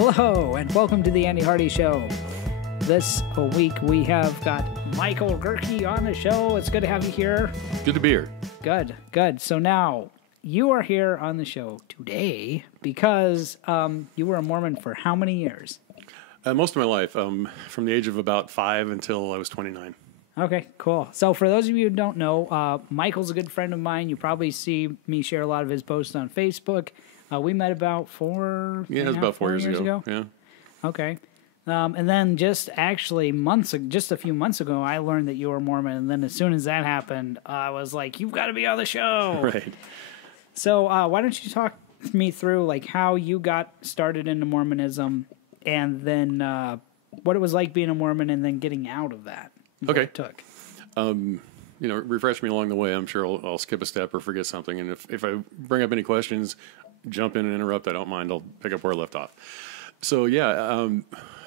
Hello, and welcome to the Andy Hardy Show. This week we have got Michael Gerke on the show. It's good to have you here. Good to be here. Good, good. So now, you are here on the show today because you were a Mormon for how many years? Most of my life, from the age of about 5 until I was 29. Okay, cool. So for those of you who don't know, Michael's a good friend of mine. You probably see me share a lot of his posts on Facebook. We met about 4 Yeah, it was about 4 years ago. Yeah. Okay. And then just actually just a few months ago, I learned that you were Mormon. And then as soon as that happened, I was like, you've got to be on the show. Right. So why don't you talk me through like how you got started into Mormonism and then what it was like being a Mormon and then getting out of that. Okay. What it took. Refresh me along the way. I'm sure I'll skip a step or forget something. And if I bring up any questions, jump in and interrupt. I don't mind. I'll pick up where I left off. So, yeah,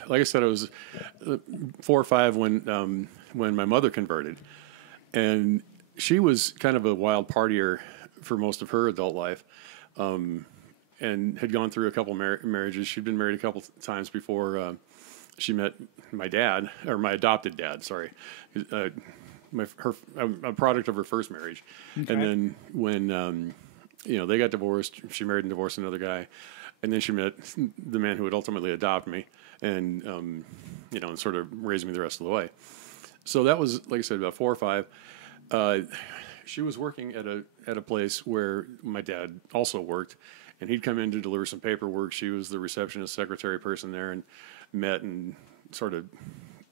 like I said, I was 4 or 5 when my mother converted. And she was kind of a wild partier for most of her adult life and had gone through a couple marriages. She'd been married a couple times before she met my dad, or my adopted dad, sorry. A product of her first marriage. Okay. And then when, they got divorced, she married and divorced another guy. And then she met the man who would ultimately adopt me and, and sort of raise me the rest of the way. So that was, like I said, about 4 or 5. She was working at a place where my dad also worked, and he'd come in to deliver some paperwork. She was the receptionist, secretary person there, and met and sort of,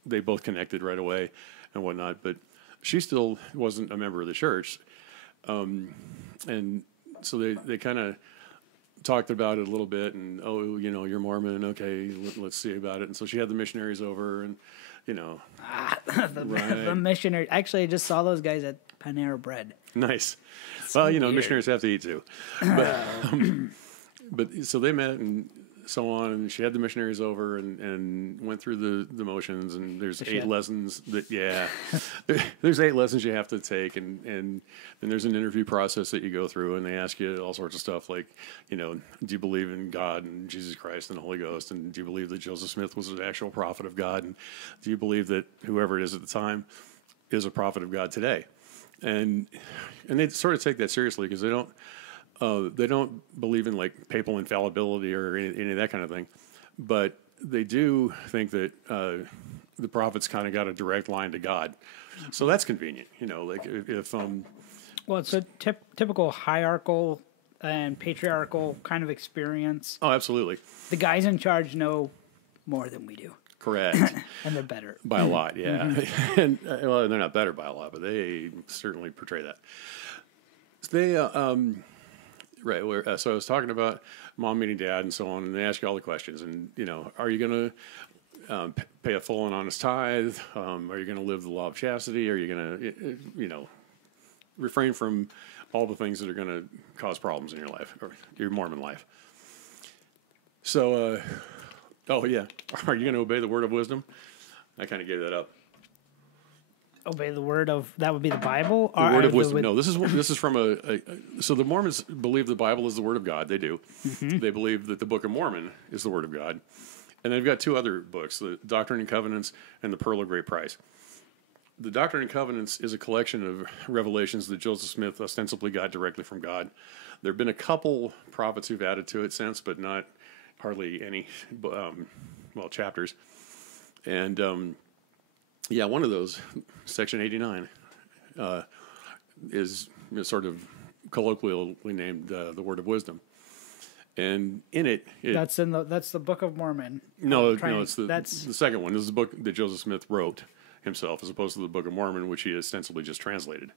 they both connected right away and whatnot. But she still wasn't a member of the church. And so they kind of talked about it a little bit and, you're Mormon. Okay, let's see about it. And so she had the missionaries over and, the missionaries. Actually, I just saw those guys at Panera Bread. Nice. It's well, weird. Missionaries have to eat too. But so they met and so on, and she had the missionaries over and went through the motions, and there's 8 lessons there's 8 lessons you have to take, and then there's an interview process that you go through, and they ask you all sorts of stuff like, do you believe in God and Jesus Christ and the Holy Ghost, and do you believe that Joseph Smith was an actual prophet of God, and do you believe that whoever it is at the time is a prophet of God today? And they sort of take that seriously because they don't believe in like papal infallibility or any of that kind of thing, but they do think that the prophets kind of got a direct line to God, so that's convenient. Like if well, it's a typical hierarchical and patriarchal kind of experience. Oh, absolutely. The guys in charge know more than we do. Correct. And they're better. By a lot, yeah. Mm-hmm. And they're not better by a lot, but they certainly portray that. So they, right. So I was talking about mom meeting dad and so on, and they ask you all the questions. And, are you going to pay a full and honest tithe? Are you going to live the law of chastity? Are you going to, refrain from all the things that are going to cause problems in your life, or your Mormon life? So, oh, yeah. Are you going to obey the word of wisdom? I kind of gave that up. Obey the word of, that would be the Bible? The word of wisdom. No, this is from so the Mormons believe the Bible is the word of God. They do. Mm-hmm. They believe that the Book of Mormon is the word of God. And they've got 2 other books, the Doctrine and Covenants and the Pearl of Great Price. The Doctrine and Covenants is a collection of revelations that Joseph Smith ostensibly got directly from God. There have been a couple prophets who've added to it since, but not hardly any, chapters. And, one of those, Section 89, is sort of colloquially named the Word of Wisdom. And in it that's the Book of Mormon. No, it's the second one. This is the book that Joseph Smith wrote himself, as opposed to the Book of Mormon, which he ostensibly just translated.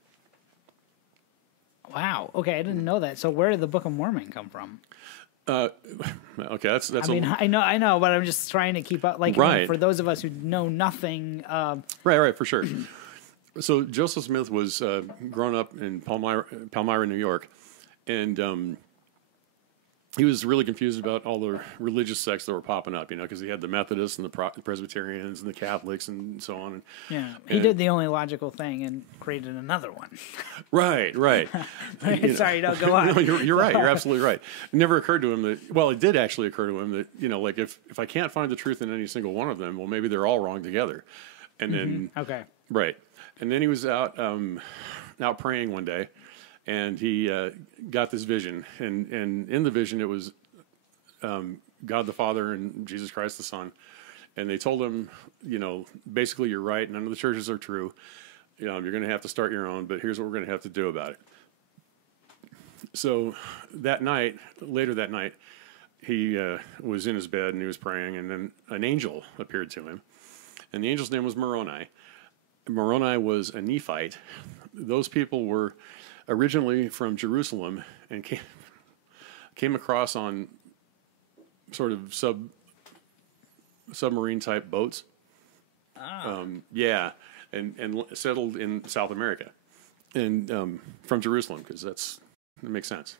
Wow. Okay, I didn't know that. So where did the Book of Mormon come from? Okay, that's. I know, but I'm just trying to keep up. Like, right. For those of us who know nothing. Right, for sure. So Joseph Smith was grown up in Palmyra, New York, and he was really confused about all the religious sects that were popping up, because he had the Methodists and the Presbyterians and the Catholics and so on. Yeah, he did the only logical thing and created another one. Right. Sorry, no, go on. No, you're right. You're absolutely right. It never occurred to him that, well, it did actually occur to him that, like if I can't find the truth in any single one of them, well, maybe they're all wrong together. And then, okay. Right. And then he was out praying one day, and he got this vision. And in the vision, it was God the Father and Jesus Christ the Son. And they told him, basically you're right. None of the churches are true. You're going to have to start your own, but here's what we're going to have to do about it. So later that night, he was in his bed and he was praying, and then an angel appeared to him. And the angel's name was Moroni. Moroni was a Nephite. Those people were originally from Jerusalem and came across on sort of submarine type boats. And settled in South America, and from Jerusalem, because that makes sense.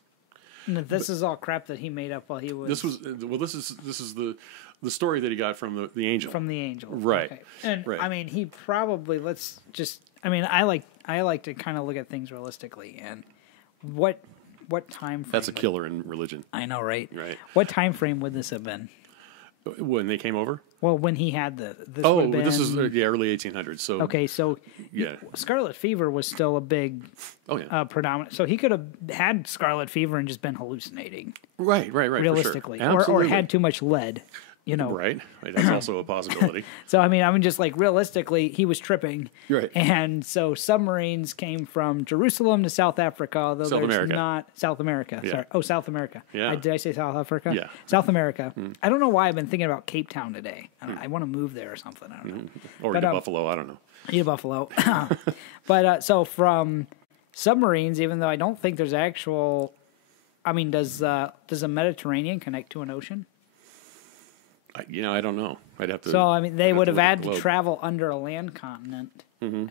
And this is all crap that he made up while he was. This is the story that he got from the angel. From the angel, right? Okay. And right. I mean, he probably I like to kind of look at things realistically, and what time frame? That's a killer in religion. I know, right? Right. What time frame would this have been? When they came over? Well, when he had this is early 1800s. So okay, so yeah, scarlet fever was still a big, predominant. So he could have had scarlet fever and just been hallucinating. Right. Realistically, for sure. or had too much lead. Right. That's also a possibility. So, I mean, just like realistically, he was tripping. Right. And so submarines came from Jerusalem to South Africa, although South America. Not South America. Yeah. Sorry. Oh, South America. Yeah. Did I say South Africa? Yeah. South America. I don't know why I've been thinking about Cape Town today. I want to move there or something. I don't know. Or to Buffalo. I don't know. Eat a buffalo. But so from submarines, even though I don't think there's actual, does a Mediterranean connect to an ocean? I don't know. I'd have to. So they would have had to travel under a land continent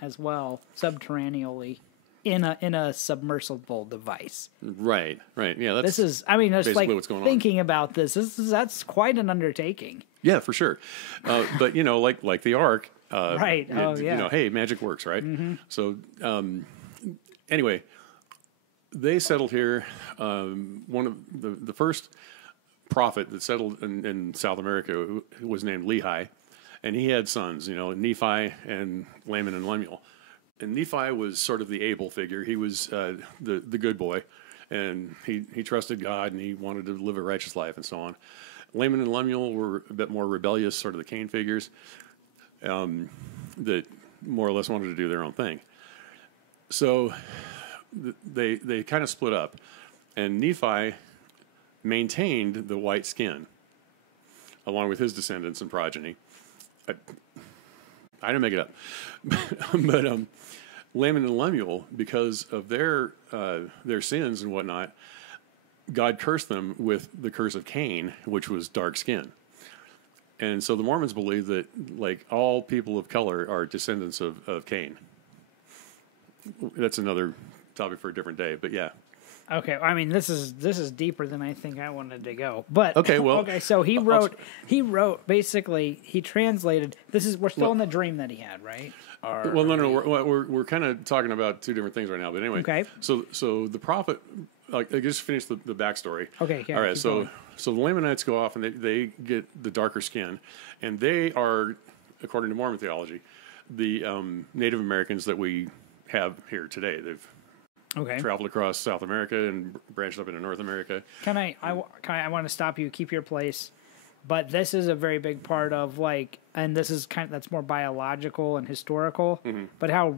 as well, subterraneally, in a submersible device. Right. Yeah, this is. Just like what's going thinking about this. That's quite an undertaking. Yeah, for sure. But like the Ark. Right. Hey, magic works, right? Mm-hmm. So anyway, they settled here. One of the first prophet that settled in South America was named Lehi, and he had sons, Nephi and Laman and Lemuel. And Nephi was sort of the able figure. He was the good boy, and he trusted God, and he wanted to live a righteous life and so on. Laman and Lemuel were a bit more rebellious, sort of the Cain figures, that more or less wanted to do their own thing. So they kind of split up, and Nephi maintained the white skin, along with his descendants and progeny. I didn't make it up, but Laman and Lemuel, because of their sins and whatnot, God cursed them with the curse of Cain, which was dark skin. And so the Mormons believe that like all people of color are descendants of Cain. That's another topic for a different day, but yeah. Okay, this is deeper than I think I wanted to go. But okay, well, okay. So he wrote basically. He translated. We're still in the dream that he had, right? No. We're kind of talking about two different things right now. But anyway, okay. So the prophet. I just finished the backstory. Okay. Yeah, all right. So the Lamanites go off and they get the darker skin, and they are, according to Mormon theology, the Native Americans that we have here today. They've traveled across South America and branched up into North America. I want to stop you. Keep your place. But this is a very big part of and this is that's more biological and historical. Mm-hmm. But how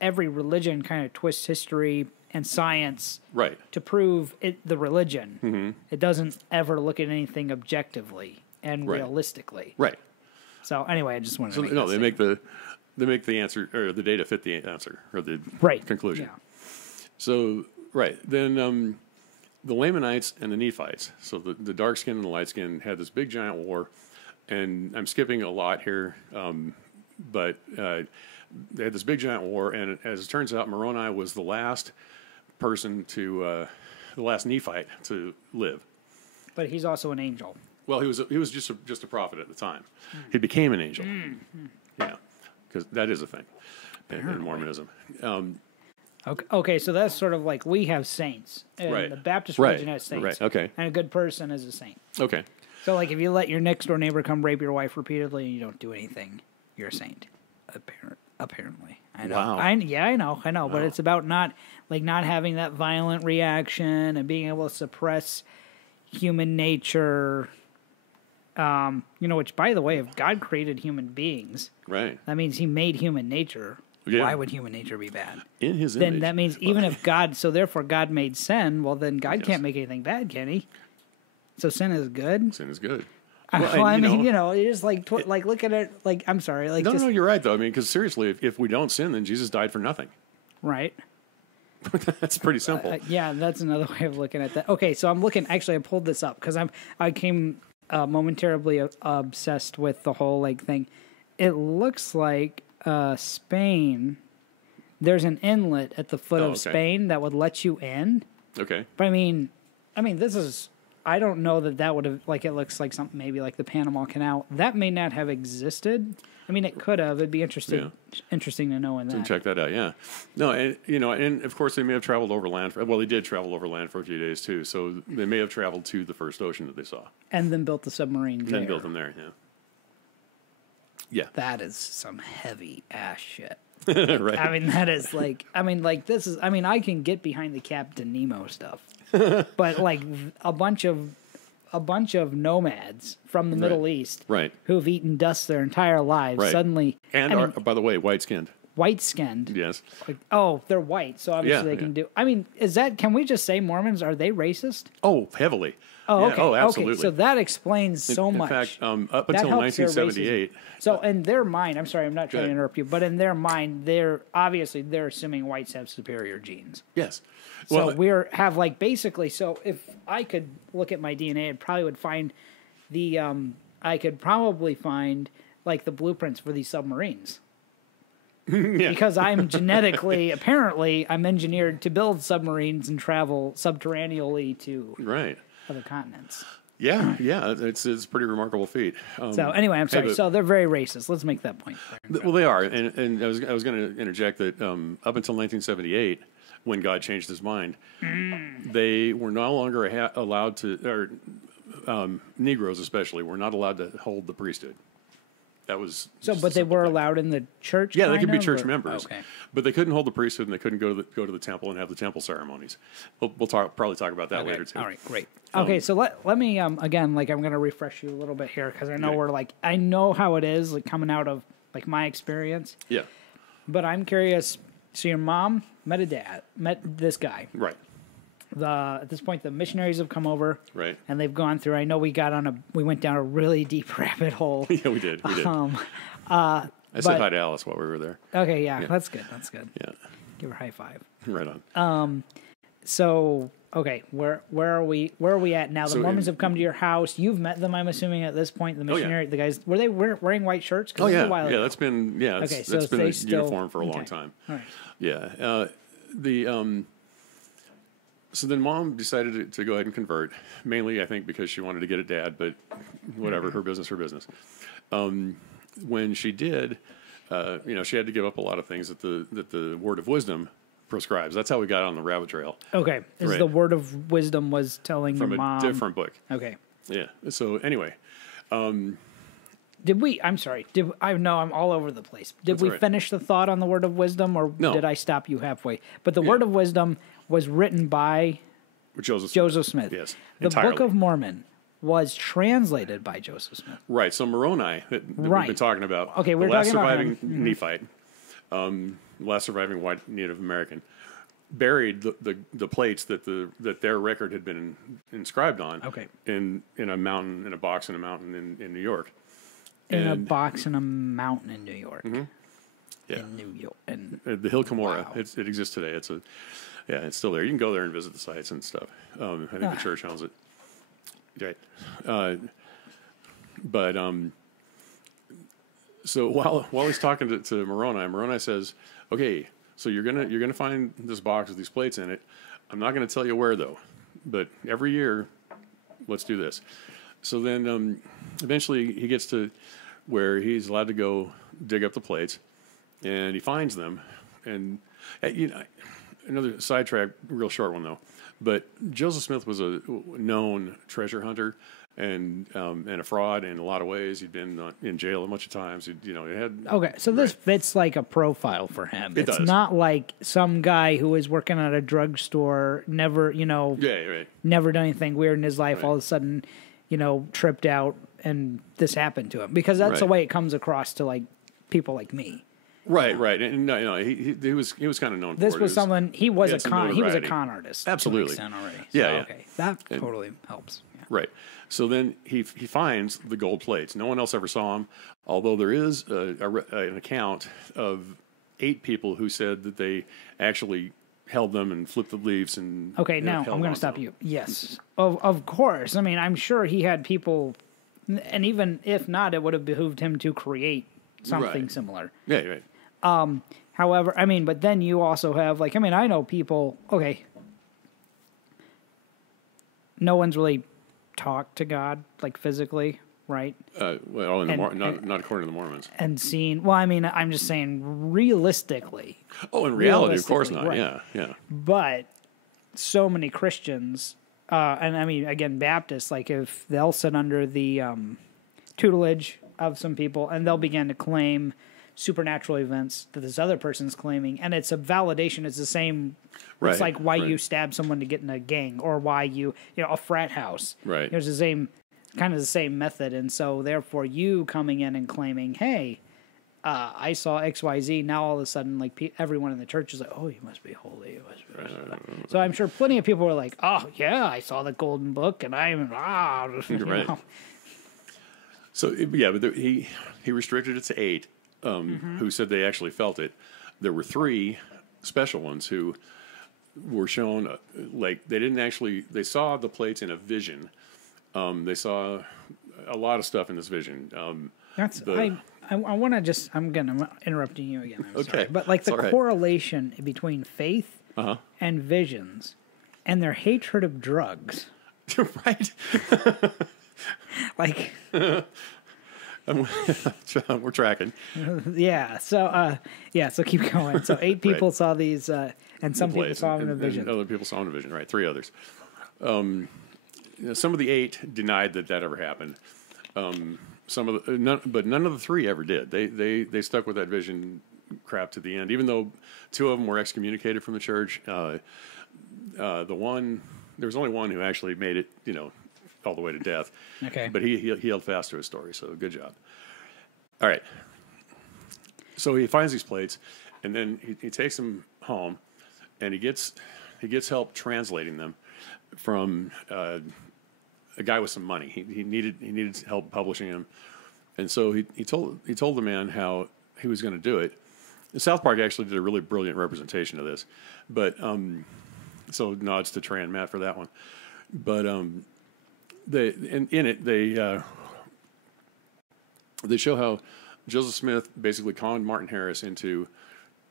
every religion kind of twists history and science to prove the religion. Mm-hmm. It doesn't ever look at anything objectively and realistically. Right. So anyway, I just wanted to they make the answer or the data fit the answer or the conclusion. Yeah. So, then the Lamanites and the Nephites, so the dark skin and the light skin, had this big giant war, and I'm skipping a lot here, but they had this big giant war, and as it turns out, Moroni was the last person the last Nephite to live. But he's also an angel. Well, he was just a prophet at the time. He became an angel. Yeah, because that is a thing in Mormonism. Okay, so that's sort of like we have saints. And Right. the Baptist religion has saints. Right, okay. And a good person is a saint. Okay. So, like, if you let your next door neighbor come rape your wife repeatedly and you don't do anything, you're a saint. Apparently. I know. Wow. I know. Wow. But it's about not having that violent reaction and being able to suppress human nature. Which, by the way, if God created human beings, Right. that means he made human nature. Yeah. Why would human nature be bad? In his Then image. that means even if God, so therefore God made sin, well, then God Yes. can't make anything bad, can he? So sin is good? Sin is good. It is like, look at it, like, I'm sorry. Like, No, just, you're right, though. I mean, because seriously, if we don't sin, then Jesus died for nothing. right. That's pretty simple. Yeah, that's another way of looking at that. Okay, so I'm looking, actually, I pulled this up because I came momentarily obsessed with the whole, like, thing. It looks like Spain, there's an inlet at the foot of okay. Spain that would let you in. Okay. But I mean, this is, I don't know that would have, like, it looks like something maybe like the Panama Canal. That may not have existed. I mean, it could have. It'd be interesting to know in that. Check that out, yeah. No, and of course they may have traveled overland. They did travel overland for a few days too. So they may have traveled to the first ocean that they saw. And then built the submarine there. Then built them there, yeah. Yeah. That is some heavy ass shit. Right. I mean, that is this is, I can get behind the Captain Nemo stuff. But like a bunch of nomads from the Middle East, Right. who've eaten dust their entire lives, Right. suddenly, And are, by the way, white-skinned. white-skinned. Yes. Like, oh, they're white, so obviously they can do. I mean, can we just say Mormons, are they racist? Oh, heavily. Oh, Yeah, okay. oh, absolutely. Okay, so that explains so in much. fact, up That until helps their 1978. So in their mind, I'm sorry, I'm not trying to ahead. interrupt you, but in their mind, they're assuming whites have superior genes. Yes. So Well, so if I could look at my DNA, I could probably find like the blueprints for these submarines. yeah. Because I'm apparently I'm engineered to build submarines and travel subterraneally to Right. other continents. Yeah, it's a pretty remarkable feat. So anyway, I'm sorry. but- So they're very racist. Let's make that point. Well, they are, and I was going to interject that up until 1978, when God changed His mind, they were no longer allowed to, or Negroes especially, were not allowed to hold the priesthood. That was So, just but a they simple were thing. allowed in the church. Yeah, they could be kind of, church or- members, Okay. but they couldn't hold the priesthood, and they couldn't go to the temple and have the temple ceremonies. We'll probably talk about that Okay. later too. All right, great. Okay, so let me again, like, I'm going to refresh you a little bit here because I know Okay. I know how it is, like, coming out of like my experience, Yeah, but I'm curious. So your mom met this guy. right, At this point, the missionaries have come over, right. and they've gone through. I know we went down a really deep rabbit hole. Yeah, we did. I said but- hi to Alice while we were there. Okay, yeah, that's good. Yeah, Give her a high five. right on. So, okay, where are we? Where are we at now? The So Mormons have come to your house. You've met them, I'm assuming, at this point. The missionary, the guys, were they wearing white shirts? 'Cause Oh this is yeah, a while yeah. ago. That's been Okay, so that's been they a still- uniform for a long okay. time. All right. Yeah. So then Mom decided to go ahead and convert, mainly I think because she wanted to get at Dad, but whatever, her business. When she did, she had to give up a lot of things that the Word of Wisdom proscribes. That's how we got on the rabbit trail Okay, is Right. the word of wisdom was telling from your a mom? different book. Okay. Yeah. So anyway, Did we? I'm sorry. I'm all over the place. Did That's we all right. finish the thought on the word of wisdom, or No. did I stop you halfway? But the word of wisdom was written by Joseph Smith. Yes, The entirely. Book of Mormon was translated by Joseph Smith. Right. So Moroni that we've Right. been talking about. Okay, we're the last talking about surviving him. Nephite, last surviving white Native American, buried the plates that their record had been inscribed on. Okay. In a mountain, in a box in a mountain in New York. In a And- box in a mountain in New York. Yeah. In New York. And The Hill Cumorah. Wow. It exists today. It's still there. You can go there and visit the sites and stuff. I think the church owns it. Right. So while he's talking to Moroni says, "Okay, so you're gonna find this box with these plates in it. I'm not gonna tell you where though, but every year let's do this. So then eventually he gets to where he's allowed to go dig up the plates, and he finds them. And, another sidetrack, real short one though, but Joseph Smith was a known treasure hunter and a fraud in a lot of ways. He'd been in jail a bunch of times. He had... Okay, so this fits like a profile for him. It's does. not like some guy who is working at a drugstore, never, never done anything weird in his life, all of a sudden, tripped out and this happened to him. Because that's the way it comes across to like people like me. Right. And he was kind of known for it. This was someone, he was a con artist. Absolutely. Already. Yeah. Okay, that totally helps. Yeah. Right. So then he finds the gold plates. No one else ever saw them, although there is an account of 8 people who said that they actually held them and flipped the leaves. And okay, now I'm going to stop you. Yes, of course. I mean, I'm sure he had people, and even if not, it would have behooved him to create something similar. Yeah, right. However, I mean, but then you also have I know people. Okay, no one's really talked to God like physically, right? Well, not according to the Mormons. And seen. Well, I mean, I'm just saying realistically. Oh, in reality, of course not. Right. Yeah. But so many Christians, and I mean, again, Baptists, like if they'll sit under the tutelage of some people, and they'll begin to claim supernatural events that this other person's claiming, and it's a validation. It's the same. Right, it's like why you stab someone to get in a gang, or why a frat house. Right. It's the same method, and so therefore you coming in and claiming, hey, I saw XYZ. Now all of a sudden, like everyone in the church is like, oh, you must be holy. You must be holy. So I'm sure plenty of people were like, oh yeah, I saw the golden book, and I'm right. So yeah, but he restricted it to 8. Who said they actually felt it. There were 3 special ones who were shown, they saw the plates in a vision. They saw a lot of stuff in this vision. I want to just, I'm interrupting you again. I'm okay. Sorry. But like the correlation between faith and visions and their hatred of drugs. Right. Like... We're tracking. Yeah. So keep going. So 8 people saw these, and some people saw them in a vision. And other people saw them in a vision. Right. 3 others. Some of the 8 denied that ever happened. But none of the 3 ever did. They stuck with that vision crap to the end. Even though 2 of them were excommunicated from the church, there was only one who actually made it. All the way to death. Okay. But he held fast to his story, so good job. All right. So he finds these plates, and then he takes them home, and he gets help translating them from a guy with some money. He needed help publishing them, and so he told the man how he was going to do it. And South Park actually did a really brilliant representation of this, but so nods to Trey and Matt for that one, but in it they show how Joseph Smith basically conned Martin Harris into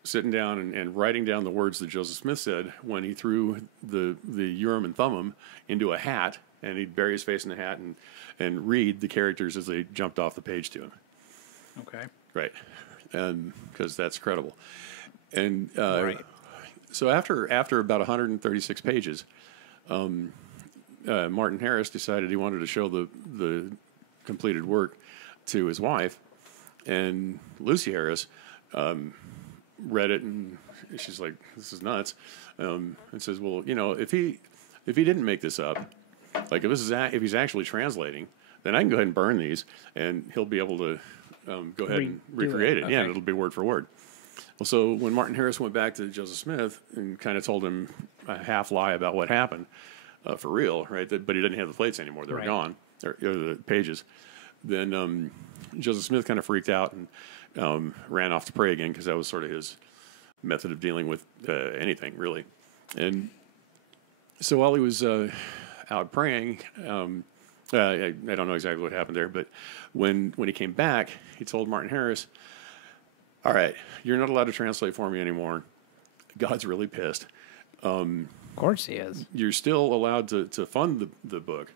sitting down and writing down the words that Joseph Smith said when he threw the Urim and Thummim into a hat, and he'd bury his face in the hat and read the characters as they jumped off the page to him. Okay. Right. And because that's credible. And right. So after about 136 pages, Martin Harris decided he wanted to show the completed work to his wife, and Lucy Harris read it, and she's like, "This is nuts," and says, "Well, if he didn't make this up, like if he's actually translating, then I can go ahead and burn these, and he'll be able to go ahead and recreate it. Okay. Yeah, and it'll be word for word." Well, so when Martin Harris went back to Joseph Smith and kind of told him a half lie about what happened. For real, right? But he didn't have the plates anymore; they were gone, or the pages. Then Joseph Smith kind of freaked out and ran off to pray again, because that was sort of his method of dealing with anything, really. And so while he was out praying, I don't know exactly what happened there, but when he came back, he told Martin Harris, "All right, you're not allowed to translate for me anymore. God's really pissed. Of course he is. You're still allowed to fund the book.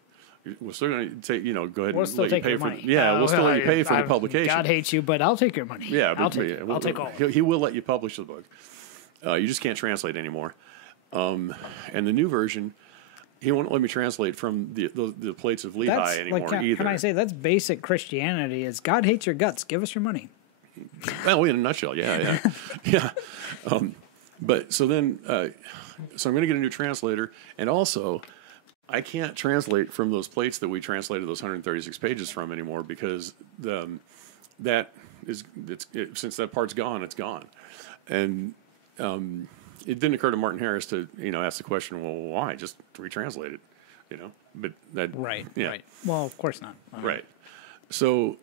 we're still going to take, go ahead We'll and still let you take pay your for money. We'll still let you pay for the publication. God hates you, but I'll take your money. Yeah, I'll take all. He will let you publish the book. You just can't translate anymore. And the new version, he won't let me translate from the plates of Lehi anymore either. Can I say that's basic Christianity? Is God hates your guts? Give us your money. Well, in a nutshell, yeah. But so then, so I'm going to get a new translator, and also, I can't translate from those plates that we translated those 136 pages from anymore because since that part's gone, it's gone, and it didn't occur to Martin Harris to ask the question, well, why? Just retranslate it, But that right. Well, of course not. Right. So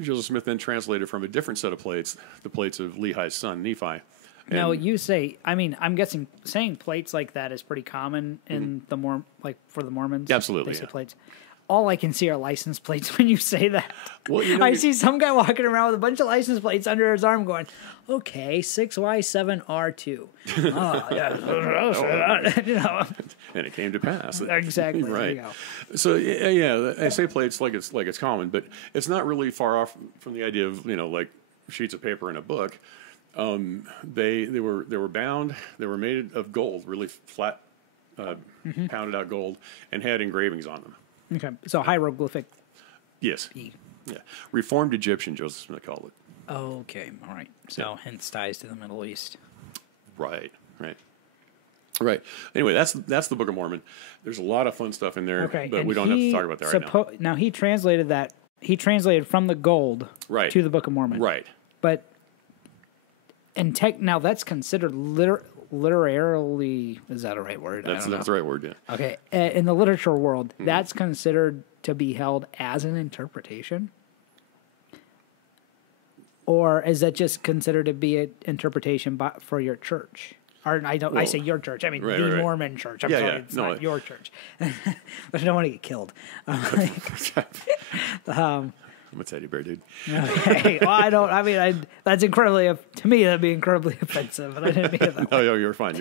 Joseph Smith then translated from a different set of plates, the plates of Lehi's son Nephi. Now you say, I'm guessing saying plates like that is pretty common in the for the Mormons. Absolutely, they say plates. All I can see are license plates when you say that. Well, I see some guy walking around with a bunch of license plates under his arm going, okay, 6Y7R2. Oh, yeah. And it came to pass. Exactly. Right. There you go. So, yeah, I say plates like it's common, but it's not really far off from the idea of, like sheets of paper in a book. They were bound, they were made of gold, really flat, pounded out gold, and had engravings on them. Okay, so hieroglyphic. Yes. Yeah. Reformed Egyptian, Joseph Smith called it. Okay, all right. So hence ties to the Middle East. Right. Anyway, that's the Book of Mormon. There's a lot of fun stuff in there, but we don't have to talk about that right now. Now he translated that. He translated from the gold to the Book of Mormon. Right. But now that's considered literarily, is that a right word? That's the right word, yeah. Okay. In the literature world, that's considered to be held as an interpretation? Or is that just considered to be an interpretation for your church? Or I say your church. I mean the Mormon church. I'm sorry, it's not your church. But I don't want to get killed. I'm a teddy bear, dude. Okay. Well, that's incredibly, to me, that'd be incredibly offensive, but I didn't mean it that way. No, you're fine.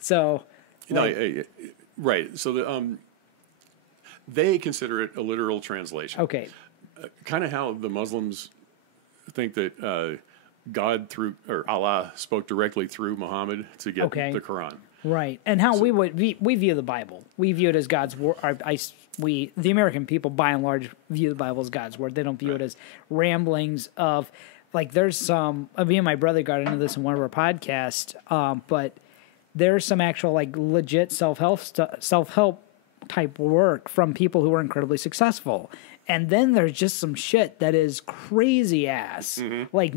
So. Right. So they consider it a literal translation. Okay. Kind of how the Muslims think that God or Allah spoke directly through Muhammad to get the Quran. Right. And how we view the Bible. We view it as God's word. The American people, by and large, view the Bible as God's word. They don't view it as ramblings of, there's some, me and my brother got into this in one of our podcasts, but there's some actual, legit self-help type work from people who are incredibly successful. And then there's just some shit that is crazy ass,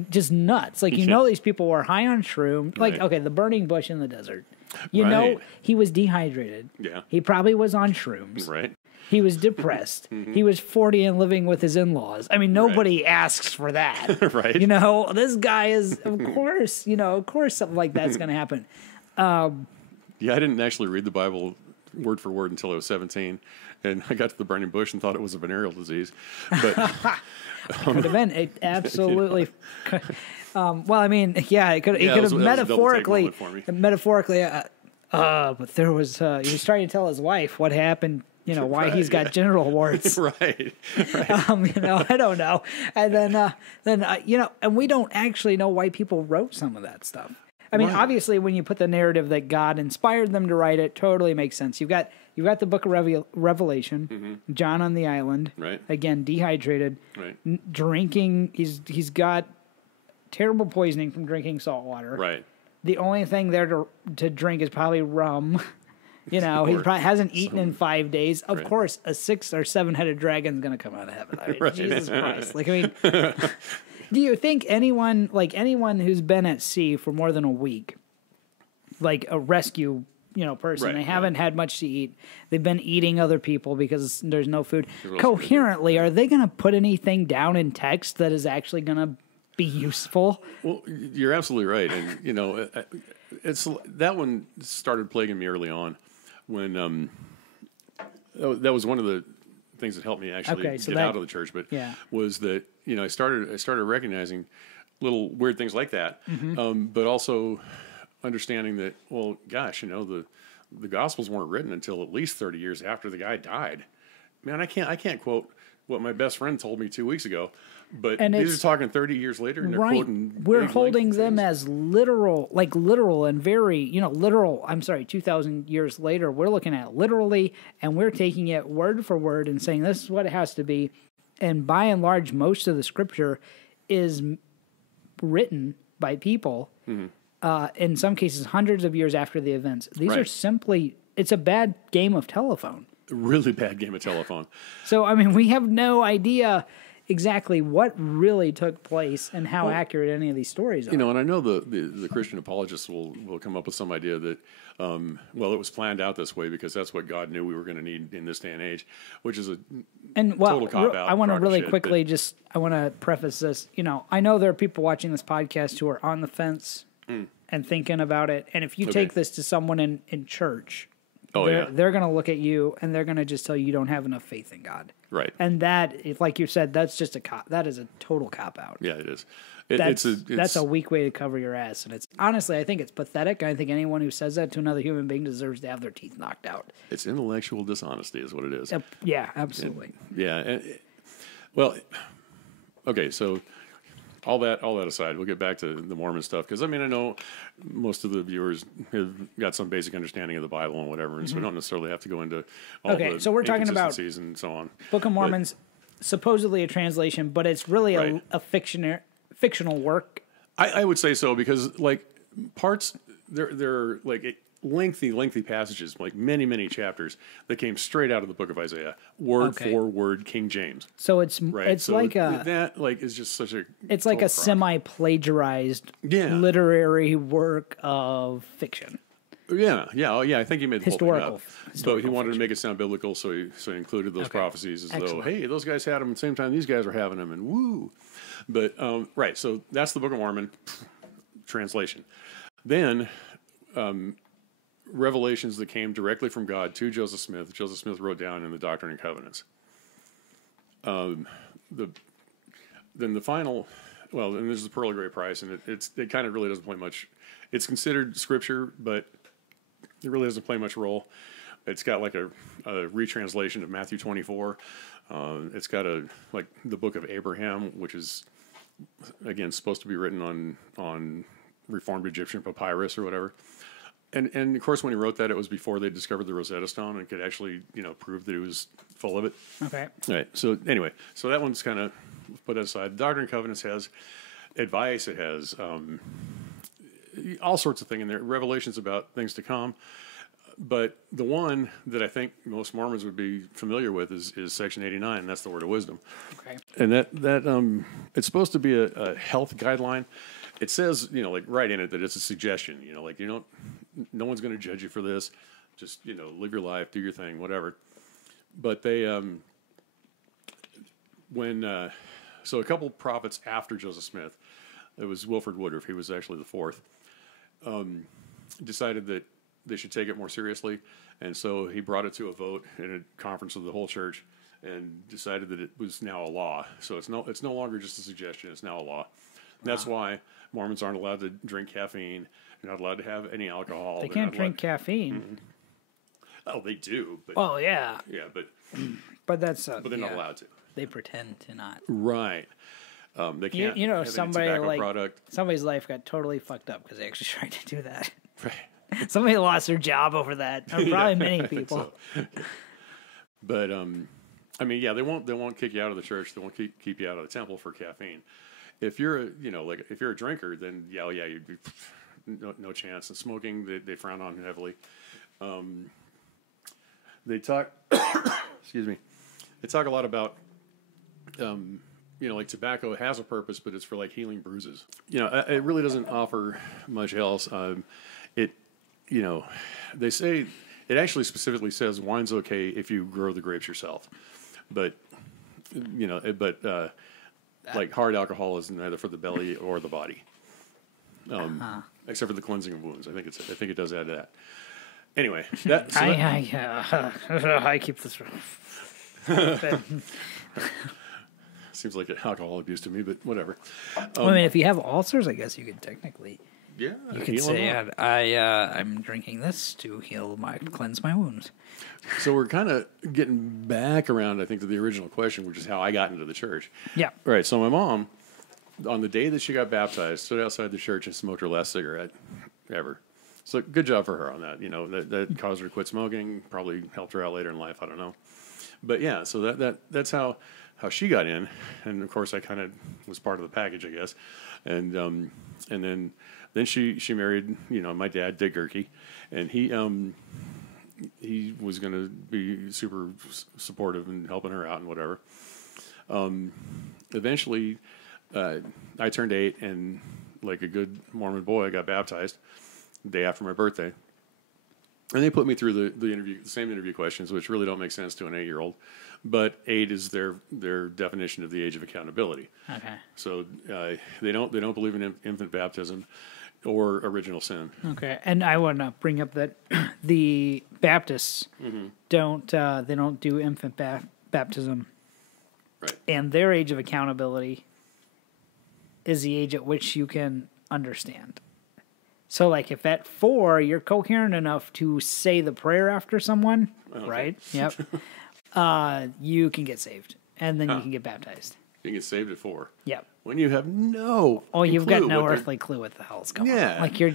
just nuts. These people were high on shroom. The burning bush in the desert. He was dehydrated. Yeah. He probably was on shrooms. Right. He was depressed. He was 40 and living with his in-laws. I mean, nobody asks for that. Right. This guy is, of course something like that's going to happen. I didn't actually read the Bible word for word until I was 17. And I got to the burning bush and thought it was a venereal disease. But could have been. It absolutely. It could have metaphorically. But there was. He was trying to tell his wife what happened. Why he's got genital warts. Right. I don't know. And then and we don't actually know why people wrote some of that stuff. I mean, obviously, when you put the narrative that God inspired them to write it, totally makes sense. You've got the Book of Revelation, John on the island, again dehydrated, drinking. He's got terrible poisoning from drinking salt water. Right. The only thing there to drink is probably rum. He probably hasn't eaten in 5 days. Of course, a 6 or 7 headed dragon's going to come out of heaven. I mean, Jesus Christ! Do you think anyone who's been at sea for more than a week, like a rescue, person, they haven't had much to eat, they've been eating other people because there's no food. Coherently, are they going to put anything down in text that is actually going to be useful? Well, you're absolutely right, and it's that one started plaguing me early on when that was one of the things that helped me actually get out of the church, but was that I started recognizing little weird things like that, but also understanding that, well, gosh, the Gospels weren't written until at least 30 years after the guy died. man, I can't quote what my best friend told me 2 weeks ago, but And these are talking 30 years later, and they're right. quoting. We're big, holding lengthy them things. as literal and very, literal. I'm sorry, 2,000 years later, we're looking at it literally, and we're taking it word for word and saying this is what it has to be. And by and large, most of the scripture is written by people, in some cases, hundreds of years after the events. These are Right. simply, it's a bad game of telephone. A really bad game of telephone. So, I mean, we have no idea exactly what really took place and how accurate any of these stories are. And I know the Christian apologists will come up with some idea that, it was planned out this way because that's what God knew we were going to need in this day and age, which is a total cop-out. I want to crock of really shit, quickly I want to preface this. I know there are people watching this podcast who are on the fence and thinking about it. And if you take this to someone in church, they're going to look at you and they're going to just tell you don't have enough faith in God. Right. And that, like you said, that's just that is a total cop out. Yeah, it is. That's a weak way to cover your ass. And it's honestly, I think it's pathetic. I think anyone who says that to another human being deserves to have their teeth knocked out. It's intellectual dishonesty is what it is. Yeah, absolutely. Okay, so all that aside, we'll get back to the Mormon stuff because I know most of the viewers have got some basic understanding of the Bible and whatever, and so we don't necessarily have to go into all the so we're talking about inconsistencies and so on. Book of Mormon's supposedly a translation, but it's really a fictional work. I would say so because like parts they're like lengthy passages, like many chapters that came straight out of the book of Isaiah, word for word, King James. So it's So like that is just such a it's like a semi-plagiarized literary work of fiction. Yeah. I think he made the whole thing up. But he wanted fiction. to make it sound biblical, so he included those prophecies as though, hey, those guys had them at the same time these guys are having them, and woo. But so that's the Book of Mormon translation. Then revelations that came directly from God to Joseph Smith. Joseph Smith wrote down in the Doctrine and Covenants. Then the final, and this is the Pearl of Great Price, and it kind of really doesn't play much. It's considered scripture, but it really doesn't play much role. It's got like a retranslation of Matthew 24. It's got the Book of Abraham, which is again supposed to be written on reformed Egyptian papyrus or whatever. And of course, when he wrote that, it was before they discovered the Rosetta Stone and could actually, prove that it was full of it. Okay. All right. So anyway, that one's kind of put aside. Doctrine and Covenants has advice. It has all sorts of things in there. Revelations about things to come. But the one that I think most Mormons would be familiar with is Section 89. That's the Word of Wisdom. Okay. And that it's supposed to be a health guideline. It says, right in it that it's a suggestion. No one's going to judge you for this. Just, live your life, do your thing, whatever. But they, so a couple prophets after Joseph Smith, it was Wilford Woodruff, he was actually the fourth, decided that they should take it more seriously. And so he brought it to a vote in a conference of the whole church and decided that it was now a law. So it's no longer just a suggestion, it's now a law. That's why Mormons aren't allowed to drink caffeine. They're not allowed to have any alcohol. They can't drink caffeine. Mm-hmm. Oh, they do. But, oh, yeah. Yeah, but that's but they're not allowed to. They pretend to not. Right. They can't. Have somebody any tobacco product. Somebody's life got totally fucked up because they actually tried to do that. Right. Somebody lost their job over that. Probably many people. So. But they won't kick you out of the church. They won't keep you out of the temple for caffeine. If you're if you're a drinker, then you'd be no chance. And smoking, they frown on heavily. They talk. Excuse me. They talk a lot about. Tobacco has a purpose, but it's for healing bruises. It really doesn't offer much else. They say it actually specifically says wine's okay if you grow the grapes yourself, but hard alcohol is neither for the belly or the body, except for the cleansing of wounds. I think it does add to that. Anyway, I keep this. Seems like alcohol abuse to me, but whatever. If you have ulcers, I guess you could technically. Yeah, You can say, I'm drinking this to cleanse my wounds. So we're kind of getting back around, I think, to the original question, which is how I got into the church. Yeah. Right. So my mom, on the day that she got baptized, stood outside the church and smoked her last cigarette ever. So good job for her on that. You know, that caused her to quit smoking, probably helped her out later in life. I don't know. But yeah, so that's how she got in. And of course I kind of was part of the package, I guess. And then she married, you know, my dad, Dick Gerke, and he was going to be super supportive and helping her out and whatever. Eventually, I turned 8, and like a good Mormon boy, I got baptized the day after my birthday. And they put me through the same interview questions, which really don't make sense to an 8-year-old. But 8 is their definition of the age of accountability. Okay. So they don't believe in infant baptism or original sin. Okay, and I want to bring up that the Baptists don't do infant baptism. Right. And their age of accountability is the age at which you can understand. So, like, if at 4 you're coherent enough to say the prayer after someone, right? Yep. You can get saved, and then you can get baptized. You can get saved at 4. Yep. When you have no you've got no earthly clue what the hell's going on. Like, you're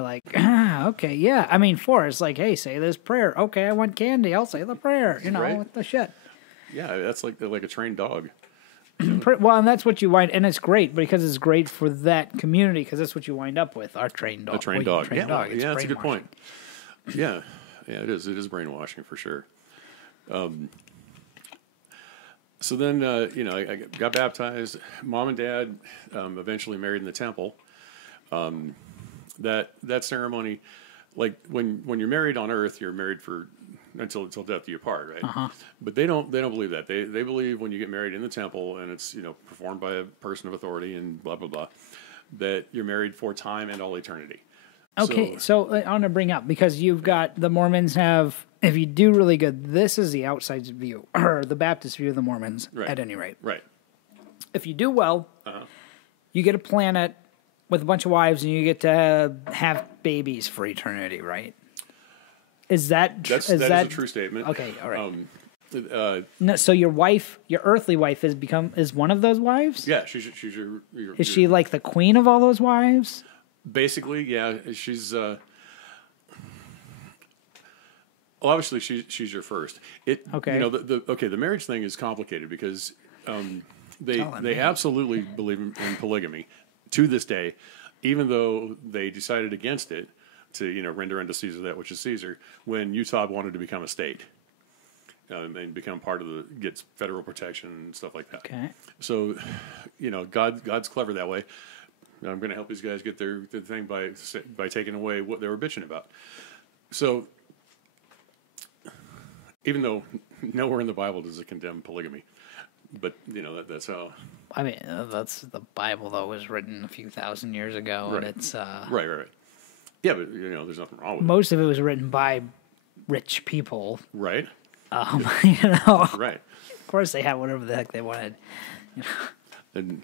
like, okay, yeah. I mean, 4 is like, hey, say this prayer. Okay, I want candy. I'll say the prayer. You know, right? What the shit. Yeah, that's like a trained dog. Well, and that's what you and it's great because it's great for that community because that's what you wind up with, our trained dog. A trained dog. Trained dog. Yeah, that's a good point. Yeah, it is. It is brainwashing for sure. So then, you know, I got baptized. Mom and Dad eventually married in the temple. That ceremony, like when you're married on earth, you're married for until death do you part, right? Uh-huh. But they don't believe that. They believe when you get married in the temple and it's, you know, performed by a person of authority and blah blah blah, that you're married for time and all eternity. Okay, so I want to bring up because you've got the Mormons have. If you do really good, this is the outside view or the Baptist view of the Mormons. Right. At any rate, right. If you do well, you get a planet with a bunch of wives and you get to have babies for eternity, right? Is that that is a true statement? Okay, all right. No, so your wife, your earthly wife, is one of those wives? Yeah, she's your is she like the queen of all those wives? Basically, yeah. She's obviously she's your first. Okay. You know the marriage thing is complicated because they absolutely believe in polygamy to this day, even though they decided against it. To, you know, render unto Caesar that which is Caesar, when Utah wanted to become a state and become part of gets federal protection and stuff like that. Okay. So, you know, God's clever that way. I'm going to help these guys get their thing by taking away what they were bitching about. So, even though nowhere in the Bible does it condemn polygamy, but you know that's how. I mean, that's the Bible though was written a few thousand years ago, right. And it's right. Yeah, but you know, there's nothing wrong with it. Most of it was written by rich people. Right. You know. Right. Of course they had whatever the heck they wanted. You know? And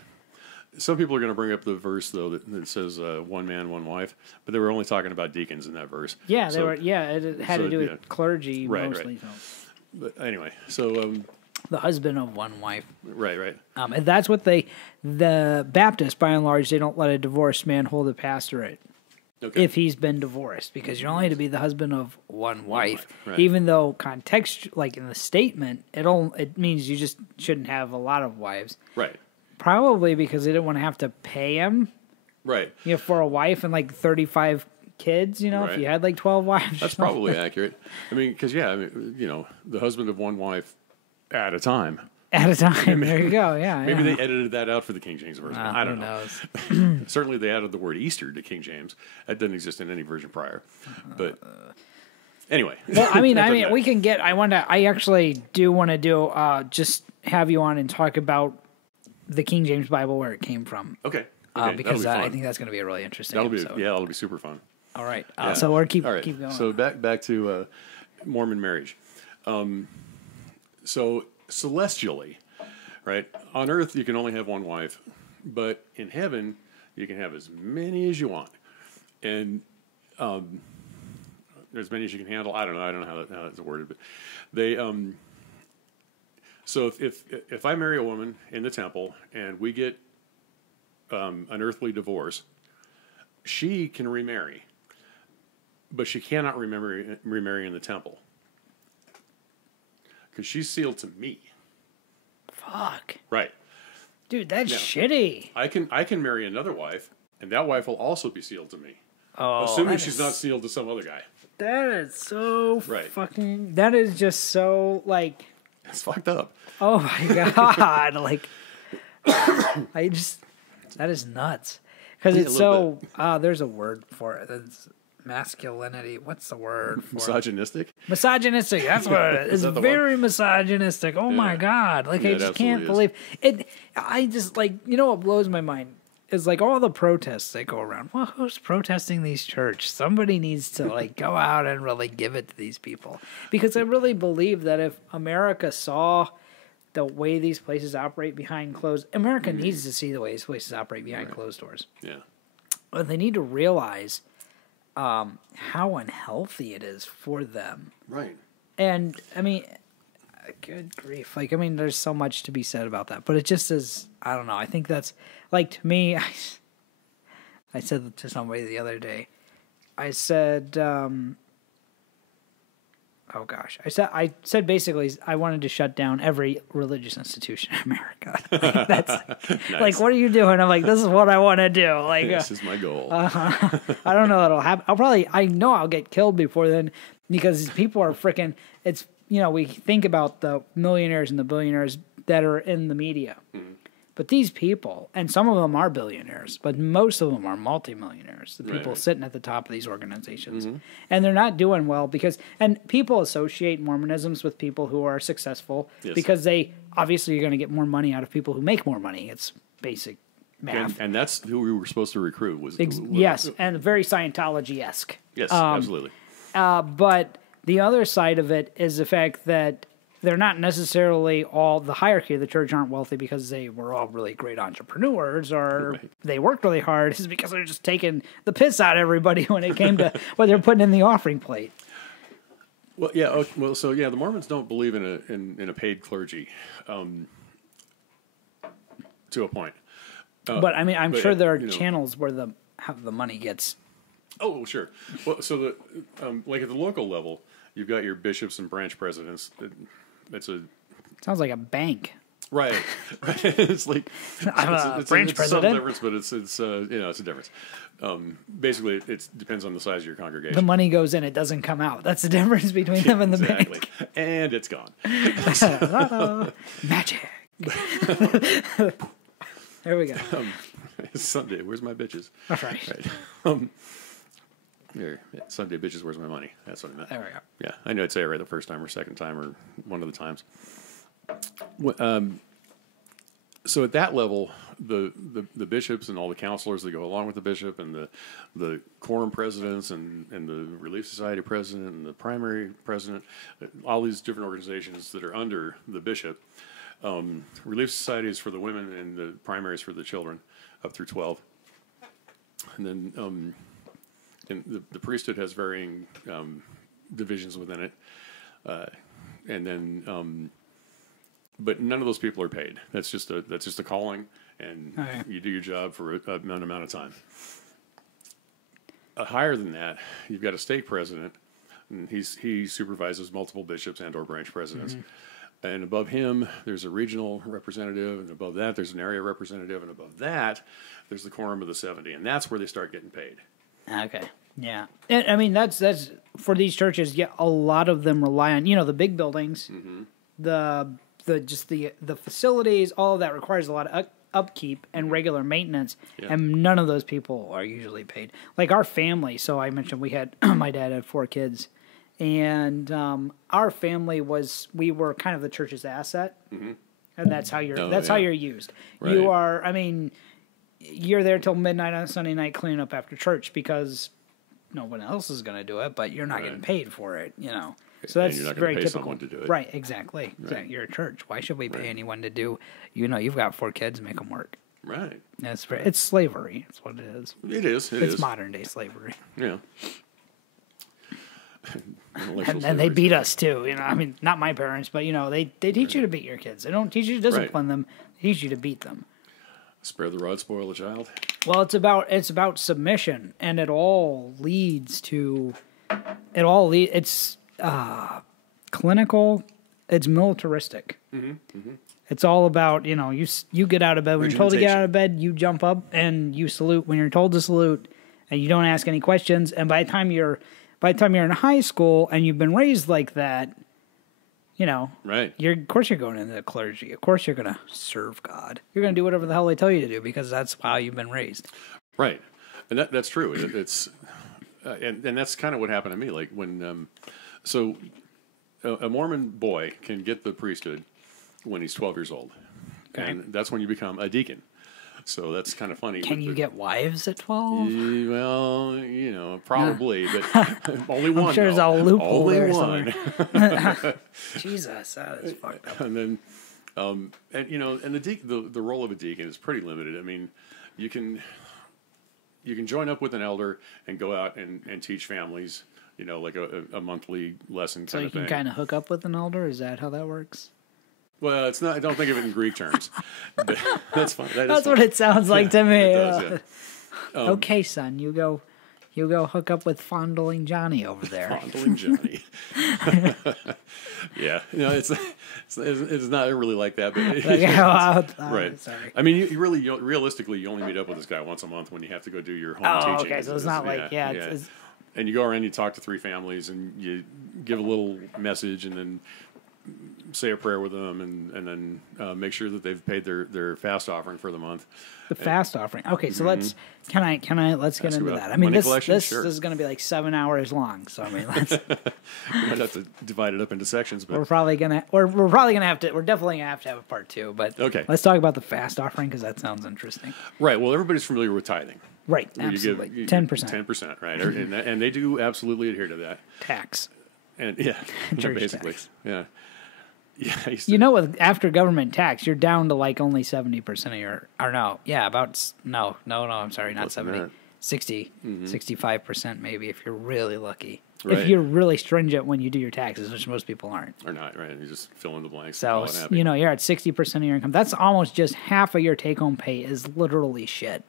some people are going to bring up the verse, though, that says one man, one wife, but they were only talking about deacons in that verse. Yeah, they were. Yeah, it had to do with clergy mostly. Right. So. But anyway, so... the husband of one wife. Right. And that's what the Baptists, by and large, they don't let a divorced man hold a pastorate. Okay. If he's been divorced, because you're only to be the husband of one wife, right. Even though context, like in the statement, it means you just shouldn't have a lot of wives, right? Probably because they didn't want to have to pay him, right? You know, for a wife and like 35 kids. You know, right. If you had like 12 wives, that's probably accurate. I mean, because you know, the husband of one wife at a time. At a time, there you go. Yeah, maybe they edited that out for the King James version. I don't know. Who knows? Certainly, they added the word Easter to King James. That didn't exist in any version prior. But anyway, well, I mean, we can get. I actually do want to do just have you on and talk about the King James Bible where it came from. Okay. Because I think that's going to be a really interesting. That'll be super fun. All right. So we'll keep going. So back to Mormon marriage. So celestially, right? On earth, you can only have one wife, but in heaven, you can have as many as you want. and as many as you can handle. I don't know how that's worded, but they. So if I marry a woman in the temple and we get an earthly divorce, she can remarry, but she cannot remarry in the temple because she's sealed to me. Fuck. Right. Dude, that's shitty. I can marry another wife, and that wife will also be sealed to me. Oh, assuming she's not sealed to some other guy. That is so right. fucking... That is just so, like... It's fucked up. Oh, my God. Like, I just... That is nuts. Because it's so... there's a word for it. It's masculinity. What's the word for misogynistic? Misogynistic. That's what it is. It's very misogynistic. Oh, my God. Like, I just can't believe... it. I just, like... You know what blows my mind? Is like all the protests that go around. Well, who's protesting these church? Somebody needs to like go out and really give it to these people. Because I really believe that if America saw the way these places operate behind closed... America needs to see the way these places operate behind closed doors. Yeah. But they need to realize how unhealthy it is for them. Right. And, I mean... Good grief. Like, I mean, there's so much to be said about that. But it just is... I don't know. I think that's... Like, to me, I said to somebody the other day, I said, oh gosh, I said basically I wanted to shut down every religious institution in America. Like, that's nice. Like, what are you doing? I'm like, this is what I want to do. Like, this is my goal. I don't know that'll happen. I know I'll get killed before then because people are freaking. It's we think about the millionaires and the billionaires that are in the media. Mm-hmm. But these people, and some of them are billionaires, but most of them are multimillionaires, the people sitting at the top of these organizations. Mm-hmm. And they're not doing well and people associate Mormonisms with people who are successful because they obviously are going to get more money out of people who make more money. It's basic math. And that's who we were supposed to recruit. Yes, and very Scientology-esque. Yes, absolutely. But the other side of it is the fact that they're not necessarily all the hierarchy of the church aren't wealthy because they were all really great entrepreneurs or they worked really hard. It's because they're just taking the piss out of everybody when it came to what they're putting in the offering plate. Well, yeah. Okay, well, so the Mormons don't believe in a paid clergy, to a point. But I mean, I'm sure there are channels where how the money gets. Oh, sure. Well, so like at the local level, you've got your bishops and branch presidents. Sounds like a bank. Right. It's like I'm a branch president. Some difference, but it's it's a difference. Basically, it depends on the size of your congregation. The money goes in; it doesn't come out. That's the difference between them and the bank. And it's gone. Magic. There we go. It's Sunday. Where's my bitches? All right. Here, Sunday bitches, where's my money? That's what I meant. There we go. Yeah, I know I'd say it right the first time or second time or one of the times. So at that level, the bishops and all the counselors that go along with the bishop and the quorum presidents and the Relief Society president and the primary president, all these different organizations that are under the bishop. Relief Society is for the women and the primary is for the children up through 12. And then and the priesthood has varying divisions within it. And then... but none of those people are paid. That's just a calling, and you do your job for an amount of time. Higher than that, you've got a stake president, and he supervises multiple bishops and/or branch presidents. Mm-hmm. And above him, there's a regional representative, and above that, there's an area representative, and above that, there's the quorum of the 70, and that's where they start getting paid. Okay. Yeah. And, I mean, that's for these churches. Yeah, a lot of them rely on the big buildings, mm-hmm. the facilities, all of that requires a lot of upkeep and regular maintenance, and none of those people are usually paid. Like our family, so I mentioned we had, my dad had 4 kids, and our family we were kind of the church's asset, mm-hmm. and that's how you're used. Right. You are, I mean, you're there till midnight on Sunday night cleaning up after church because no one else is going to do it, but you're not getting paid for it, So that's very typical. To do it. Right, exactly. You're a church. Why should we pay anyone to do? You've got 4 kids, make them work. Right. It's slavery. That's what it is. It is. It's modern day slavery. Yeah. And they beat us too. I mean, not my parents, but they teach you to beat your kids. They don't teach you to discipline them. They teach you to beat them. Spare the rod, spoil the child. Well, it's about submission, and it all leads to it's clinical. It's militaristic. It's all about you get out of bed when you're told to get out of bed. You jump up and you salute when you're told to salute, and you don't ask any questions. And by the time you're in high school and you've been raised like that, right? Of course you're going into the clergy. Of course you're going to serve God. You're going to do whatever the hell they tell you to do because that's how you've been raised. Right, and that's true. It's and that's kind of what happened to me. Like when so a Mormon boy can get the priesthood when he's 12 years old, and that's when you become a deacon. So that's kind of funny. Can you get wives at 12? Well, probably, but only one. I'm sure there's a loophole only there one. Jesus, that is fucked up. And then, and the role of a deacon is pretty limited. I mean, you can join up with an elder and go out and teach families, like a monthly lesson kind of thing. So you can kind of hook up with an elder? Is that how that works? Well, it's not. I don't think of it in Greek terms. But that's fine. That's what it sounds like to me. It does, yeah. Okay, son, you go hook up with Fondling Johnny over there. Fondling Johnny. Yeah, it's not really like that, but right. Sorry. I mean, realistically, you only meet up with this guy once a month when you have to go do your home teaching. Okay, so it's not like It's, and you go around, you talk to 3 families, and you give a little message, and then say a prayer with them, and then make sure that they've paid their fast offering for the month. The fast offering. Okay, so let's get into that. I mean, this is going to be like 7 hours long. So I mean, we might have to divide it up into sections. But we're definitely gonna have to have a part 2. But okay, let's talk about the fast offering because that sounds interesting. Right. Well, everybody's familiar with tithing. Right. Absolutely. 10%. 10%. Right. And they do absolutely adhere to that. Tax. And basically, tax. Yeah. Yeah, after government tax, you're down to like only 70% of your, or no, yeah, I'm sorry, not 70, 60, 65% maybe if you're really lucky. Right. If you're really stringent when you do your taxes, which most people aren't. Or not, right? You just fill in the blanks. So, you're at 60% of your income. That's almost just half of your take-home pay is literally shit.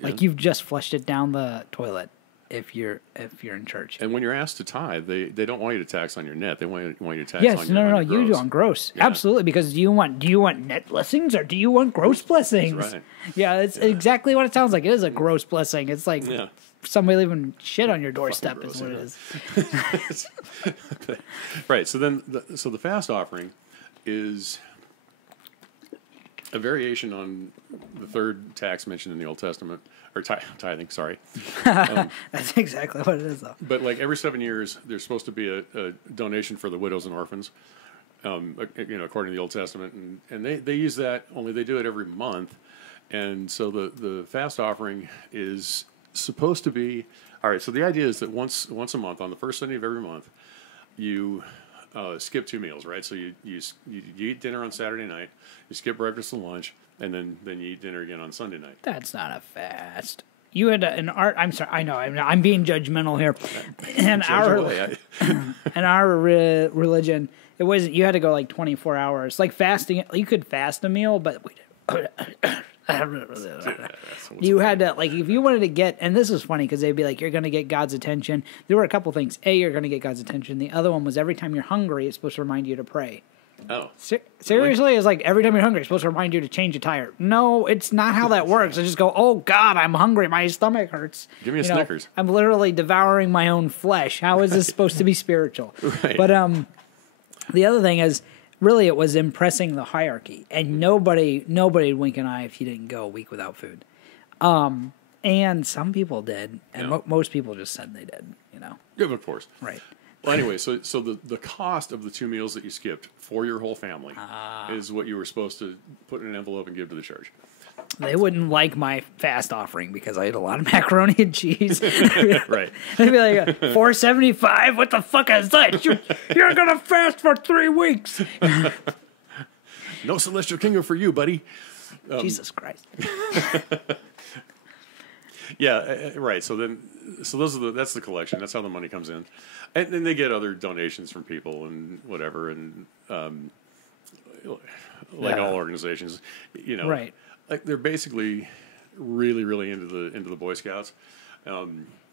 Yeah. Like you've just flushed it down the toilet. If you're in church, and when you're asked to tithe, they don't want you to tax on your net. They want you to tax on your no, you do on gross. Yeah. Absolutely, because do you want net blessings or do you want gross blessings? That's right. Yeah, it's exactly what it sounds like. It is a gross blessing. It's like somebody leaving shit on your doorstep gross, is what it is. Right. So the fast offering is a variation on the third tax mentioned in the Old Testament. Or tithing, sorry. That's exactly what it is, though. But like every 7 years, there's supposed to be a donation for the widows and orphans, according to the Old Testament. And they use that, only they do it every month. And so the fast offering is supposed to be, all right, so the idea is that once a month, on the first Sunday of every month, you skip 2 meals, right? So you eat dinner on Saturday night, you skip breakfast and lunch, and then you eat dinner again on Sunday night. That's not a fast. You had I'm sorry. I know. I'm being judgmental here. In our religion, it wasn't. You had to go like 24 hours. Like fasting, you could fast a meal, but you had to if you wanted to get. And this is funny because they'd be like, "You're going to get God's attention." There were a couple things. A, you're going to get God's attention. The other one was every time you're hungry, it's supposed to remind you to pray. Oh. Seriously? Really? It's like every time you're hungry, it's supposed to remind you to change a tire. No, it's not how that works. I just go, oh, God, I'm hungry. My stomach hurts. Give me a Snickers. I'm literally devouring my own flesh. How is this supposed to be spiritual? Right. But the other thing is, really, it was impressing the hierarchy. And nobody would wink an eye if you didn't go a week without food. And some people did. And most people just said they did, Yeah, of course. Right. Well, anyway, so the cost of the 2 meals that you skipped for your whole family is what you were supposed to put in an envelope and give to the church. They wouldn't like my fast offering because I ate a lot of macaroni and cheese. Right. They'd be like, $4.75? What the fuck is that? You're going to fast for 3 weeks. No celestial kingdom for you, buddy. Jesus Christ. Yeah, right. So that's the collection. That's how the money comes in, and then they get other donations from people and whatever, and like all organizations, Right. like they're basically really, really into the Boy Scouts.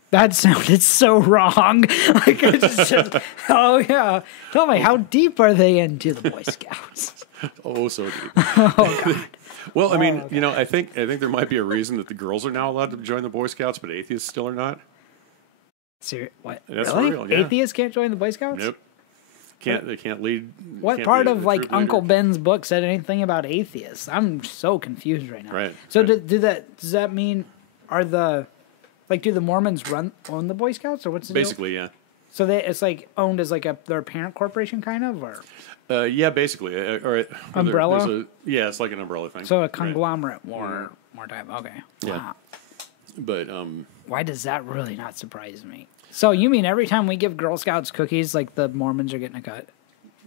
That sounded so wrong. Like it's just, oh yeah. Tell me, how deep are they into the Boy Scouts? Oh, so deep. Oh God. Well, I mean, I think there might be a reason that the girls are now allowed to join the Boy Scouts, but atheists still are not. What? That's really? real, yeah. Atheists can't join the Boy Scouts? Nope. They can't lead. What can't part be of a like troop Uncle leader. Ben's book said anything about atheists? I'm so confused right now. Right. So right. does that mean do the Mormons own the Boy Scouts, or what's the deal? Basically, yeah. So it's like owned as like their parent corporation kind of, or Yeah, basically. Umbrella? It's like an umbrella thing. so a Right. conglomerate more time. Okay. Yeah. Wow. But Why does that really not surprise me? So you mean every time we give Girl Scouts cookies, like the Mormons are getting a cut?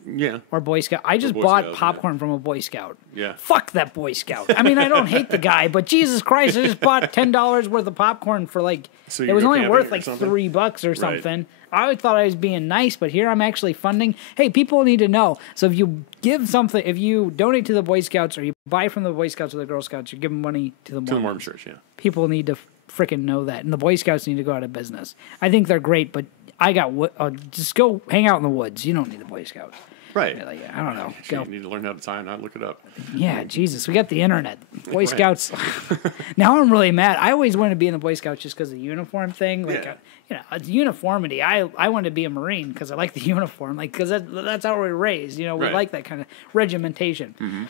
yeah, Or Boy Scout? I just Boy bought Scouts, popcorn from a Boy Scout. yeah. Fuck that Boy Scout. I mean, I don't hate the guy, but Jesus Christ, I just bought $10 worth of popcorn for like, So it you was go only camping worth or like something? $3 or something. I thought I was being nice, but here I'm actually funding. Hey, people need to know. So if you give something, if you donate to the Boy Scouts or you buy from the Boy Scouts or the Girl Scouts, you're giving money to the Mormons. To the Mormon Church, yeah. People need to freaking know that, and the Boy Scouts need to go out of business. I think they're great, but just go hang out in the woods. You don't need the Boy Scouts. Right. Like, I don't know. You need to learn how to tie a knot. Look it up. Yeah, Jesus, we got the internet. Boy Right. Scouts. Now I'm really mad. I always wanted to be in the Boy Scouts just because of the uniform thing. Like, Yeah. it's uniformity. I wanted to be a Marine because I like the uniform. Like, because that's how we were raised. We Right. like that kind of regimentation.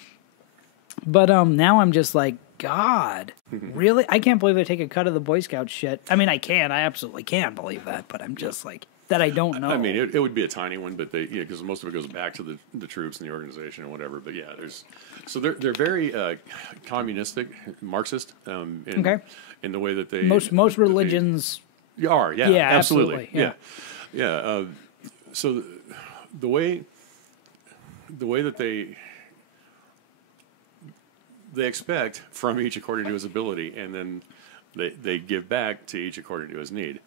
But now I'm just like, God, really? I can't believe they take a cut of the Boy Scout shit. I mean, I absolutely can believe that, but I'm just like, that I don't know. I mean, it would be a tiny one, but because most of it goes back to the troops and the organization or whatever. But yeah, they're very communistic, Marxist. In the way that they most religions are. Yeah, absolutely. Yeah. So the way that they expect from each according to his ability, and then they give back to each according to his need.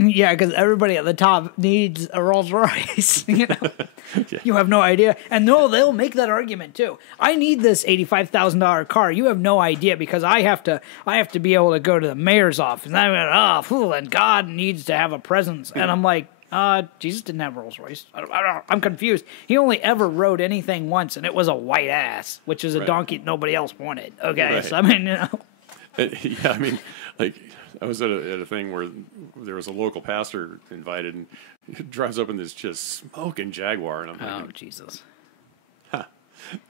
Yeah, because everybody at the top needs a Rolls Royce. Yeah. You have no idea, and they'll make that argument too. I need this $85,000 car. You have no idea because I have to be able to go to the mayor's office. And and God needs to have a presence. And I'm like, Jesus didn't have a Rolls Royce. I'm confused. He only ever rode anything once, and it was a white ass, which is a donkey nobody else wanted. Okay, Right. so I mean, Yeah, I mean, like I was at a thing where there was a local pastor invited, and he drives up in this just smoking Jaguar, and I'm oh thinking, Jesus. all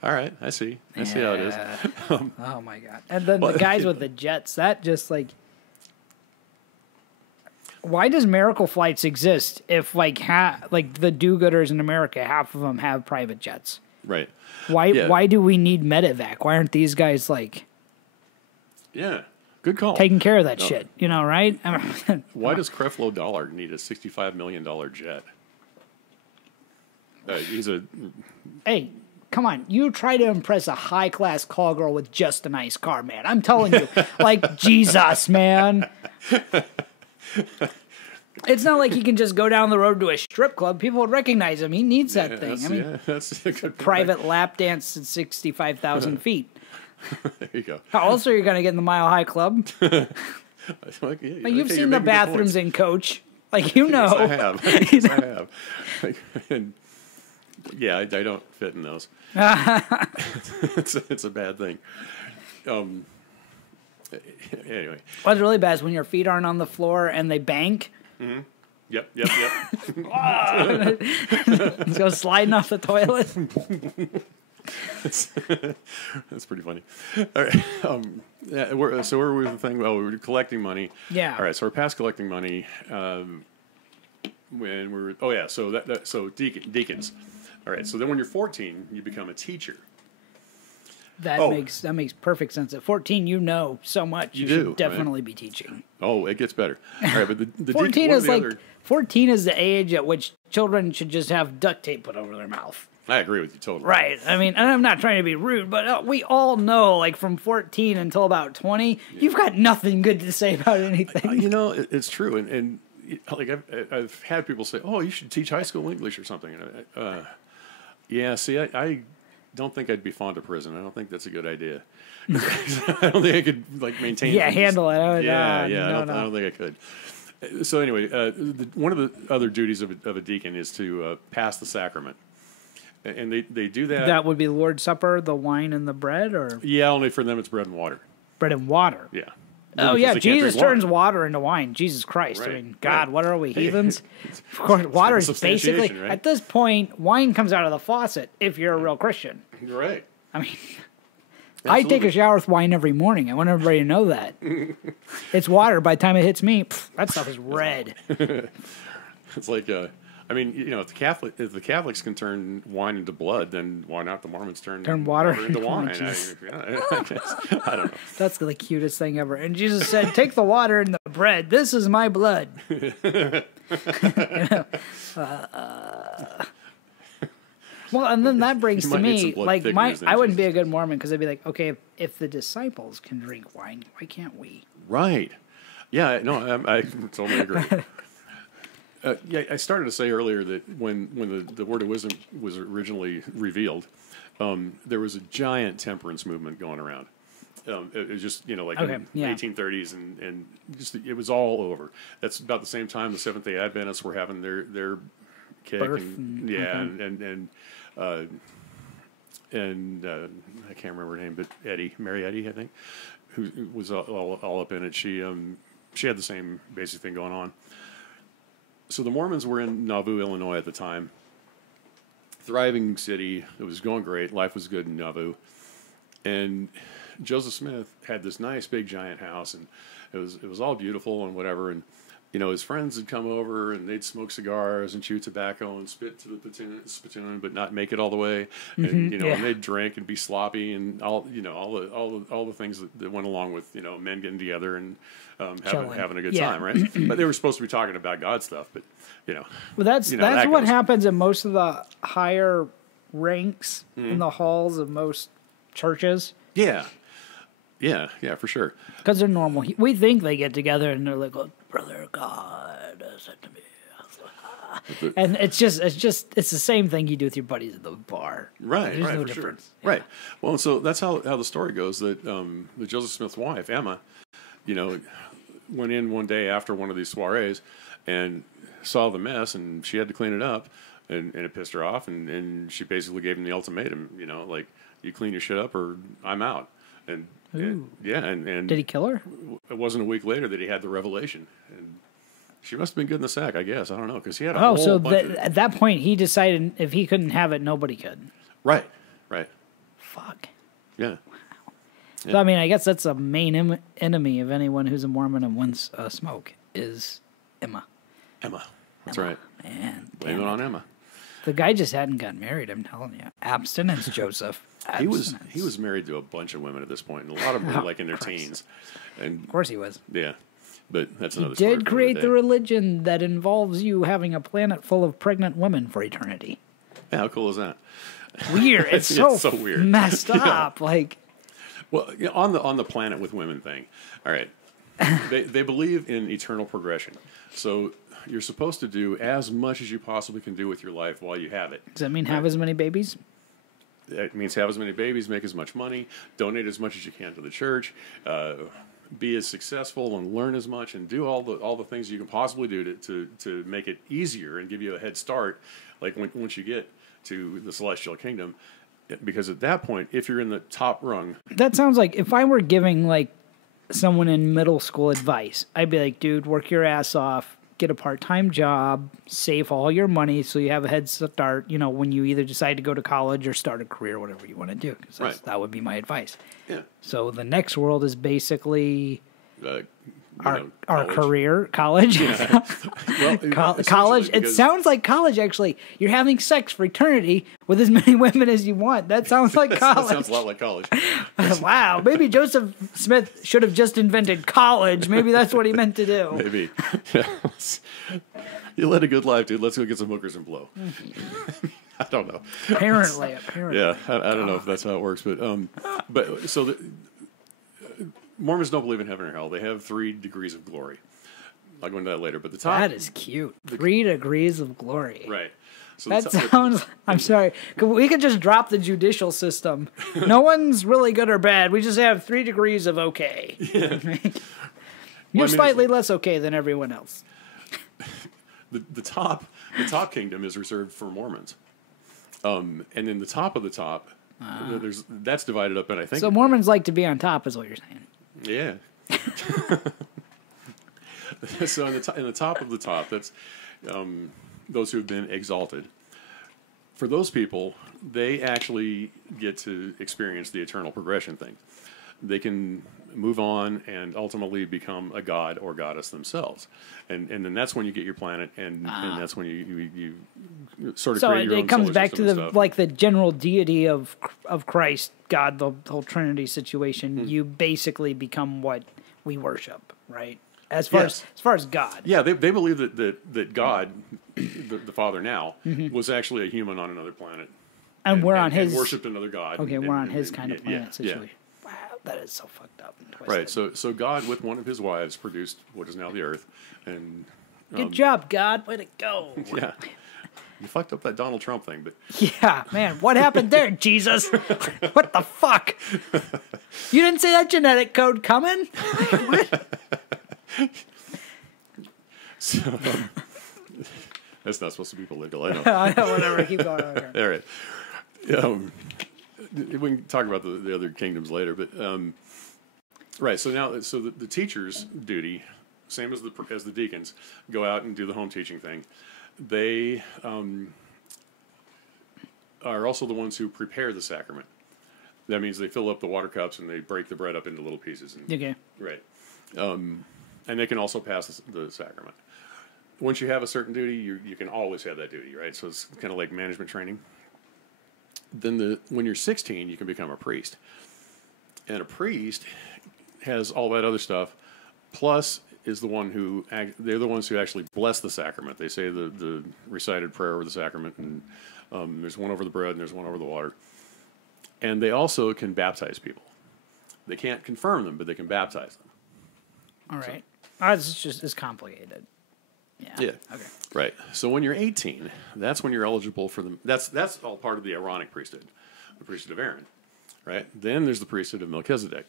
right, I see how it is. Oh my God. And then the guys with the jets, that just like, why does Miracle Flights exist if like the do-gooders in America, half of them have private jets? Right. Why do we need medevac? Why aren't these guys like Yeah. Good call. taking care of that shit? Right? Why does Creflo Dollar need a $65 million jet? Hey, come on. You try to impress a high-class call girl with just a nice car, man. I'm telling you. Like, Jesus, man. It's not like he can just go down the road to a strip club. People would recognize him. He needs that thing. I mean, that's a good private lap dance at 65,000 feet. There you go. How else are you going to get in the Mile High Club? You've seen the bathrooms in Coach. Like, Yes, I have. Yes, I have. And, yeah, I don't fit in those. It's a bad thing. Anyway. What's really bad is when your feet aren't on the floor and they bank. Mm-hmm. Yep. It's go sliding off the toilet. That's pretty funny. All right. So where were we with the thing? Well, we were collecting money. Yeah. All right. So we're past collecting money. When we were, so deacons. All right. So then when you're 14, you become a teacher. That makes perfect sense. At 14, you know so much. You should definitely be teaching. Oh, it gets better. All right, but the 14 is 14 is the age at which children should just have duct tape put over their mouth. I agree with you totally. Right. I mean, and I'm not trying to be rude, but we all know, like, from 14 until about 20, you've got nothing good to say about anything. You know, it's true. And like, I've had people say, oh, you should teach high school English or something. And yeah, see, I don't think I'd be fond of prison. I don't think that's a good idea. I don't think I could, like, maintain it. Handle it. I don't think I could. So anyway, one of the other duties of a deacon is to pass the sacrament. And they do that. That would be the Lord's Supper, the wine and the bread, or? Yeah, only for them it's bread and water. Bread and water. Yeah. Oh, yeah, Jesus turns water into wine. Jesus Christ. Right. I mean, God, what are we, heathens? Of course, water is basically, right? At this point, wine comes out of the faucet if you're a real Christian. You're right. I mean, I take a shower with wine every morning. I want everybody to know that. It's water. By the time it hits me, that stuff is red. It's like... I mean, you know, if the Catholics can turn wine into blood, then why not the Mormons turn water into wine? I don't know. That's the cutest thing ever. And Jesus said, "Take the water and the bread. This is my blood." Well, and then that brings to me, like, I wouldn't be a good Mormon because I'd be like, okay, if the disciples can drink wine, why can't we? Right. Yeah. No, I totally agree. Yeah, I started to say earlier that when the word of wisdom was originally revealed, there was a giant temperance movement going around. It was just, in the 1830s, and just it was all over. That's about the same time the Seventh-day Adventists were having their kick, and I can't remember her name, but Mary Eddy, I think, who was all up in it. She had the same basic thing going on. So the Mormons were in Nauvoo, Illinois at the time. Thriving city. It was going great. Life was good in Nauvoo. And Joseph Smith had this nice big giant house, and it was all beautiful and whatever. And his friends would come over and they'd smoke cigars and chew tobacco and spit to the spittoon, but not make it all the way. And and they'd drink and be sloppy and all the things that went along with men getting together and having a good time, right? But they were supposed to be talking about God stuff, but Well, that's what happens in most of the higher ranks in the halls of most churches. Yeah, for sure. Because they're normal. We think they get together and they're like, "Oh, brother, God said to me," and it's the same thing you do with your buddies at the bar. Right, There's no for difference. Sure. Right. Well, and so that's how the story goes. That the Joseph Smith's wife, Emma, went in one day after one of these soirees and saw the mess, and she had to clean it up, and it pissed her off, and she basically gave him the ultimatum, like, you clean your shit up or I'm out. And did he kill her? It wasn't a week later that he had the revelation, and she must have been good in the sack, I guess. I don't know, because he had a whole bunch at that point he decided if he couldn't have it, nobody could. Right. Fuck. Yeah. So I mean, I guess that's a main enemy of anyone who's a Mormon and wants smoke is Emma. That's right. Man, blame it on Emma. The guy just hadn't gotten married. I'm telling you, abstinence, Joseph. Abstinence. He was married to a bunch of women at this point, and a lot of them were like in their teens. And of course he was. Yeah, but that's another story. He did create the religion that involves you having a planet full of pregnant women for eternity. Yeah, how cool is that? Weird. It's so weird, messed up. Like, well, on the planet with women thing. All right, they believe in eternal progression. So you're supposed to do as much as you possibly can do with your life while you have it. Does that mean have as many babies? It means have as many babies, make as much money, donate as much as you can to the church, be as successful and learn as much, and do all the things you can possibly do to make it easier and give you a head start. Like once you get to the celestial kingdom, because at that point, if you're in the top rung, that sounds like if I were giving like someone in middle school advice, I'd be like, dude, work your ass off. Get a part-time job, save all your money so you have a head start, when you either decide to go to college or start a career, whatever you want to do. That would be my advice. Yeah. So the next world is basically... our career, college. Yeah. Well, college. It sounds like college, actually. You're having sex for eternity with as many women as you want. That sounds like college. That sounds a lot like college. Wow. Maybe Joseph Smith should have just invented college. Maybe that's what he meant to do. Maybe. Yeah. You led a good life, dude. Let's go get some hookers and blow. I don't know. Apparently. Yeah, I don't know if that's how it works, but so Mormons don't believe in heaven or hell. They have 3 degrees of glory. I'll go into that later. But the top, that is cute. 3 degrees of glory. Right. So that sounds. I'm sorry. We could just drop the judicial system. No one's really good or bad. We just have 3 degrees of okay. Yeah. You're slightly less okay than everyone else. The top kingdom is reserved for Mormons. And then the top of the top, that's divided up, and I think so. Mormons like to be on top, is what you're saying. Yeah. So in the top of the top, that's those who have been exalted. For those people, they actually get to experience the eternal progression thing. They can move on and ultimately become a god or goddess themselves, and then that's when you get your planet, and that's when you sort of create your own. So it comes back to the general deity of Christ, God, the whole Trinity situation. You basically become what we worship, right? As far as God. Yeah, they believe that God, the Father now, was actually a human on another planet, and we're on his worshipped another god. Okay, we're on his kind of planet situation. Yeah. Wow, that is so fucked up. Right. So God, with one of his wives, produced what is now the Earth, and good job, God. Way to go. Yeah. You fucked up that Donald Trump thing, but yeah, man, what happened there, Jesus? What the fuck? You didn't see that genetic code coming? So that's not supposed to be political. I know. I know. Whatever. Keep going. Okay. All right. We can talk about the other kingdoms later, but right. So now, the teacher's duty, same as the deacons, go out and do the home teaching thing. They are also the ones who prepare the sacrament. That means they fill up the water cups and they break the bread up into little pieces. Okay. Right. And they can also pass the sacrament. Once you have a certain duty, you can always have that duty, right? So it's kind of like management training. Then when you're 16, you can become a priest. And a priest has all that other stuff, plus is the one who they're the ones who actually bless the sacrament. They say the recited prayer over the sacrament, and there's one over the bread and there's one over the water. And they also can baptize people. They can't confirm them, but they can baptize them. All right. It's complicated. Yeah. Yeah. Okay. Right. So when you're 18, that's when you're eligible for that's all part of the Aaronic priesthood, the priesthood of Aaron. Right. Then there's the priesthood of Melchizedek.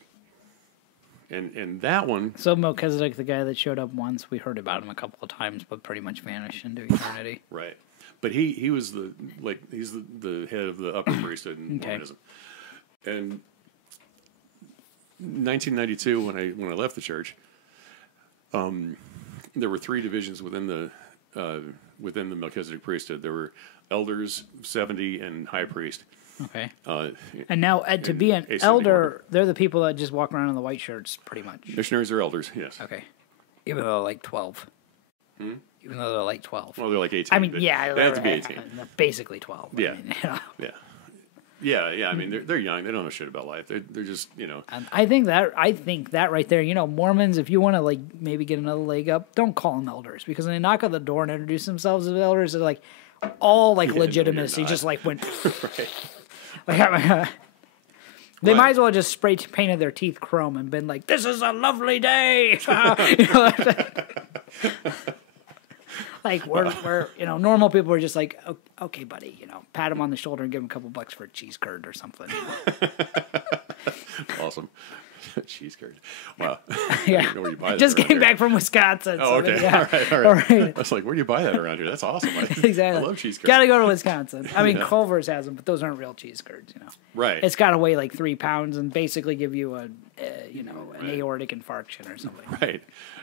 And that one. So Melchizedek, the guy that showed up once, we heard about him a couple of times, but pretty much vanished into eternity. Right. But he was he's the head of the upper priesthood in Mormonism. And 1992, when I left the church, there were 3 divisions within the Melchizedek priesthood. There were elders, 70, and high priest. Okay. And now to be an elder, they're the people that just walk around in the white shirts, pretty much. Missionaries are elders, yes. Okay. Even though they're like 12. Even though they're like 12. Well, they're like 18. I mean, yeah. They have to be 18. They're basically 12. Yeah. I mean, you know. Yeah. I mean, they're young. They don't know shit about life. They're just, I think that right there, Mormons, if you want to maybe get another leg up, don't call them elders, because when they knock on the door and introduce themselves as elders, they're like all legitimacy just went right. They might as well just spray painted their teeth chrome and been like, "This is a lovely day." We're normal people are just like, okay, buddy, pat him on the shoulder and give him a couple bucks for a cheese curd or something. Awesome. Cheese curd. Wow. Yeah. I know where you buy that just came here. back from Wisconsin. Oh, okay. Yeah. All right. I was like, where do you buy that around here? That's awesome. Exactly. I love cheese curds. Got to go to Wisconsin. I mean, Culver's has them, but those aren't real cheese curds, Right. It's got to weigh like 3 pounds and basically give you an aortic infarction or something. Right.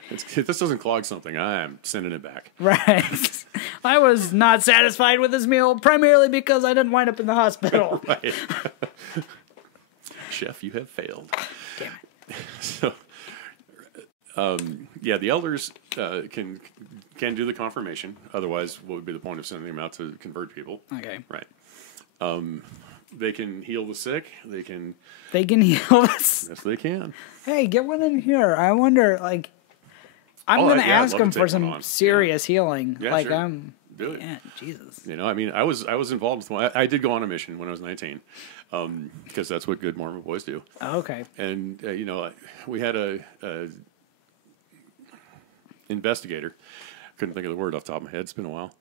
This doesn't clog something. I'm sending it back. Right. I was not satisfied with this meal, primarily because I didn't wind up in the hospital. Right. Chef, you have failed. Damn it. So, Yeah, the elders can do the confirmation. Otherwise, what would be the point of sending them out to convert people? Okay. Right. They can heal the sick. They can heal us. Yes, they can. Hey, get one in here. I wonder, like, I'm going to ask them for some serious healing. Yeah, like, sure. Do it. Yeah, Jesus. You know, I mean, I was involved with one. I did go on a mission when I was 19, because that's what good Mormon boys do. Oh, okay. And you know, we had a investigator. Couldn't think of the word off the top of my head. It's been a while.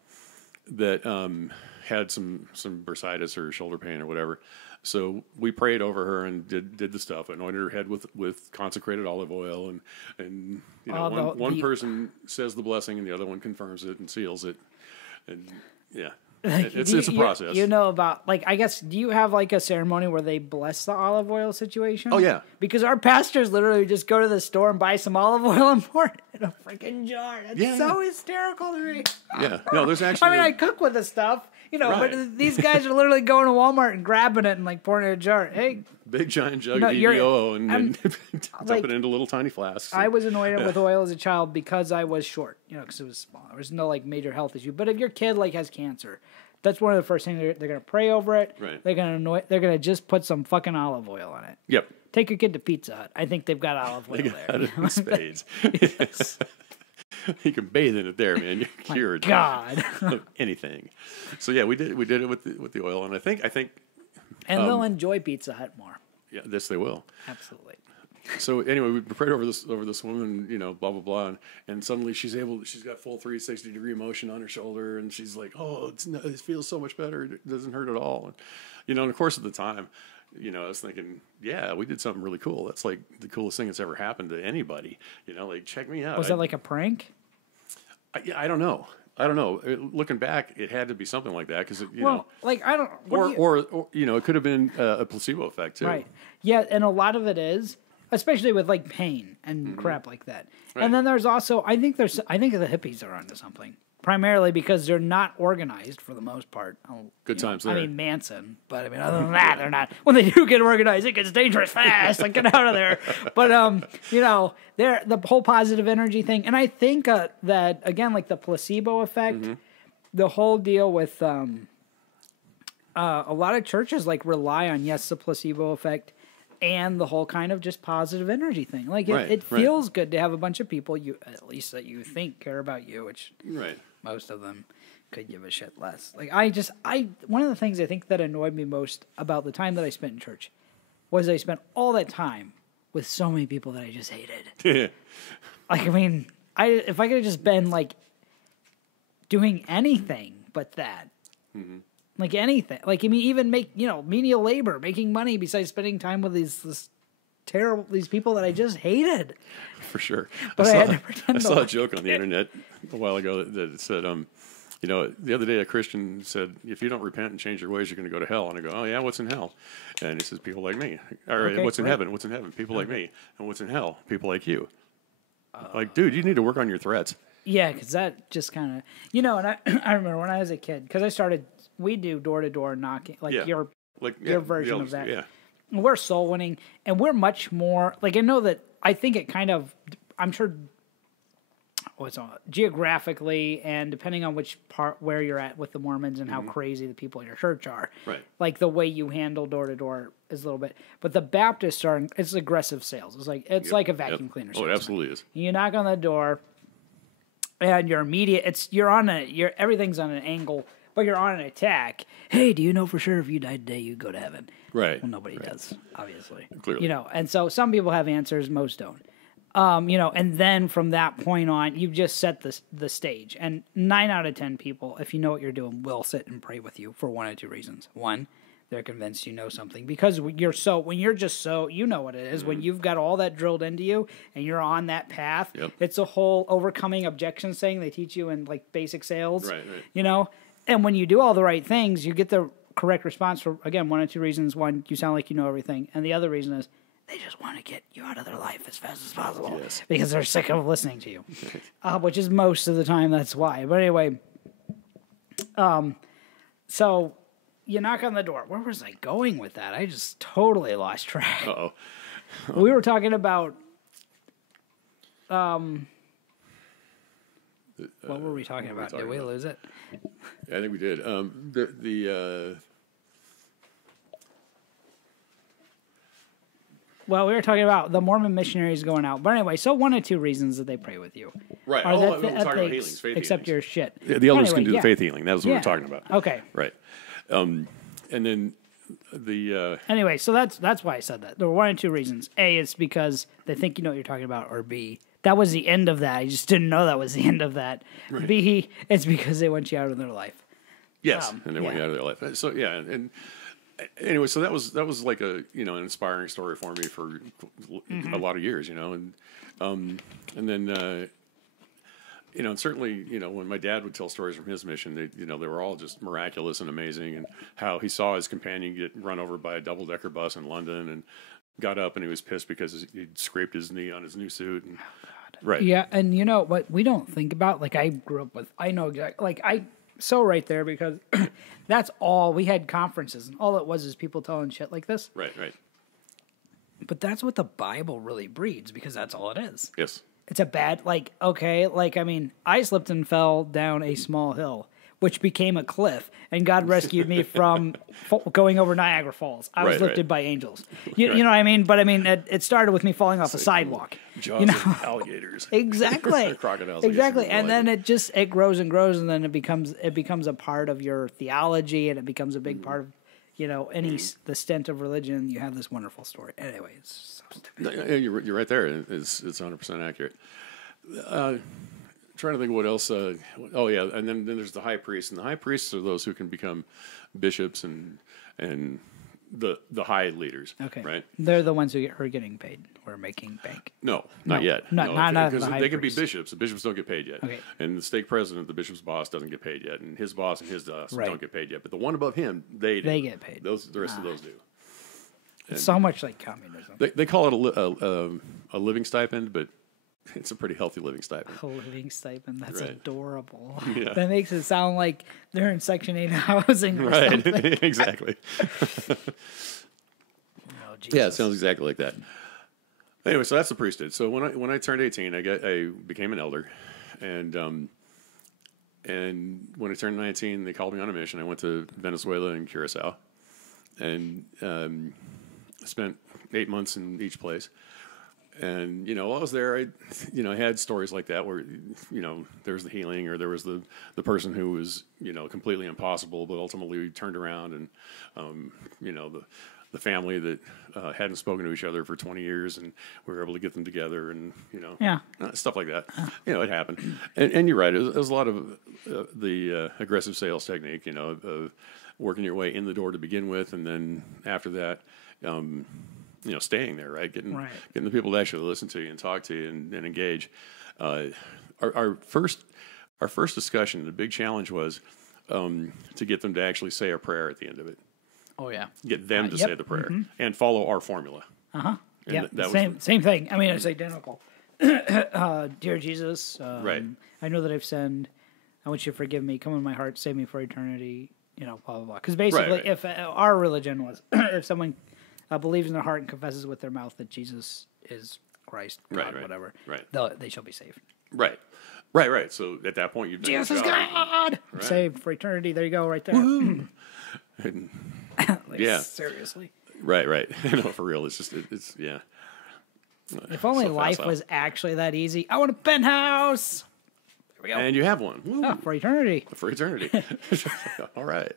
That had some bursitis or shoulder pain or whatever. So we prayed over her and did the stuff. Anointed her head with consecrated olive oil, and you know, one person says the blessing and the other one confirms it and seals it. And yeah, it's a process. You know about, like, I guess, do you have like a ceremony where they bless the olive oil situation? Oh yeah, because our pastors literally just go to the store and buy some olive oil and pour it in a freaking jar. It's so hysterical to me. Yeah, no, there's actually. I mean, I cook with the stuff, you know, right. but these guys are literally going to Walmart and grabbing it and like pouring it in a jar. Hey, big giant jug of EVO and dump it into little tiny flasks. I was anointed with oil as a child because I was short, you know, because it was small. There was no like major health issue. But if your kid like has cancer, that's one of the first things they're going to pray over it. Right. They're going to just put some fucking olive oil on it. Yep. Take your kid to Pizza Hut. I think they've got olive oil there. It in spades. Yes. You can bathe in it there, man. You're cured. God. Anything. So yeah, we did it with the oil, and I think. And they'll enjoy Pizza Hut more. Yeah, this they will. Absolutely. So anyway, we prayed over this woman, you know, blah blah blah, and suddenly she's got full 360-degree motion on her shoulder, and she's like, oh, it feels so much better. It doesn't hurt at all. And you know, in the course of the time, you know, I was thinking, yeah, we did something really cool. That's like the coolest thing that's ever happened to anybody. You know, like, check me out. Was that like a prank? I don't know. Looking back, it had to be something like that because you know, like I don't, or you know, it could have been a placebo effect too. Right. Yeah, and a lot of it is, especially with like pain and crap like that. Right. And then there's also, I think the hippies are onto something. Primarily because they're not organized for the most part. Good times there. I mean, Manson. But I mean, other than that, they're not. When they do get organized, it gets dangerous fast. Like, get out of there. But, you know, they're the whole positive energy thing. And I think that, again, like the placebo effect, the whole deal with a lot of churches, like, rely on, yes, the placebo effect and the whole kind of just positive energy thing. Like, it feels good to have a bunch of people, at least that you think care about you, which... Right. Most of them could give a shit less. Like, one of the things I think that annoyed me most about the time that I spent in church was I spent all that time with so many people that I just hated. Like, I mean, if I could have just been, like, doing anything but that, like anything, like, I mean, even menial labor, making money besides spending time with these people that I just hated. For sure. But I saw a joke on the internet a while ago that said, you know, the other day a Christian said, if you don't repent and change your ways, you're going to go to hell. And I go, oh yeah, what's in hell? And he says, people like me. Or what's in heaven? What's in heaven? People like me. And what's in hell? People like you. Like, dude, you need to work on your threats. Yeah, because that just kind of, you know, and I remember when I was a kid, because we do door-to-door knocking, like your version of that. Yeah. We're soul winning, and we're much more, like, I know that, I think it kind of, I'm sure, geographically, and depending on which part, where you're at with the Mormons and how crazy the people in your church are, right? Like, the way you handle door-to-door is a little bit, but the Baptists it's aggressive sales. It's like a vacuum cleaner. Oh, it absolutely is. You knock on the door, and you're immediate, everything's on an angle, but you're on an attack. Hey, do you know for sure if you died today, you'd go to heaven? Right. Well, nobody does, obviously. Clearly. You know, and so some people have answers, most don't. You know, and then from that point on, you've just set the stage. And 9 out of 10 people, if you know what you're doing, will sit and pray with you for one of two reasons. One, they're convinced you know something. Because when you're just so, you know what it is. When you've got all that drilled into you and you're on that path, it's a whole overcoming objections thing they teach you in, like, basic sales. Right. You know? And when you do all the right things, you get the correct response for, again, one of two reasons. One, you sound like you know everything. And the other reason is they just want to get you out of their life as fast as possible. Yes. Because they're sick of listening to you. Which is most of the time, that's why. But anyway, so you knock on the door. Where was I going with that? I just totally lost track. Uh-oh. We were talking about What were we talking about? Did we lose it? I think we did. Well, we were talking about the Mormon missionaries going out. But anyway, so one of two reasons that they pray with you. Right. Are that we're the talking about ethics, healings, except your shit. Yeah, the elders Anyway, can do the faith healing. That was what we're talking about. Okay. Right. And then the... Anyway, so that's why I said that. There were one or two reasons. A, it's because they think you know what you're talking about. Or B, that was the end of that. I just didn't know that was the end of that. Right. B, it's because they want you out of their life. Yes, and they want you out of their life. So, yeah, and anyway, so that was like an inspiring story for me for a lot of years, and then and certainly when my dad would tell stories from his mission, they were all just miraculous and amazing, and how he saw his companion get run over by a double-decker bus in London and got up and he was pissed because he'd scraped his knee on his new suit and right. Yeah, and you know what we don't think about, like I grew up with, I know exactly, like so right there, because that's all, we had conferences, and all it was is people telling shit like this. Right. But that's what the Bible really breeds, because that's all it is. Yes. It's a bad, I slipped and fell down a small hill, which became a cliff, and God rescued me from going over Niagara Falls. I was lifted by angels. You know what I mean? But it started with me falling off a sidewalk. Jaws of alligators. Exactly. Crocodiles. Exactly. And then it grows and grows, and then it becomes a part of your theology, and it becomes a big part of the stint of religion. You have this wonderful story. Anyway, it's so stupid. No, you're right there. It's 100% accurate. Trying to think what else. And then there's the high priest, and the high priests are those who can become bishops and the high leaders. Okay, right? They're the ones who are getting paid or making bank. No, not yet. Not because the high they can priest. be bishops. The bishops don't get paid yet. Okay. And the stake president, the bishop's boss, doesn't get paid yet, and his boss and his boss Right. don't get paid yet. But the one above him, they do. They get paid. The rest of those do. It's so much like communism. They call it a living stipend, but it's a pretty healthy living stipend. A living stipend. That's Right. adorable. Yeah. That makes it sound like they're in Section 8 housing or Right. something. Exactly. Oh, Jesus. Yeah, it sounds exactly like that. Anyway, so that's the priesthood. So when I turned 18, I became an elder, and when I turned 19, they called me on a mission. I went to Venezuela and Curacao, and spent 8 months in each place. And while I was there, I had stories like that where there was the healing, or there was the person who was completely impossible, but ultimately turned around, and the family that hadn't spoken to each other for 20 years, and we were able to get them together, and stuff like that. It happened. And you're right, it was a lot of the aggressive sales technique, of working your way in the door to begin with, and then after that, staying there, right? Getting the people to actually listen to you and talk to you and engage. Our first discussion, the big challenge was to get them to actually say a prayer at the end of it. Oh yeah. Get them to say the prayer and follow our formula. Yeah. Same thing. I mean, it's identical. Dear Jesus, Right. I know that I've sinned. I want you to forgive me. Come in my heart. Save me for eternity. Blah blah blah. Because basically, if our religion was, if someone believes in their heart and confesses with their mouth that Jesus is Christ, God, whatever, they shall be saved. Right. So at that point, you've done Jesus is God, saved for eternity. There you go, right there. Seriously. Right. No, for real. It's just it's. If only so life was actually that easy. I want a penthouse. There we go. And you have one. Oh, for eternity. For eternity. All right.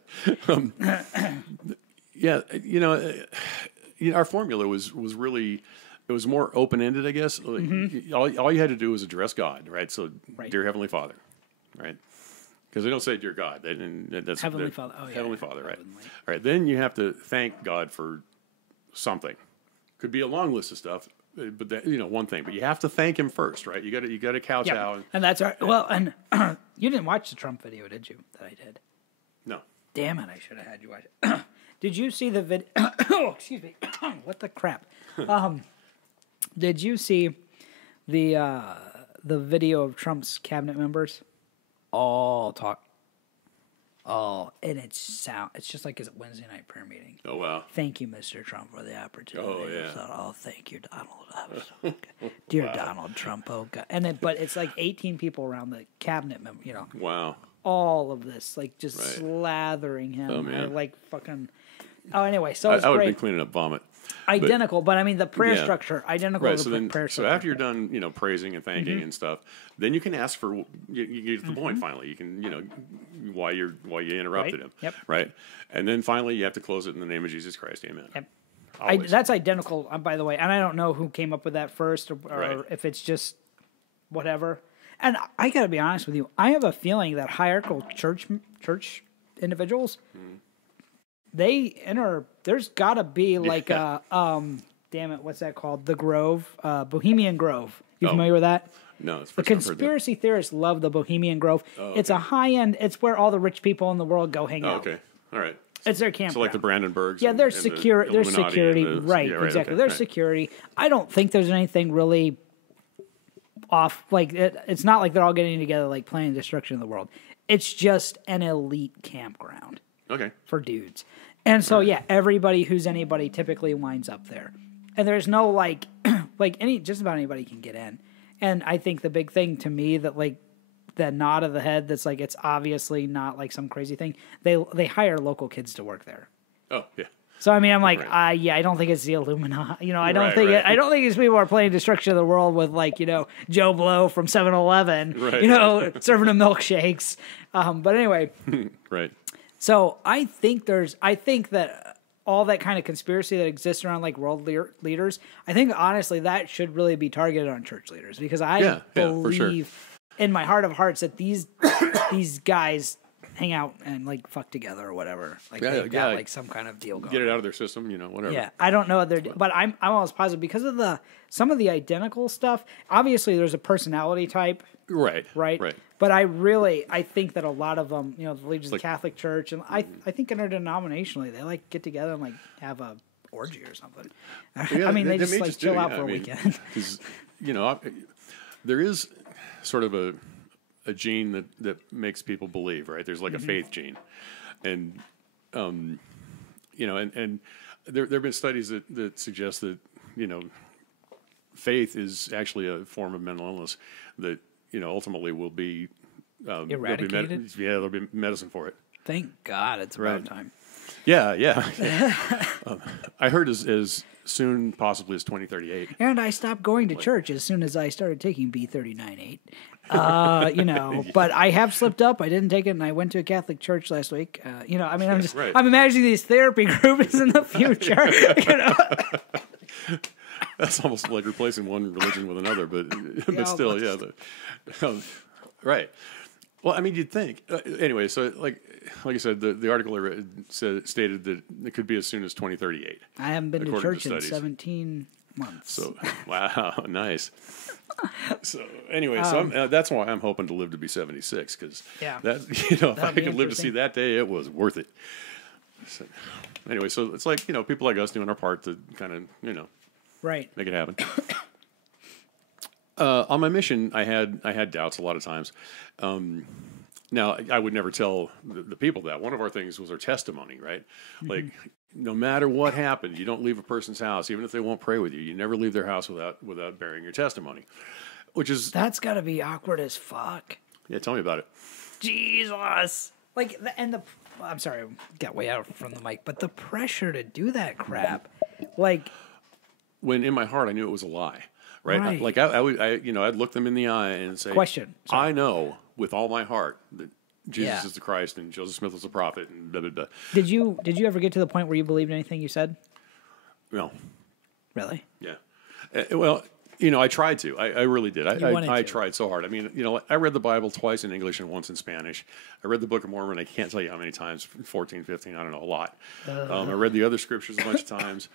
Our formula was really, it was more open-ended, I guess. All you had to do was address God, right? So, Dear Heavenly Father, right? Because they don't say Dear God. That's Heavenly Father. Oh, yeah. Heavenly Father, right? All right. Then you have to thank God for something. Could be a long list of stuff, but one thing. But you have to thank Him first, right? You got to kowtow. Yeah. And that's our well. And you didn't watch the Trump video, did you? That I did. No. Damn it! I should have had you watch it. Did you see the video? Oh, excuse me. What the crap? Did you see the video of Trump's cabinet members all Oh, and it's just like a Wednesday night prayer meeting. Oh, wow. Thank you, Mr. Trump, for the opportunity. Oh, yeah. Oh, thank you, Donald. Dear Donald Trump, oh God. And then, but it's like 18 people around the cabinet member, you know. Wow. All of this, like just slathering him. Oh, man. Or like fucking. Oh, anyway, so it's I would great. have been cleaning up vomit. Identical, but I mean the prayer structure, identical Right. to the prayer structure. So after you're done, praising and thanking and stuff, then you can ask for you get to the point. Finally, you can why you interrupted him. Yep. Right. And then finally, you have to close it in the name of Jesus Christ. Amen. Yep. That's identical, by the way, and I don't know who came up with that first, or if it's just whatever. And I got to be honest with you, I have a feeling that hierarchical church individuals. There's got to be like a damn it, what's that called? The Grove, Bohemian Grove. You familiar with that? No, it's the conspiracy theorists love the Bohemian Grove. Oh, okay. It's a high end. It's where all the rich people in the world go hang out. Okay, all right. It's their campground. So like the Brandenburgs. Yeah, there's security. There's security. Right, exactly. There's security. I don't think there's anything really off. Like it's not like they're all getting together like planning destruction of the world. It's just an elite campground. Okay. For dudes. And so, everybody who's anybody typically winds up there. And there's no, like just about anybody can get in. And I think the big thing to me that, like, the nod of the head that's, like, it's obviously not, like, some crazy thing. They hire local kids to work there. Oh, yeah. So, I mean, I'm like, I don't think it's the Illuminati. I don't think I don't think these people are playing destruction of the world with, like, Joe Blow from 7-Eleven, serving them milkshakes. But anyway. Right. So I think that all that kind of conspiracy that exists around like world leaders, I think honestly that should really be targeted on church leaders because I believe in my heart of hearts that these guys hang out and like fuck together or whatever. Like they've got like some kind of deal going. Get it out of their system, whatever. Yeah, I don't know what they're but I'm almost positive because of some of the identical stuff. Obviously, there's a personality type. Right. But I think that a lot of them, the Legion of the Catholic Church, and I think interdenominationally, they like get together and like have a orgy or something. Yeah, I mean, they just like chill out for a weekend. Because there is sort of a gene that makes people believe, right? There's like a faith gene, and and there have been studies that suggest that faith is actually a form of mental illness that ultimately will be eradicated. There'll be medicine for it. Thank God, it's about time. Yeah. I heard as soon possibly as 2038. And I stopped going to church as soon as I started taking B39.8. But I have slipped up. I didn't take it, and I went to a Catholic church last week. I'm imagining these therapy groups in the future. That's almost like replacing one religion with another, but still, right. Well, I mean, you'd think. Anyway, so like I said, the article I read stated that it could be as soon as 2038. I haven't been to church in 17 months. So, wow, nice. So anyway, that's why I'm hoping to live to be 76 because if I could live to see that day, it was worth it. So, anyway, so it's like people like us doing our part to kind of right. make it happen. On my mission, I had doubts a lot of times. Now, I would never tell the people that. One of our things was our testimony, right? Mm-hmm. Like, no matter what happened, you don't leave a person's house, even if they won't pray with you. You never leave their house without bearing your testimony, that's got to be awkward as fuck. Yeah, tell me about it. Jesus, I'm sorry, I got way out from the mic, but the pressure to do that crap, like, when in my heart I knew it was a lie. Right. Like I'd look them in the eye and say, "Question. I know with all my heart that Jesus is the Christ and Joseph Smith was a prophet and blah blah blah." Did you ever get to the point where you believed anything you said? No. Really? Yeah. Well, I tried to. I really did. I tried so hard. I mean, I read the Bible twice in English and once in Spanish. I read the Book of Mormon. I can't tell you how many times. 14, 15. I don't know, a lot. I read the other scriptures a bunch of times.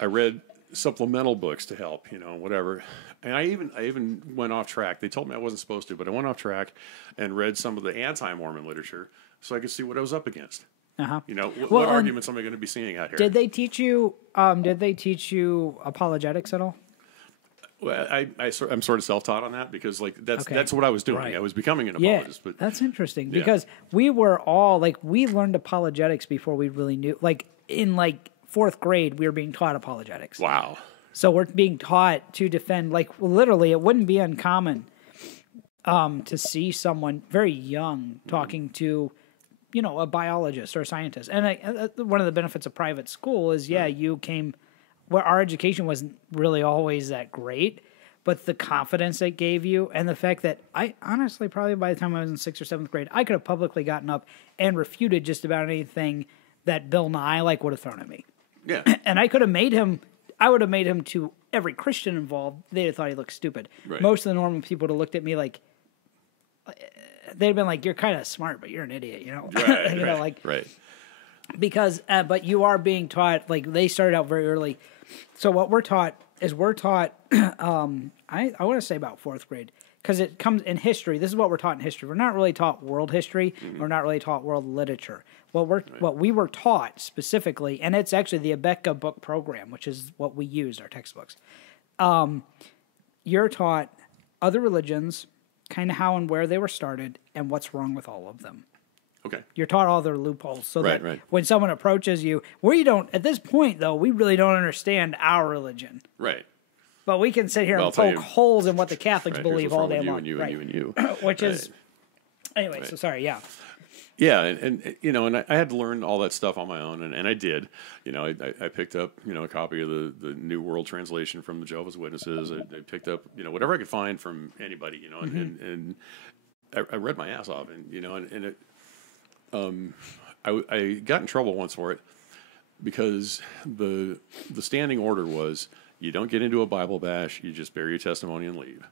I read supplemental books to help, whatever. And I even went off track. They told me I wasn't supposed to, but I went off track and read some of the anti-Mormon literature so I could see what I was up against. Uh-huh. What arguments am I going to be seeing out here? Did they teach you apologetics at all? Well, I'm sort of self-taught on that because like Okay. that's what I was doing. Right. I was becoming an Yeah, apologist. But that's interesting Yeah. because we were all like we learned apologetics before we really knew. Like in like fourth grade, we were being taught apologetics. wow. So we're being taught to defend. Like literally, it wouldn't be uncommon to see someone very young talking to, you know, a biologist or a scientist. And one of the benefits of private school is, you came where our education wasn't really always that great, but the confidence it gave you and the fact that I honestly, probably by the time I was in 6th or 7th grade, I could have publicly gotten up and refuted just about anything that Bill Nye like would have thrown at me. Yeah. And I would have made him to every Christian involved. They'd have thought he looked stupid. Right. Most of the normal people would have looked at me like, they'd have been like, you're kind of smart, but you're an idiot, you know? Right. You know, like, right. because, but you are being taught, like they started out very early. So what we're taught, I want to say about 4th grade, because it comes in history. This is what we're taught in history. We're not really taught world history. We're not really taught world literature. What we were taught specifically, and it's actually the Abeka book program, which is what we use, our textbooks. You're taught other religions, kind of how and where they were started, and what's wrong with all of them. Okay. You're taught all their loopholes, so Right, that right. when someone approaches you, we don't. At this point, though, we really don't understand our religion. Right. But we can sit here Well, and I'll tell poke you- holes in what the Catholics Right. Here's believe what's all wrong day with you long. and you right. and you. Which Right. is, anyway. So sorry. Yeah. Yeah, and you know, and I had to learn all that stuff on my own, and I did. You know, I picked up, you know, a copy of the New World Translation from the Jehovah's Witnesses. I picked up, you know, whatever I could find from anybody, you know, and I read my ass off, and you know, and it, I got in trouble once for it because the standing order was you don't get into a Bible bash, you just bear your testimony and leave.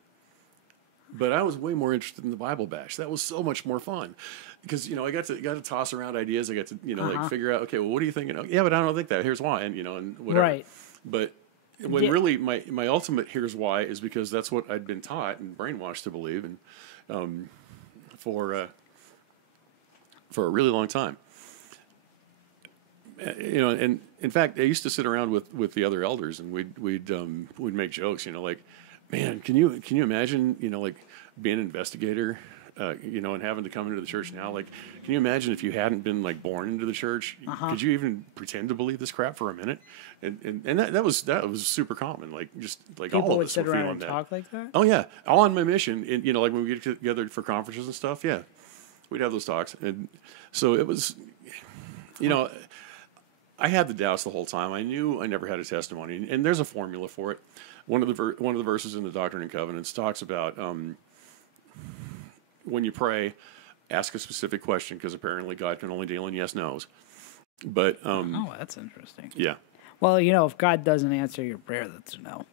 But I was way more interested in the Bible bash. That was so much more fun because, you know, I got to toss around ideas. I got to, you know, like figure out, okay, well, what are you thinking? Oh, yeah, but I don't think that. Here's why, and you know, and whatever. Right. But when really my ultimate here's why is because that's what I'd been taught and brainwashed to believe, and for a really long time. You know, and in fact, I used to sit around with the other elders, and we'd make jokes. You know, like, man, can you imagine? You know, like being an investigator, you know, and having to come into the church now. Like, can you imagine if you hadn't been like born into the church? Could you even pretend to believe this crap for a minute? And that was super common. Like just like People all of would us sit were around feeling and that. talk like that. Oh yeah, all on my mission. And, you know, like when we get together for conferences and stuff. Yeah, we'd have those talks, and so it was, you know. I had the doubts the whole time. I knew I never had a testimony, and there's a formula for it. One of the verses in the Doctrine and Covenants talks about when you pray, ask a specific question because apparently God can only deal in yes nos. But Oh, that's interesting. yeah, Well, you know, if God doesn't answer your prayer, that's a no.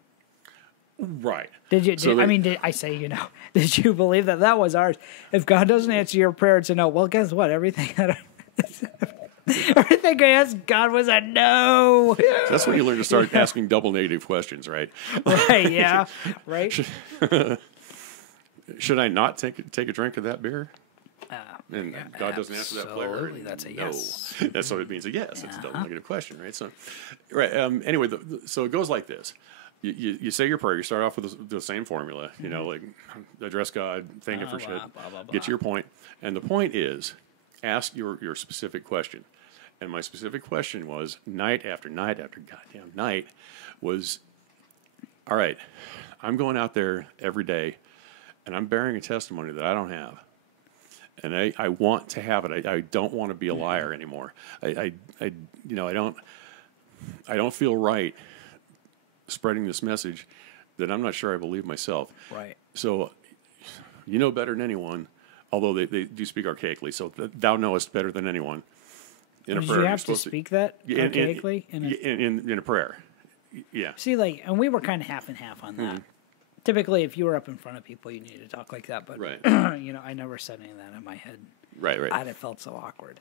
right. Did you? So Did I say you know? Did you believe that was ours? If God doesn't answer your prayer, it's a no. Well, guess what? Everything I asked God was a no. That's when you learn to start asking double negative questions, right? Right? Yeah. Right. Should I not take a drink of that beer? And God doesn't answer that prayer. Absolutely, that's a yes. That's what it means. A yes. It's a double negative question, right? So, right. Anyway, so it goes like this. You say your prayer. You start off with the same formula. You know, like address God, thank Him for shit, get to your point, and the point is, ask your specific question. And my specific question was night after night after goddamn night was, all right, I'm going out there every day, and I'm bearing a testimony that I don't have. And I want to have it. I don't want to be a liar anymore. I don't feel right spreading this message that I'm not sure I believe myself. Right. So you know better than anyone, although they do speak archaically. So thou knowest better than anyone. In a Did prayer, you you're have to supposed speak that archaically? in a prayer? Yeah. See, like, and we were kind of half and half on that. Typically, if you were up in front of people, you needed to talk like that. But, Right. you know, I never said any of that in my head. Right. I'd have felt so awkward.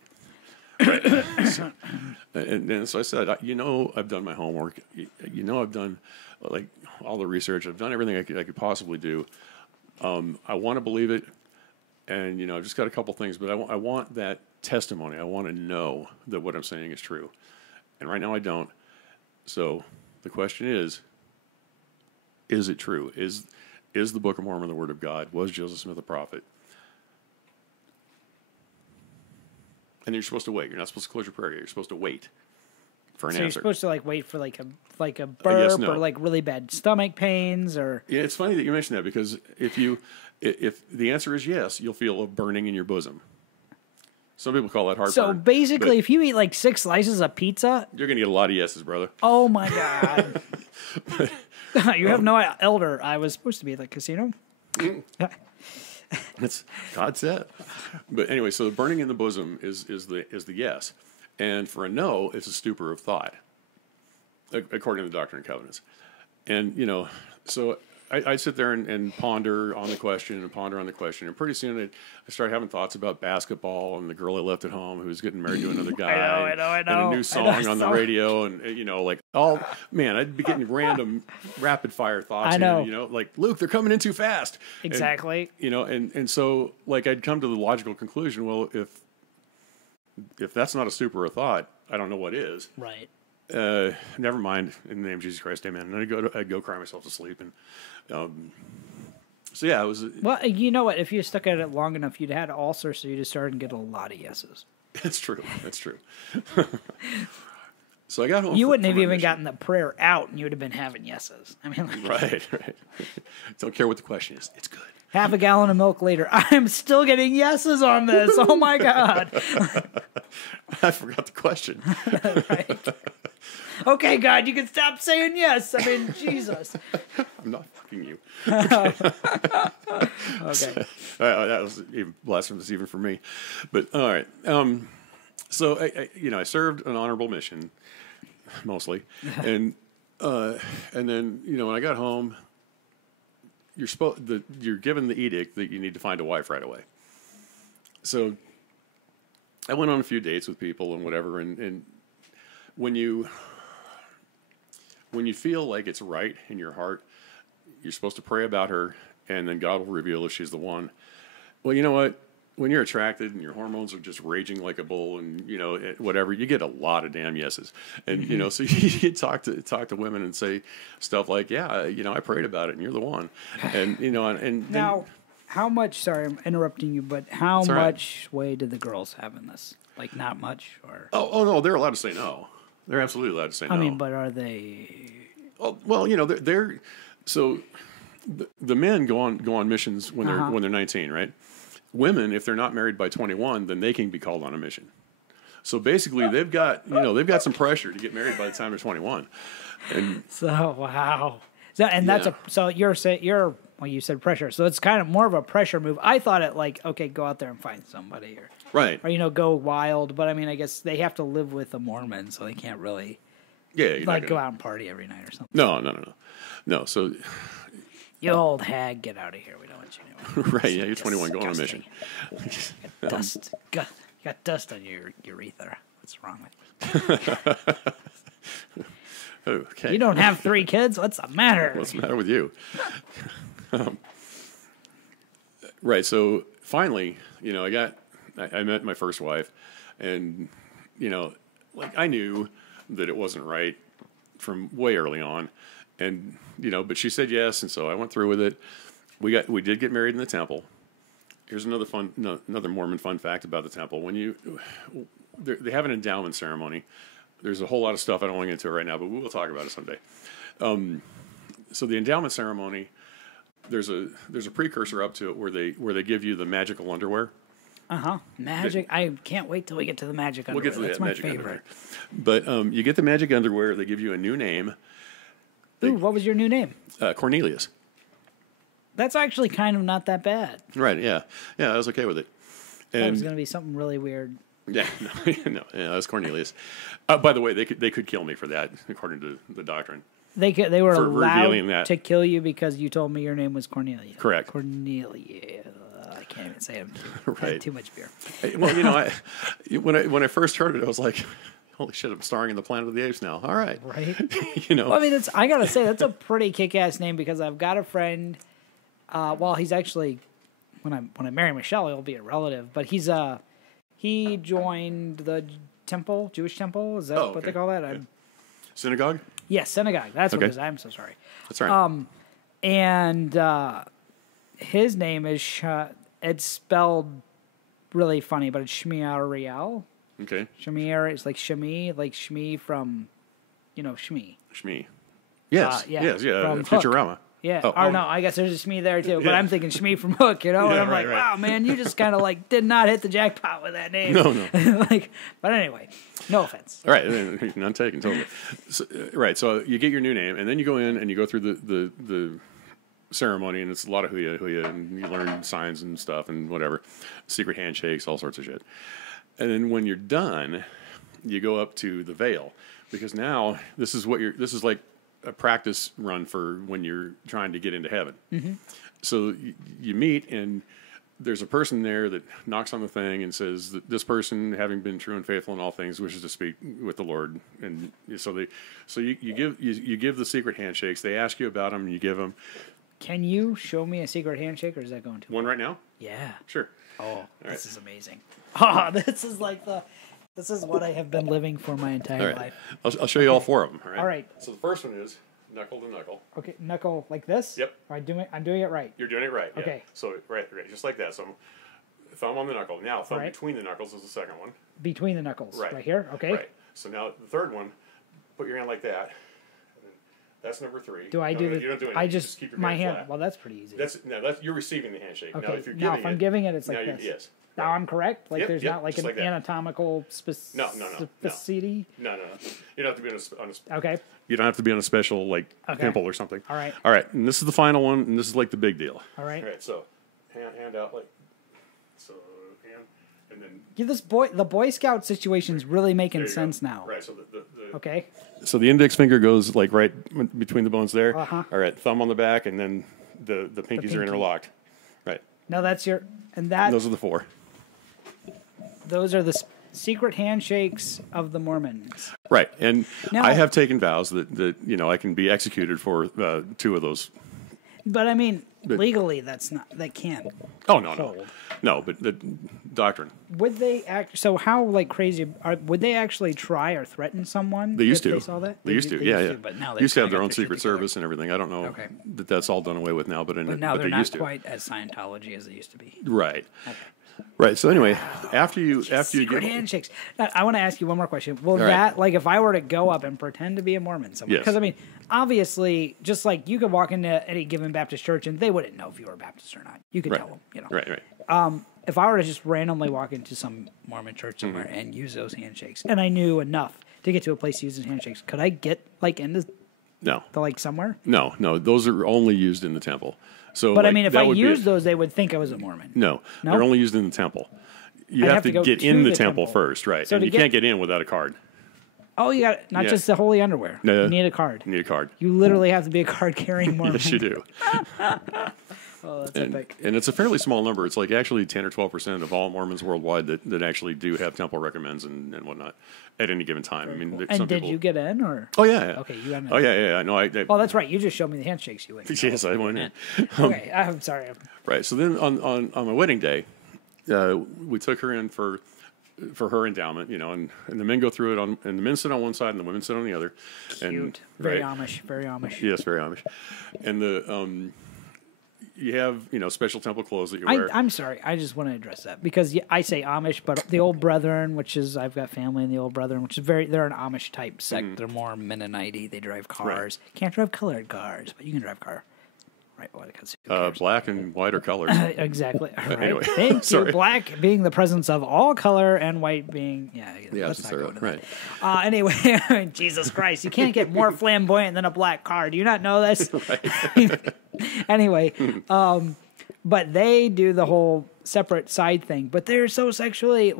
And so I said, you know, I've done my homework. You know, I've done like all the research. I've done everything I could possibly do. I want to believe it, and you know, I've just got a couple things, but I want that testimony. I want to know that what I'm saying is true, and right now I don't. So the question is Is it true? Is the Book of Mormon the Word of God? Was Joseph Smith a prophet? And you're supposed to wait. You're not supposed to close your prayer. You're supposed to wait for an answer. You're supposed to like wait for like a burp yes, no. or like really bad stomach pains or. Yeah, it's funny that you mentioned that because if the answer is yes, you'll feel a burning in your bosom. Some people call that heartburn. So basically, if you eat like 6 slices of pizza, you're going to get a lot of yeses, brother. Oh my God! You have no elder. I was supposed to be at the casino. That's God said. But anyway, so the burning in the bosom is the yes, and for a no, it's a stupor of thought, according to the Doctrine and Covenants. And so I sit there and ponder on the question and pretty soon I start having thoughts about basketball and the girl I left at home who's getting married to another guy. I know. And a new song on the radio, and I'd be getting random rapid fire thoughts. I know. Like Luke, they're coming in too fast. Exactly. And so like I'd come to the logical conclusion. Well, if that's not a stupor of thought, I don't know what is. Right. Never mind. In the name of Jesus Christ, amen. And I'd go cry myself to sleep. And so yeah, it was. Well, you know what? If you stuck at it long enough, you'd had ulcers, so you just started getting a lot of yeses. That's true. That's true. So I got home. You wouldn't have even gotten the prayer out, and you would have been having yeses. I mean, right. Don't care what the question is. It's good. Half a gallon of milk later, I'm still getting yeses on this. Oh my God! I forgot the question. Right. Okay, God, you can stop saying yes. I mean, Jesus. I'm not fucking you. Okay. That was even blasphemous even for me. But all right. So I served an honorable mission, mostly, and then when I got home, you're given the edict that you need to find a wife right away. So I went on a few dates with people and whatever, and when you feel like it's right in your heart, you're supposed to pray about her, and then God will reveal if she's the one. Well, you know what? When you're attracted and your hormones are just raging like a bull, and whatever, you get a lot of damn yeses. And so you talk to women and say stuff like, "Yeah, I prayed about it, and you're the one." And and now, how much? Sorry, I'm interrupting you, but how much sway did the girls have in this? Like, not much, or? Oh no, they're allowed to say no. They're absolutely allowed to say no. I mean, but are they? Oh, well, they're so the men go on missions when they're 19, right? Women, if they're not married by 21, then they can be called on a mission. So basically, they've got some pressure to get married by the time they're 21. And so wow. So you said pressure. So it's kind of more of a pressure move. I thought it like, okay, go out there and find somebody, or go wild. But I mean, I guess they have to live with a Mormon, so they can't really go out and party every night or something. No. So you old hag, get out of here. We don't want you anymore. Right? Yeah, you're 21. Go on a mission. Dust. You got dust on your urethra. What's wrong with you? Okay. You don't have 3 kids? What's the matter? What's the matter with you? Right. So finally, I met my first wife, and I knew that it wasn't right from way early on, and but she said yes, and so I went through with it. We did get married in the temple. Here's another Mormon fun fact about the temple. When they have an endowment ceremony. There's a whole lot of stuff I don't want to get into right now, but we will talk about it someday. So the endowment ceremony, there's a precursor up to it where they give you the magical underwear. Magic. I can't wait till we get to the magic underwear. We'll get to That's my favorite. Underwear. But you get the magic underwear. They give you a new name. What was your new name? Cornelius. That's actually kind of not that bad. Right. Yeah. I was okay with it. And it was going to be something really weird. Yeah, no, that was Cornelius. By the way, they could kill me for that, according to the doctrine. They were allowed to kill you because you told me your name was Cornelius. Correct. Cornelius. I can't even say it. Right. I had too much beer. Well, when I first heard it, I was like, holy shit, I'm starring in the Planet of the Apes now. All right. Right. Well, I mean, I gotta say that's a pretty kick-ass name because I've got a friend. He's actually when I marry Michelle, he'll be a relative, but he joined the temple, Jewish temple. Is that what they call that? Synagogue? Yes, synagogue. That's what it is. I'm so sorry. That's right. And his name is it's spelled really funny, but it's Shmiariel. Okay. Shmiar is like Shmi from, Shmi. Shmi. Yes. Yeah, Yes. Yeah. from Futurama. Yeah. Oh, No, I guess there's a Shmi there too, but Yeah. I'm thinking Shmi from Hook, and I'm right, like, right. wow, man, you just kind of like did not hit the jackpot with that name. No. But anyway, no offense. All right. None taken. Totally. So, right. So you get your new name, and then you go in and you go through the ceremony, and it's a lot of huya, and you learn signs and stuff and whatever, secret handshakes, all sorts of shit. And then when you're done, you go up to the veil, because now this is like a practice run for when you're trying to get into heaven. Mm-hmm. So you meet, and there's a person there that knocks on the thing and says that this person, having been true and faithful in all things, wishes to speak with the Lord. And so you give the secret handshakes. They ask you about them, and you give them. Can you show me a secret handshake, or is that going too One right now? Yeah. Sure. Oh, this is amazing. Oh, this is what I have been living for my entire life. I'll show you all four of them. All right. All right. So the first one is knuckle to knuckle. Okay, knuckle like this? Yep. I'm doing it right. You're doing it right. Yeah. Okay. So right, just like that. So thumb on the knuckle. Now thumb Right. between the knuckles is the second one. Between the knuckles. Right. Right here? Okay. Right. So now the third one, put your hand like that. And then that's number 3. Do I No, do no, the? you don't do anything. I You just keep your my hand hand. flat. Well, that's pretty easy. That's you're receiving the handshake. okay. Now if you're Now, giving if I'm it, giving it, it's like now this. yes. Now I'm correct. Like Yep, there's yep, not like just an like that. anatomical No. specificity. No. You don't have to be on a Okay. You don't have to be on a special pimple or something. All right. All right. And this is the final one, and this is like the big deal. All right. All right. So hand out like so, hand, and then Yeah, the Boy Scout situation's really making sense go. now. Right. So the Okay. So the index finger goes like right between the bones there. Uh-huh. All right. Thumb on the back, and then the pinkies pinky. are interlocked. Right. Now that's your and that Those are the 4. those are the secret handshakes of the Mormons. Right. And Now- I have taken vows that I can be executed for 2 of those. But I mean, legally, that can't. Oh no. hold. No, but the doctrine. Would they act? So how crazy? Would they actually try or threaten someone? They used if to. They saw that. They used to. They Yeah, used yeah. to, but now They used to have kinda their got own their shit secret together. service and everything. I don't know Okay. that's all done away with now, but Now they they're not used to. quite as Scientology as they used to be. Right. Right. So anyway, after you Secret get handshakes. Now, I want to ask you one more question. Will right. that, like, if I were to go up and pretend to be a Mormon somewhere, Yes. because I mean, obviously, just like you could walk into any given Baptist church and they wouldn't know if you were a Baptist or not. You could Right. tell them, Right. If I were to just randomly walk into some Mormon church somewhere Mm-hmm. and use those handshakes, and I knew enough to get to a place to use those handshakes, could I get into No. somewhere? No. Those are only used in the temple. So, But I mean, if I used used those, they would think I was a Mormon. No, No? they're only used in the temple. You I'd have to go get to in the the temple temple. first, right? So And to you get- can't get in without a card. Oh, you got not Yeah. just the holy underwear. No. You need a card. You need a card. You literally have to be a card carrying Mormon. Yes, you do. Oh, that's And, epic. and it's a fairly small number. It's like actually 10 or 12% of all Mormons worldwide that actually do have temple recommends and whatnot at any given time. I mean, And some did people, you get in or? Oh yeah. Okay, you got in. Oh yeah. No, I Oh, that's right. You just showed me the handshakes you went. yes, I went in. Okay, I'm sorry. Right. So then on my wedding day, we took her in for her endowment, and the men go through it and the men sit on one side and the women sit on the other. Cute. And, Very right, Amish. Very Amish. Yes, very Amish. And the you have special temple clothes that you wear. I'm sorry. I just want to address that because I say Amish, but the Old Brethren, which is I've got family in the Old Brethren, which is they're an Amish type sect. They're more Mennonite. They drive cars. Can't drive colored cars, but you can drive a car. Right. Well, Black and white are colors. exactly. All right. Anyway, Thank you. sorry. Black being the presence of all color, and white being let's not go into that. Anyway, Jesus Christ, you can't get more flamboyant than a black car. Do you not know this? Anyway, but they do the whole separate side thing, but they're so sexually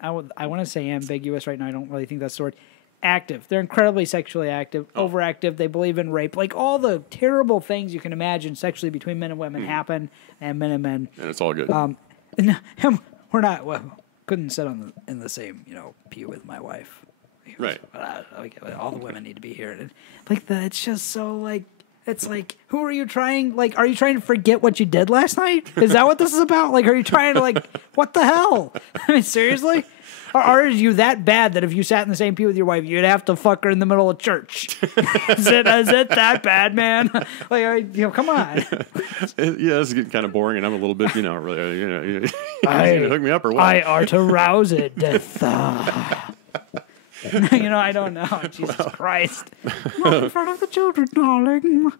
I want to say ambiguous right now. I don't really think that's the word. Active. They're incredibly sexually active, overactive. They believe in rape. Like all the terrible things you can imagine sexually between men and women happen, and men and men. And it's all good. We're not. Well, couldn't sit in the same pew with my wife. Right. But all the women need to be here. And it's just so It's like, who are you trying? Like, are you trying to forget what you did last night? Is that what this is about? Like, are you trying to like, what the hell? I mean, seriously? Or are you that bad that if you sat in the same pew with your wife, you'd have to fuck her in the middle of church? Is it that bad, man? Like, come on. Yeah, this is getting kind of boring, and I'm a little bit, really, you gonna hook me up or what? I are to rouse it, death. I don't know. Jesus Christ. Not in front of the children, darling.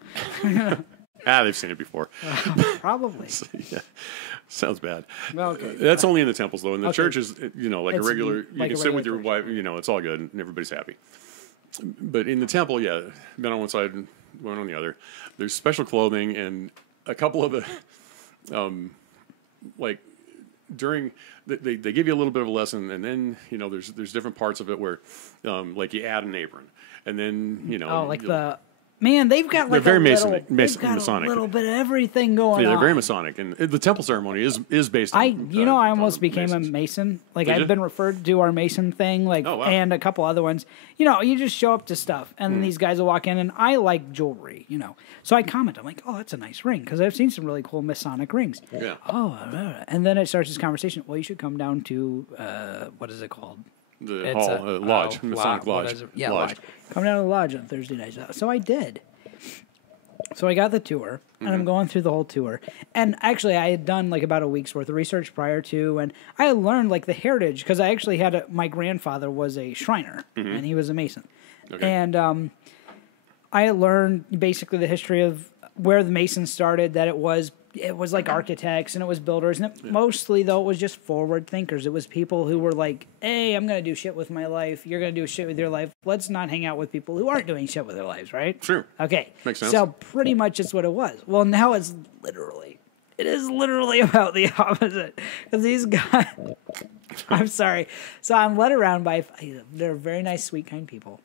They've seen it before. Probably. So, yeah. Sounds bad. Okay. That's only in the temples, though. In the church is, like It's a regular, you like can a sit with your regular wife, it's all good, and everybody's happy. But in the temple, yeah, men on one side and women on the other. There's special clothing, and a couple of the, during, they give you a little bit of a lesson, and then, there's different parts of it where, like you add an apron, and then, Man, they've got like they're very Masonic. A little bit of everything going on. Yeah, they're very Masonic, and the temple ceremony is based on. I almost became Masons. A Mason. Like I've been referred to our Mason thing, and a couple other ones. You just show up to stuff, and then these guys will walk in, and I like jewelry, So I comment, I'm like, oh, that's a nice ring, because I've seen some really cool Masonic rings. Yeah. And then it starts this conversation. Well, you should come down to what is it called? The hall, lodge, Masonic lodge. Yeah, lodge. Come down to the lodge on Thursday nights. So I did. So I got the tour, and I'm going through the whole tour. And actually, I had done like about a week's worth of research prior to, and I had learned like the heritage, because I actually had my grandfather was a Shriner, and he was a Mason. Okay. And I had learned basically the history of where the Masons started, that it was like architects and it was builders, and mostly though it was just forward thinkers. It was people who were like, hey, I'm going to do shit with my life. You're going to do shit with your life. Let's not hang out with people who aren't doing shit with their lives, right? Sure. Okay. Makes sense. So pretty much it's what it was. Well, now it is literally about the opposite. Because these guys, I'm sorry. So I'm led around by, they're very nice, sweet, kind people.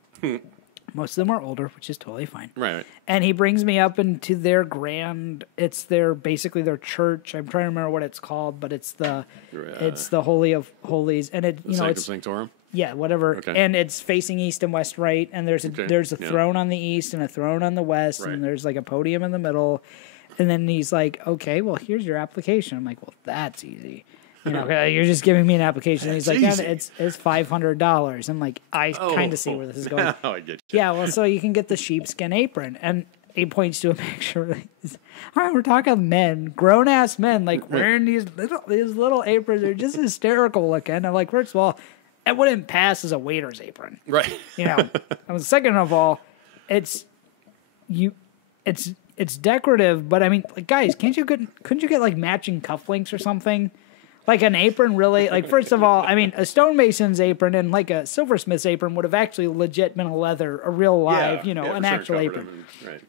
Most of them are older, which is totally fine. Right. And he brings me up into their basically their church. I'm trying to remember what it's called, but it's the Holy of Holies, and it's Sanctorum. Yeah, whatever. Okay. And it's facing east and west, right? And there's a throne on the east and a throne on the west, and there's like a podium in the middle. And then he's like, "Okay, well, here's your application." I'm like, "Well, that's easy." You're just giving me an application. And he's like, yeah, it's $500. I'm like, I kind of see where this is going. I get you. Yeah, well, so you can get the sheepskin apron. And he points to a picture. All right, we're talking men, grown-ass men, like wearing these little aprons. They're just hysterical looking. I'm like, first of all, it wouldn't pass as a waiter's apron. Right. And second of all, it's decorative, but I mean, like, guys, couldn't you get like matching cufflinks or something? Like an apron, really? Like, first of all, I mean, a stonemason's apron and like a silversmith's apron would have actually legit been a real live, an actual apron. Right.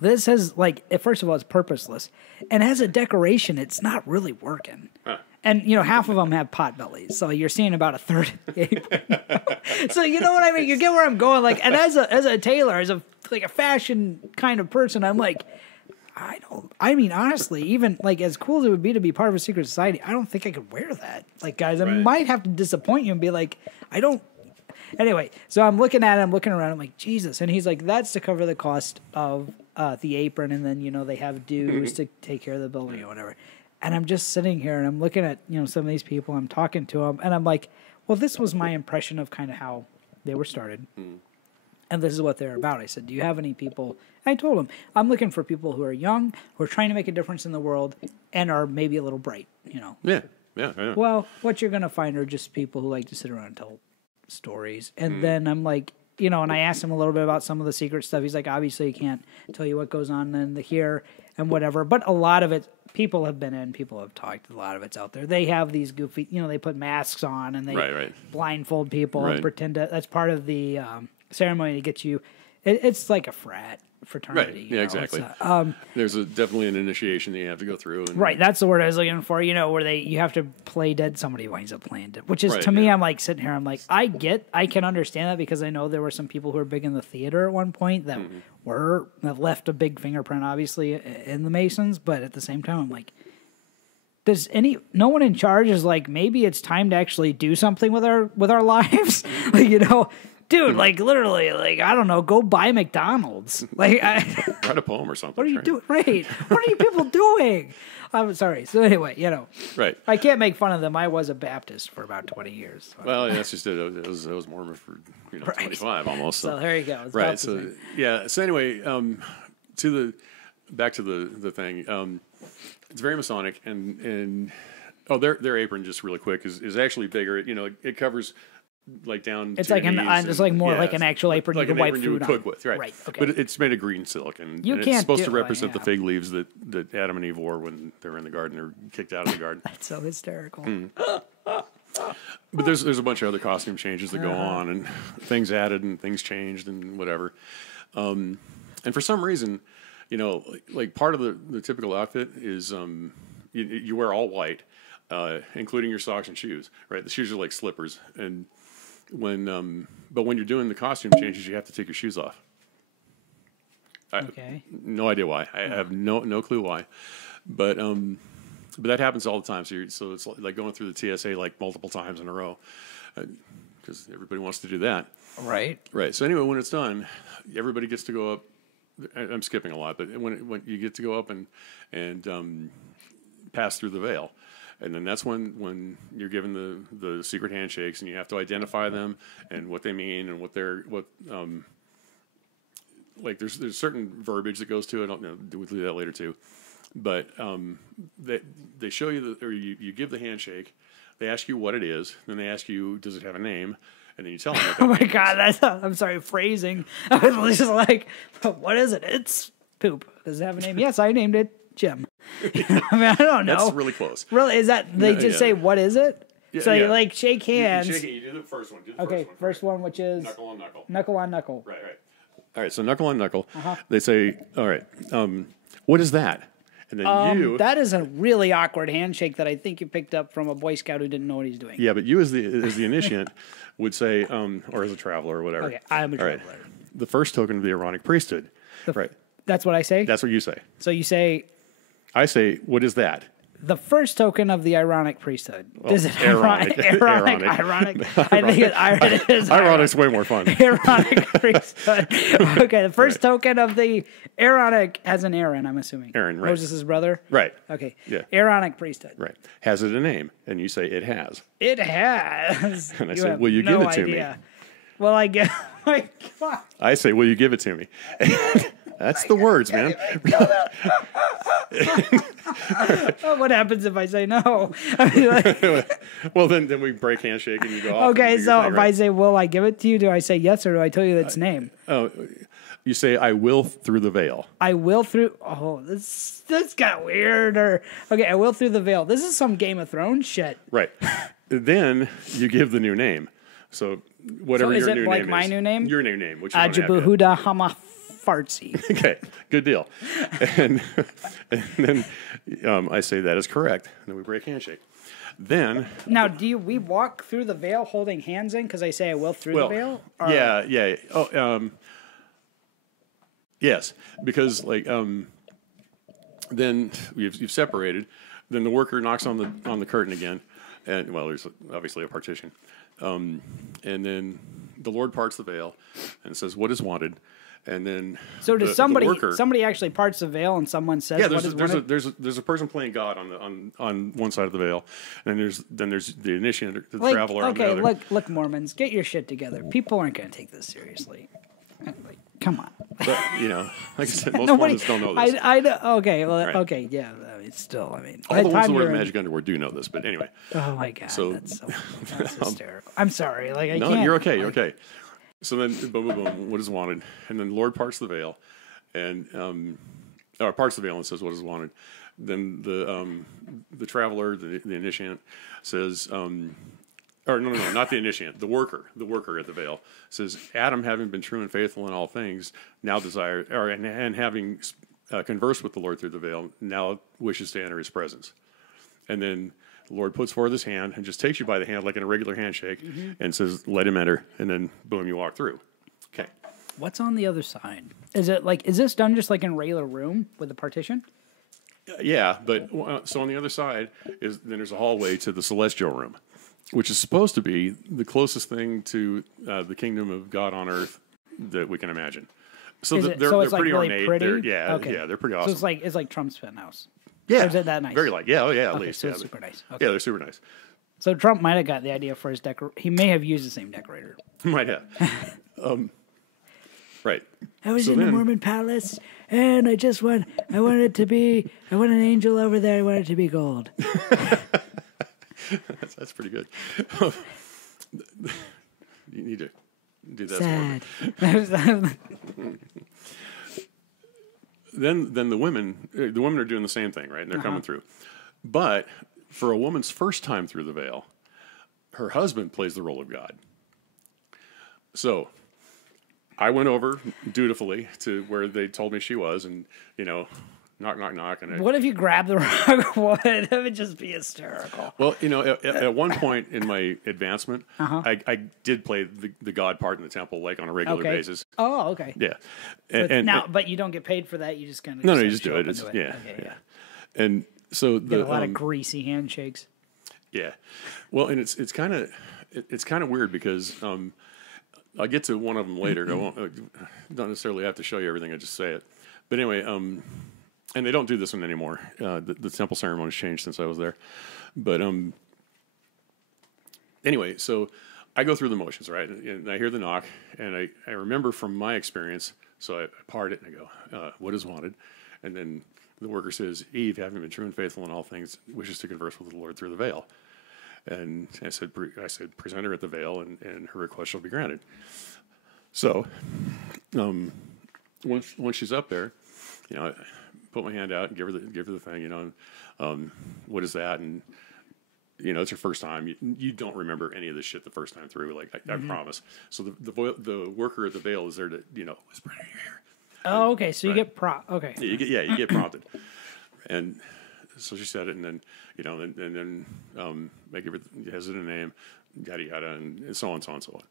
This has, like, first of all, it's purposeless. And as a decoration, it's not really working. Huh. And, half of them have pot bellies. So you're seeing about a third of the apron. So you know what I mean? You get where I'm going. Like, and as a tailor, as a fashion kind of person, I'm like, honestly, even like as cool as it would be to be part of a secret society, I don't think I could wear that. Like, guys, I might have to disappoint you and be like, I don't. Anyway, so I'm looking at it, I'm looking around, I'm like, Jesus. And he's like, that's to cover the cost of the apron. And then, they have dues to take care of the building or whatever. And I'm just sitting here and I'm looking at, some of these people, I'm talking to them, and I'm like, well, this was my impression of kind of how they were started. And this is what they're about. I said, do you have any people? I told him, I'm looking for people who are young, who are trying to make a difference in the world, and are maybe a little bright, Yeah. Well, what you're going to find are just people who like to sit around and tell stories. And then I'm like, and I asked him a little bit about some of the secret stuff. He's like, obviously, he can't tell you what goes on in here and whatever. But a lot of it, people have been in, people have talked, a lot of it's out there. They have these goofy, they put masks on and they blindfold people and pretend that's part of the ceremony to get you. It's like a fraternity. Right. Yeah, exactly. There's definitely an initiation that you have to go through. Right. That's the word I was looking for. Where you have to play dead. Somebody winds up playing dead, which is to me. I'm like sitting here. I'm like, I can understand that, because I know there were some people who were big in the theater at one point that that left a big fingerprint, obviously, in the Masons. But at the same time, I'm like, no one in charge is like, maybe it's time to actually do something with our lives, dude, like literally, like I don't know, go buy McDonald's. Like, write a poem or something. What are you doing? Right? What are you people doing? I'm sorry. So anyway, right. I can't make fun of them. I was a Baptist for about 20 years. So. Well, that's just it. It was Mormon for 25 almost. So there you go. It's right. So yeah. So anyway, back to the thing. It's very Masonic, and their apron, just really quick, is actually bigger. It covers like down. It's to like your knees it's like more like an actual apron like you can wipe food on. Cook with, right? Right. Okay. But it's made of green silk, and it's supposed to represent the fig leaves that Adam and Eve wore when they were in the garden or kicked out of the garden. That's so hysterical. But there's a bunch of other costume changes that go on, and things added and things changed and whatever. And for some reason, like part of the typical outfit is you wear all white, including your socks and shoes. Right, the shoes are like slippers, and but when you're doing the costume changes, you have to take your shoes off. Okay. No idea why. I have no clue why, but that happens all the time. So it's like going through the TSA like multiple times in a row, because everybody wants to do that. Right. Right. So anyway, when it's done, everybody gets to go up. I'm skipping a lot, but when you get to go up and pass through the veil. And then that's when you're given the secret handshakes, and you have to identify them and what they mean and like there's certain verbiage that goes to it. We'll do that later too. But they show you or you give the handshake. They ask you what it is. Then they ask you, does it have a name? And then you tell them. Oh my God, I'm sorry, phrasing. I was just like, what is it? It's poop. Does it have a name? Yes, I named it Jim. I mean, I don't know. That's really close. Really, is that they just say what is it? Yeah, so you like shake hands. You do the first one. First one, which is knuckle on knuckle. Knuckle on knuckle. Right. All right. So knuckle on knuckle. They say, all right. What is that? And then that is a really awkward handshake that I think you picked up from a Boy Scout who didn't know what he's doing. Yeah, but you as the initiate would say, or as a traveler or whatever. Okay, I'm a traveler. Right. The first token of the Aaronic priesthood. Right. That's what I say? That's what you say. So you say... I say, what is that? The first token of the Aaronic priesthood. Is it ironic? Ironic. I think it is. Ironic's way more fun. Aaronic priesthood. Okay, the first token of the Aaronic has an Aaron, I'm assuming. Aaron, right. Moses' brother? Right. Okay. Yeah. Aaronic priesthood. Right. Has it a name? And you say, it has. It has. And I say, will you give it to me? Well, I guess. Oh my God. I say, will you give it to me? That's the words, man. What happens if I say no? Well, then we break handshake and you go off. Okay, so if I say, will I give it to you, do I say yes or do I tell you its name? You say, I will through the veil. I will through... Oh, this got weird. Okay, I will through the veil. This is some Game of Thrones shit. Right. Then you give the new name. So whatever your new name is. Is it like my new name? Your new name. Which Ajabuhuda Hamafartsi. Okay, good deal. And then I say that is correct. And then we break handshake. Then... Now, we walk through the veil holding hands in because I say I will through the veil? Or? Yeah. Oh, yes, because then you've separated. Then the worker knocks on the curtain again, and there's obviously a partition, and then the Lord parts the veil and says, "What is wanted?" And then does somebody actually parts the veil and someone says, "Yeah." What is wanted? There's a person playing God on one side of the veil, and there's the initiate, the traveler. Okay, on the other. look, Mormons, get your shit together. People aren't going to take this seriously. Come on. But, like I said, most Mormons don't know this. I know. Okay, well, right. Okay, yeah. Still, all the ones who wear magic underwear do know this, but anyway. Oh my God, that's hysterical. I'm sorry, I can't. No, you're okay. You're okay. So then, boom, what is wanted, and then the Lord parts the veil, and parts the veil and says, "What is wanted." Then the traveler, the initiate, says, or no, not the initiate, the worker at the veil says, "Adam, having been true and faithful in all things, now desire, and having conversed with the Lord through the veil, now wishes to enter His presence." And then the Lord puts forth His hand and just takes you by the hand like in a regular handshake, and says, "Let him enter." And then boom, you walk through. Okay. What's on the other side? Is this done just like in a regular room with a partition? Yeah, but so on the other side then there's a hallway to the celestial room. which is supposed to be the closest thing to the kingdom of God on earth that we can imagine. So they're it's pretty really ornate. pretty? Yeah, they're pretty awesome. So it's like Trump's penthouse. Yeah, or is it that nice? Very light. Yeah, at least. So Yeah, it's super nice. Okay. Yeah, they're super nice. So Trump might have got the idea for his He may have used the same decorator. Might have. Right. I was in the Mormon palace, and I want an angel over there. I want it to be gold. That's pretty good. You need to do that. Sad. Then the women are doing the same thing, right? And they're coming through. But for a woman's first time through the veil, her husband plays the role of God. So I went over dutifully to where they told me she was, and knock, knock, knock. And what if you grab the wrong one? It would just be hysterical. Well, at one point in my advancement, I did play the God part in the temple, like on a regular basis. Oh, okay. Yeah. But you don't get paid for that. You just kind of you just do it. Yeah. And so get a lot of greasy handshakes. Yeah. Well, and it's kind of weird because I'll get to one of them later. I don't necessarily have to show you everything. I just say it. But anyway, and they don't do this one anymore. The temple ceremony's changed since I was there. But anyway, so I go through the motions, right? And I hear the knock, and I remember from my experience, so I part it and I go, what is wanted? And then the worker says, Eve, having been true and faithful in all things, wishes to converse with the Lord through the veil. And I said, present her at the veil, and her request shall be granted. So once she's up there, I put my hand out and give her the thing, what is that? And it's her first time. You don't remember any of this shit the first time through. Like I promise. So the worker at the veil is there to whisper in your ear. Oh, okay. So you get okay. Yeah, you get prompted. And so she said it, and then and then I give her has it a name, yada yada, and so on, so on, so on.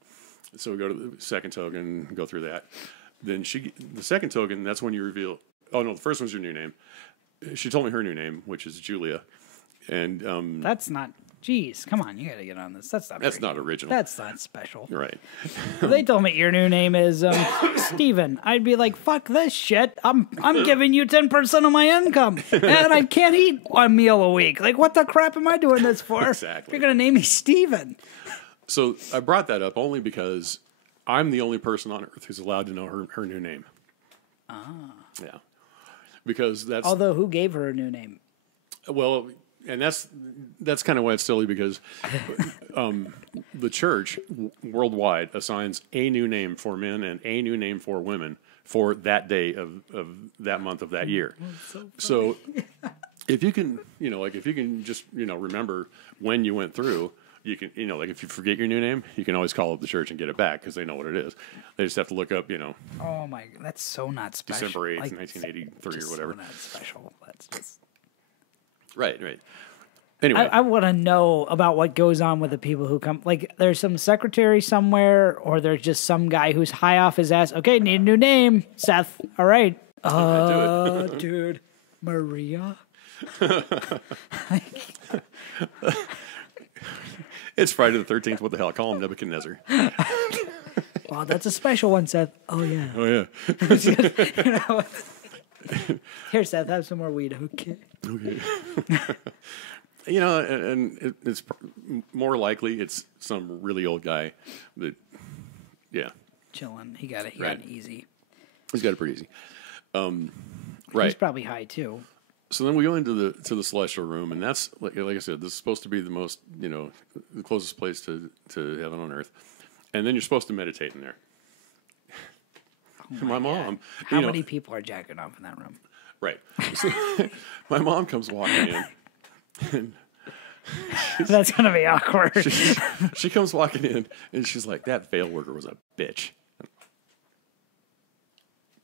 So we go to the second token, go through that. Then the second token, that's when you reveal. Oh no, the first one's your new name. She told me her new name, which is Julia, and that's not. Jeez, come on, you got to get on this. That's not original. That's not special. Right. If they told me your new name is Steven, I'd be like, fuck this shit. I'm giving you 10% of my income, and I can't eat one meal a week. Like, what the crap am I doing this for? Exactly. You're gonna name me Steven. So I brought that up only because I'm the only person on earth who's allowed to know her new name. Ah. Yeah. Because that's. Although, who gave her a new name? Well. And that's kind of why it's silly, because the church worldwide assigns a new name for men and a new name for women for that day of that month of that year. So if you can, if you can just, remember when you went through, you can, if you forget your new name, you can always call up the church and get it back because they know what it is. They just have to look up, Oh my, that's so not special. December 8th, 1983 or whatever. So not special. That's just. Right. Anyway. I want to know about what goes on with the people who come. Like, there's some secretary somewhere, or there's just some guy who's high off his ass. Okay, need a new name, Seth. All right. Dude. Maria? It's Friday the 13th. What the hell? I call him Nebuchadnezzar. Well, that's a special one, Seth. Oh, yeah. Oh, yeah. Here, Seth, have some more weed. Okay. And it's more likely it's some really old guy that, chilling. He got it easy. He's got it pretty easy. Right. He's probably high too. So then we go into the celestial room, and that's like I said, this is supposed to be the most the closest place to heaven on earth, and then you're supposed to meditate in there. Oh my mom. How many people are jacking off in that room? Right. So, my mom comes walking in. And that's going to be awkward. She comes walking in, and she's like, that veil worker was a bitch.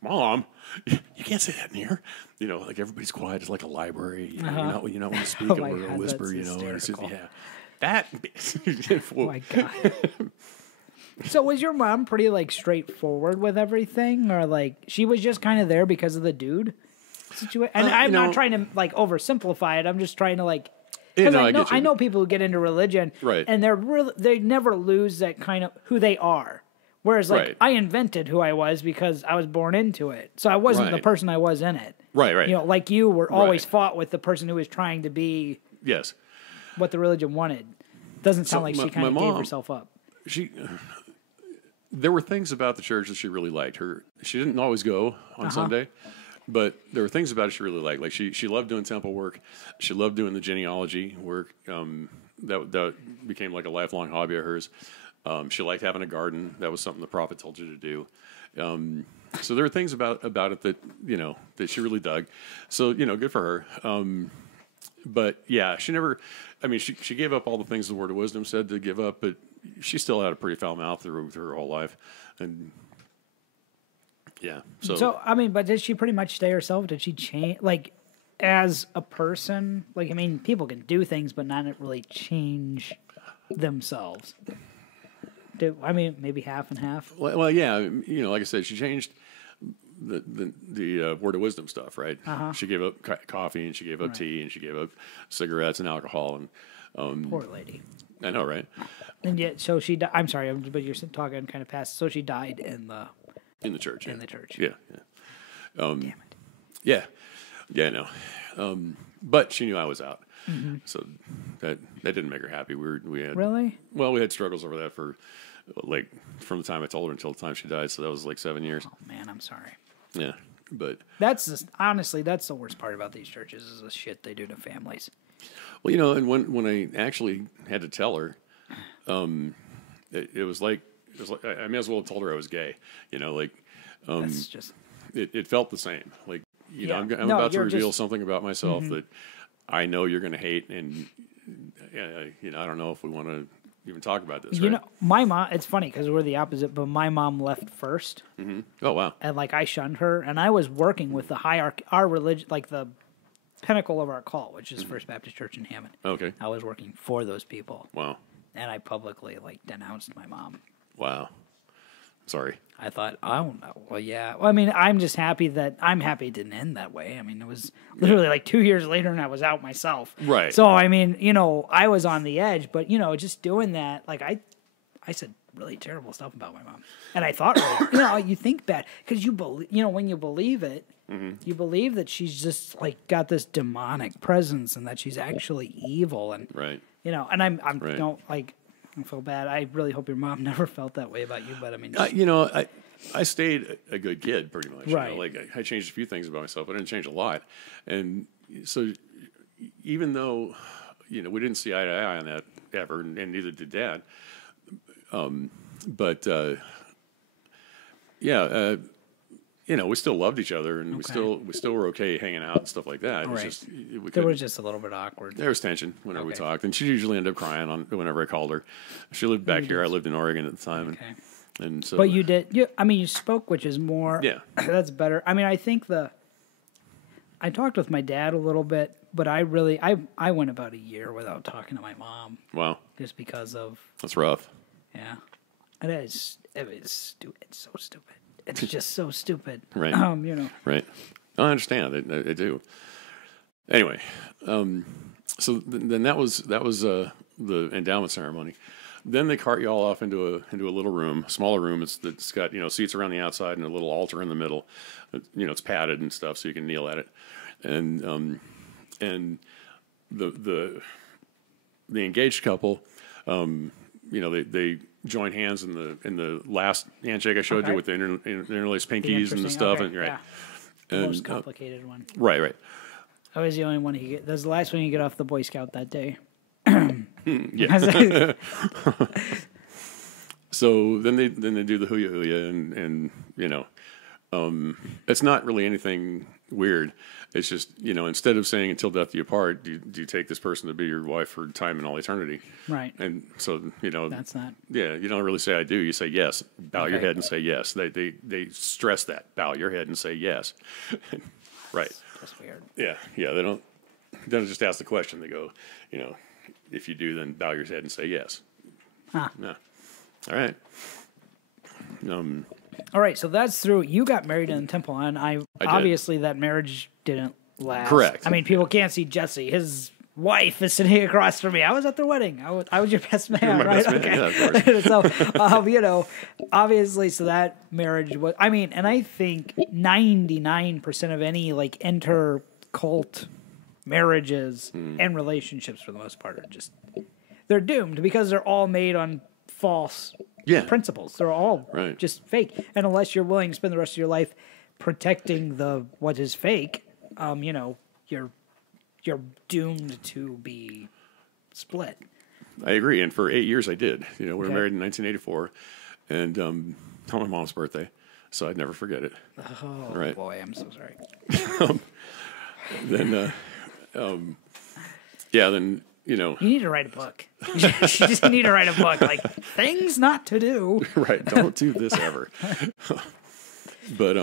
Mom, you can't say that in here. Like everybody's quiet. It's like a library. You're not when to speak or whisper, And it's just, that bitch. Oh, my God. So was your mom pretty, straightforward with everything? Or, she was just kind of there because of the dude situation? And I'm not trying to, oversimplify it. I'm just trying to, Because I get you. I know people who get into religion, Right. and they never lose that kind of who they are. Whereas, like, Right. I invented who I was because I was born into it, so I wasn't the Right. person I was in it. Right. You know, like you were always Right. fought with the person who was trying to be Yes. what the religion wanted. Doesn't sound like she kind of gave herself up. There were things about the church that she really liked. She didn't always go on Sunday, but there were things about it she really liked. Like she loved doing temple work. She loved doing the genealogy work. That became like a lifelong hobby of hers. She liked having a garden. That was something the prophet told her to do. So there were things about it that, that she really dug. So, good for her. But yeah, she never, I mean, she gave up all the things the word of wisdom said to give up, but she still had a pretty foul mouth through her whole life. And yeah. So, I mean, but did she pretty much stay herself? Did she change, like, as a person? Like, I mean, people can do things, but not really change themselves. I mean, maybe half and half. Well, yeah, like I said, she changed the word of wisdom stuff, right? She gave up coffee, and she gave up tea, and she gave up cigarettes and alcohol, and Poor lady. I know, right? And yet, so she. I'm sorry, but you're talking kind of past. So she died in the church. In the church. Yeah. Damn it. Yeah, I know. But she knew I was out, so that didn't make her happy. We had Really? Well, we had struggles over that for like from the time I told her until the time she died. So that was like 7 years. Oh man, I'm sorry. Yeah, but honestly, that's the worst part about these churches is the shit they do to families. Well, and when I actually had to tell her, it was like I may as well have told her I was gay. That's just it felt the same. Like I'm about to reveal something about myself that I know you're going to hate, and I don't know if we want to even talk about this. Right? My mom. It's funny because we're the opposite, but my mom left first. Mm-hmm. Oh wow! And like I shunned her, and I was working with the hierarchy, our religion, like the pinnacle of our cult, which is First Baptist Church in Hammond. Okay. I was working for those people. Wow. And I publicly denounced my mom. Wow. Sorry. I thought, oh no. Well, yeah. Well, I mean, I'm happy it didn't end that way. I mean, it was literally like 2 years later and I was out myself. Right. So, I mean, I was on the edge, but, just doing that, like I said really terrible stuff about my mom. And I thought, you think bad because you believe, when you believe it, you believe that she's just like got this demonic presence and that she's actually evil. And, right. And I'm right. Don't like, I feel bad. I really hope your mom never felt that way about you, but I mean, I stayed a good kid pretty much. Right. I changed a few things about myself, but I didn't change a lot. And so even though, we didn't see eye to eye on that ever, and neither did Dad. We still loved each other, and we still were okay hanging out and stuff like that. It was just there was just a little bit awkward. There was tension whenever we talked, and she usually ended up crying whenever I called her. She lived back here. I lived in Oregon at the time, and so. But you did. You spoke, which is more. Yeah, that's better. I mean, I think I talked with my dad a little bit, but I went about a year without talking to my mom. Wow. Just because of. That's rough. Yeah, it is stupid. It's so stupid. It's just so stupid. Right. Right. I understand. I do. Anyway, so then that was the endowment ceremony. Then they cart you all off into a little room, a smaller room. It's got seats around the outside and a little altar in the middle. It's padded and stuff, so you can kneel at it. And the engaged couple, they join hands in the last handshake I showed you with the interlaced pinkies and the stuff. And yeah. The most complicated one. Right. I was the only one that's the last one you get off the Boy Scout that day. Yeah. So then they do the huya and it's not really anything weird. It's just, instead of saying until death do you part, do you take this person to be your wife for time and all eternity? Right. And so, that's not. Yeah, you don't really say I do. You say yes. Bow your head and say yes. They stress that. Bow your head and say yes. Right. That's weird. Yeah. They don't just ask the question. They go, if you do, then bow your head and say yes. Huh. No. All right. All right, so that's through. You got married in the temple, and I obviously that marriage didn't last. Correct. I mean, people can't see Jesse. His wife is sitting across from me. I was at their wedding. I was your best man, my right? best man, Okay. yeah, of course. So, you know, obviously, so that marriage was, I mean, and I think 99% of any like inter-cult marriages and relationships for the most part are just, they're doomed because they're all made on false principles. They're all just fake. And unless you're willing to spend the rest of your life protecting what is fake, you know, you're doomed to be split. I agree. And for 8 years I did. You know, we were married in 1984 and on my mom's birthday. So I'd never forget it. Oh, right. Boy, I'm so sorry. Then, then, you know. You need to write a book. You just need to write a book. Like, things not to do. Right. Don't do this ever. But,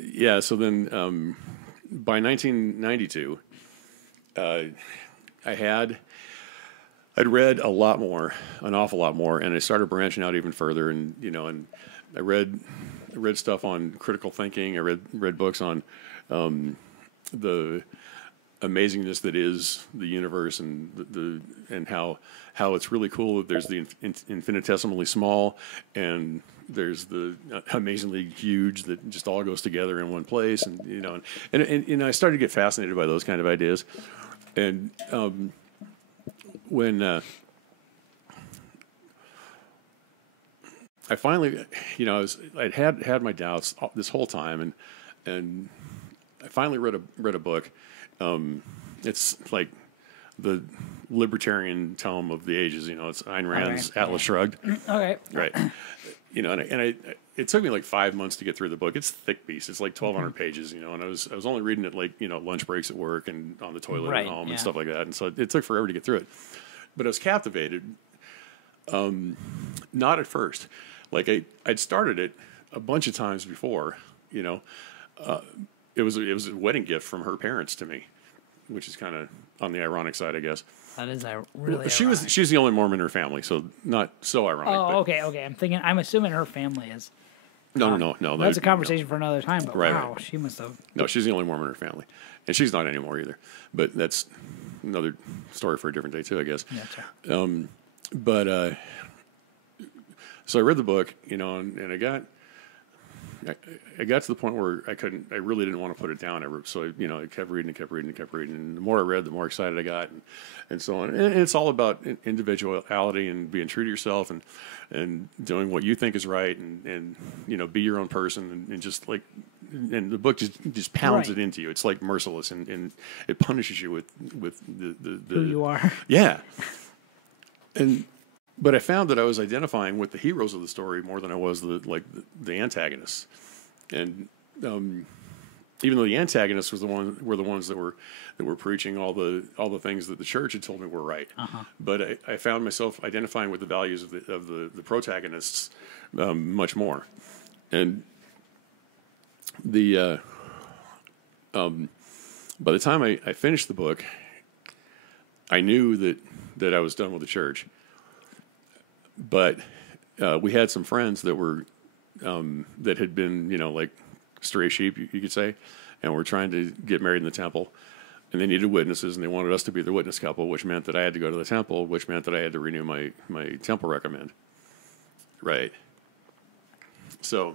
yeah, so then by 1992, I'd read a lot more, an awful lot more, and I started branching out even further. And you know, and I read stuff on critical thinking. I read books on the amazingness that is the universe, and and how it's really cool that there's the infinitesimally small, and there's the amazingly huge that just all goes together in one place. And you know, and I started to get fascinated by those kind of ideas. And when I finally, you know, I'd had my doubts this whole time, and I finally read a book. It's like the libertarian tome of the ages. You know, it's Ayn Rand's Atlas Shrugged. Okay. Right. You know, and it took me like 5 months to get through the book. It's a thick piece. It's like 1,200 pages. You know, and I was only reading it like, you know, lunch breaks at work and on the toilet at home and stuff like that. And so it took forever to get through it. But I was captivated. Not at first. Like I'd started it a bunch of times before. You know, it was a wedding gift from her parents to me, which is kind of on the ironic side, I guess. That is really. She's the only Mormon in her family, so not so ironic. Oh, okay. I'm assuming her family is. No. That's a conversation for another time. But wow, she must have. No, she's the only Mormon in her family, and she's not anymore either. But that's another story for a different day too, I guess. Yeah, so I read the book, you know, and I got to the point where I really didn't want to put it down ever. So I kept reading. And the more I read, the more excited I got, and so on. And it's all about individuality and being true to yourself and doing what you think is right, and you know, be your own person, and just like, and the book just pounds it into you. It's like merciless, and it punishes you with the who you are. Yeah. But I found that I was identifying with the heroes of the story more than I was the antagonists, and even though the antagonists were the ones that were preaching all the things that the church had told me were right, but I found myself identifying with the values of the protagonists much more, and by the time I finished the book, I knew that I was done with the church. But we had some friends that were that had been, you know, like stray sheep, you could say, and were trying to get married in the temple, and they needed witnesses, and they wanted us to be their witness couple, which meant that I had to go to the temple, which meant that I had to renew my temple recommend. Right. So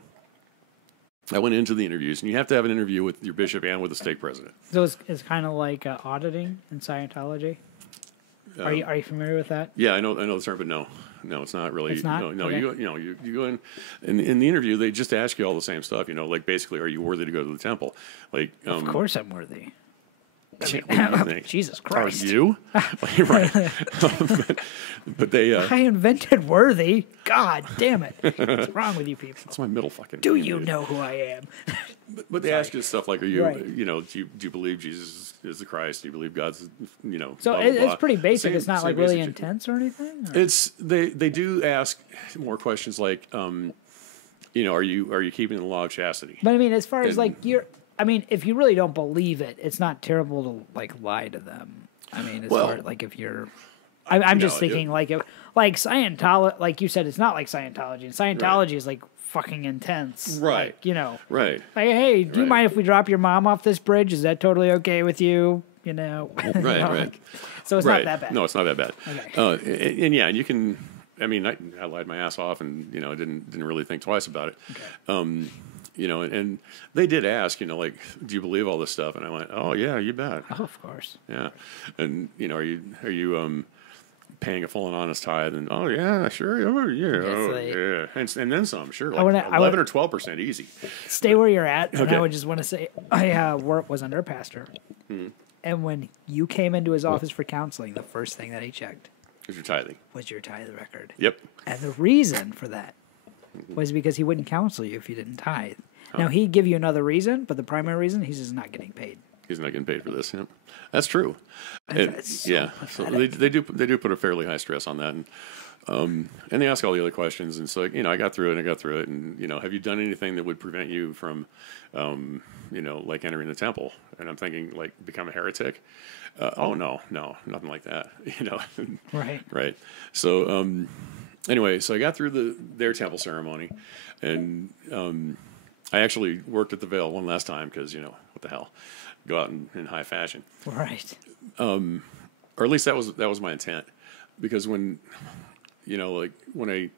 I went into the interviews, and you have to have an interview with your bishop and with the stake president. So it's kind of like auditing in Scientology. Are you familiar with that? Yeah, I know the term, but no, it's not really. It's not? No. Okay. You go in the interview, they just ask you all the same stuff. You know, like basically, are you worthy to go to the temple? Like, of course, I'm worthy. I mean, Jesus Christ! Are you? Right. but they. I invented worthy. God damn it! What's wrong with you people? That's my middle fucking. Do you know who I am? But they ask you stuff like, are you? You know, do you believe Jesus is the Christ? Do you believe God's? You know. So blah, blah, blah. It's pretty basic. It's not like really intense or anything. Or? They do ask more questions like, you know, are you keeping the law of chastity? But I mean, as far as if you really don't believe it, it's not terrible to like lie to them. I mean, as far as like if you're, I'm just thinking like Scientology, like you said, it's not like Scientology. And Scientology is like fucking intense, right? Like, you know, right? Like, hey, do you mind if we drop your mom off this bridge? Is that totally okay with you? you know. Right, right. So it's not that bad. No, it's not that bad. Okay. And yeah, and you can. I mean, I lied my ass off, and you know, didn't really think twice about it. Okay. You know, and they did ask, you know, like, do you believe all this stuff? And I went, oh yeah, you bet. Oh, of course. Yeah, and you know, are you paying a full and honest tithe? And oh yeah, sure, yeah, and then some, sure, like 11 or 12% easy. Stay where you're at, and Okay. I would just want to say, I was under a pastor, and when you came into his office for counseling, the first thing that he checked Is your tithing? was your tithe record. Yep. And the reason for that was because he wouldn't counsel you if you didn't tithe. Now, he'd give you another reason, but the primary reason, he's just not getting paid. He's not getting paid for this. Yeah, that's true. That's so yeah, so they do put a fairly high stress on that, and they ask all the other questions. And so, you know, I got through it, and you know, have you done anything that would prevent you from, you know, like entering the temple? And I'm thinking, like, become a heretic? Oh no, nothing like that. You know, right. So anyway, so I got through their temple ceremony, and I actually worked at the Veil one last time because, you know, what the hell, go out in high fashion. Right. Or at least that was my intent, because when, you know, like when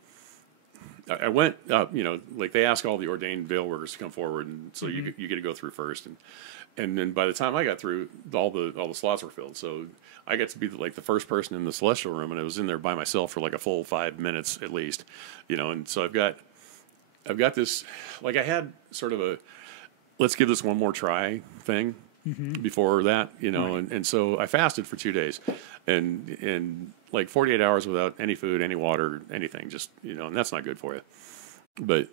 I went, you know, like they ask all the ordained veil workers to come forward, and so you get to go through first, and then by the time I got through, all the slots were filled, so I got to be like the first person in the celestial room, and I was in there by myself for like a full 5 minutes at least, you know, and so I've got this, like I had sort of a let's give this one more try thing before that, you know, and so I fasted for 2 days, and like 48 hours without any food, any water, anything, just, you know, and that's not good for you. But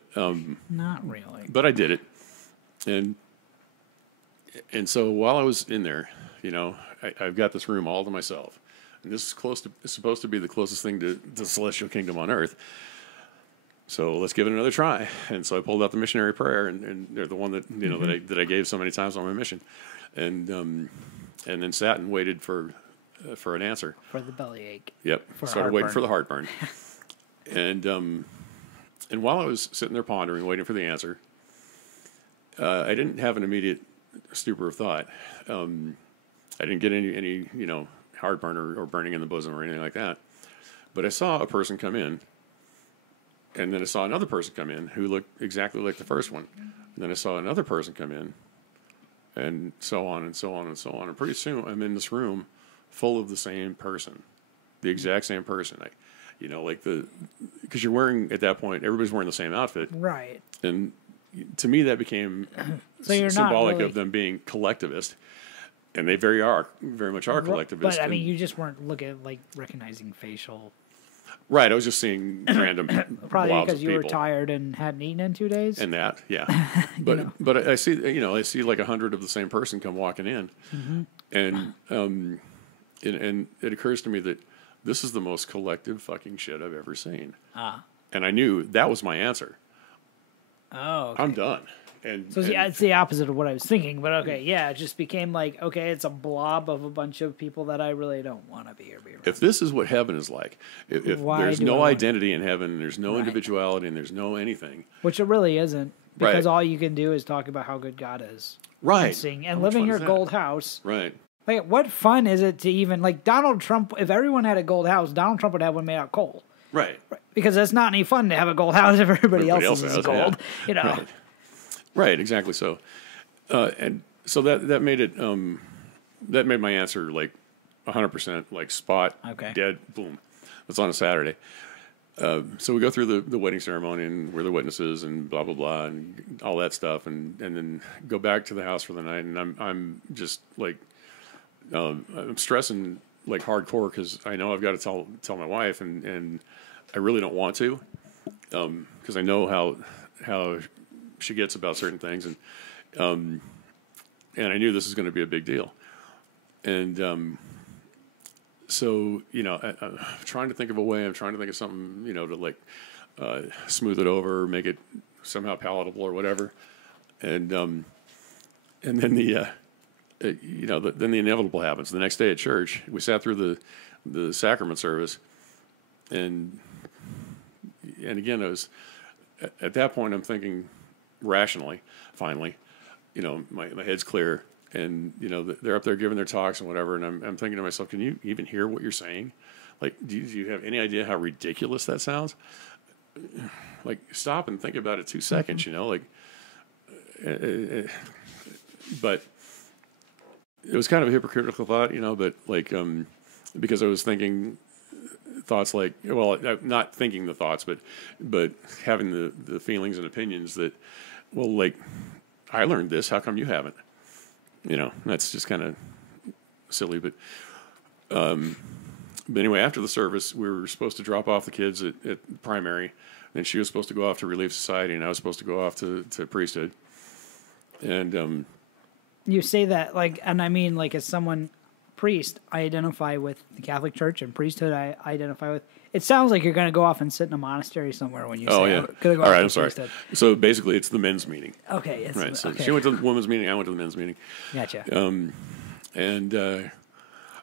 not really. But I did it, and so while I was in there, you know, I've got this room all to myself, and this is it's supposed to be the closest thing to the celestial kingdom on earth. So let's give it another try. And so I pulled out the missionary prayer, and they're the one that, you know, that I gave so many times on my mission, and then sat and waited for an answer. For the bellyache. Yep. Started waiting for the heartburn. And while I was sitting there pondering, waiting for the answer, I didn't have an immediate stupor of thought. I didn't get any you know, heartburn or burning in the bosom or anything like that. But I saw a person come in. And then I saw another person come in who looked exactly like the first one. And then I saw another person come in, and so on and so on and so on. And pretty soon I'm in this room full of the same person, the exact same person. You know, like because you're wearing, at that point, everybody's wearing the same outfit. Right. And to me, that became so you're symbolic not really... of them being collectivist. And they very much are collectivist. But, I mean, you just weren't recognizing facial... Right, I was just seeing random probably because you were tired and hadn't eaten in 2 days. And that, yeah. But I see like 100 of the same person come walking in, and it occurs to me that this is the most collective fucking shit I've ever seen. And I knew that was my answer. Oh, okay. I'm done. So it's the opposite of what I was thinking, but okay, yeah, it just became like, okay, it's a blob of a bunch of people that I really don't want to be around. If this is what heaven is like, if there's no identity in heaven, there's no individuality, and there's no anything. Which it really isn't, because all you can do is talk about how good God is. Right. And live in your gold house. Right. Like, what fun is it to even, like, Donald Trump, if everyone had a gold house, Donald Trump would have one made out of coal. Right. Because it's not any fun to have a gold house if everybody else is gold. Yeah. You know. Right, exactly so. And so that made it, that made my answer like 100%, like spot, dead, boom. That's on a Saturday. So we go through the wedding ceremony, and we're the witnesses, and blah, blah, blah, and all that stuff, and then go back to the house for the night, and I'm just like, I'm stressing like hardcore, because I know I've got to tell my wife, and I really don't want to, because I know how she gets about certain things, and I knew this was going to be a big deal, and so, you know, I'm trying to think of a way. I'm trying to think of something, you know, to like smooth it over, make it somehow palatable or whatever, and then then the inevitable happens. The next day at church, we sat through the sacrament service, and again, I was at that point, I'm thinking rationally, finally, you know, my head's clear. and they're up there giving their talks and whatever, and I'm thinking to myself, can you even hear what you're saying? Like, do you have any idea how ridiculous that sounds? Like, stop and think about it 2 seconds, like, but it was kind of a hypocritical thought, but like, because I was thinking thoughts like, well, not thinking the thoughts, but having the feelings and opinions that, well, like, I learned this, how come you haven't? That's just kind of silly, but anyway, after the service, we were supposed to drop off the kids at primary, and she was supposed to go off to Relief Society, and I was supposed to go off to priesthood. And you say that, like, and I mean, like, as someone, priest, I identify with the Catholic Church, and priesthood I identify with. It sounds like you're going to go off and sit in a monastery somewhere when you say, oh, yeah. Go all right, I'm sorry. Priesthood. So basically, it's the men's meeting. Okay. It's right, so okay. she went to the women's meeting, I went to the men's meeting. Gotcha.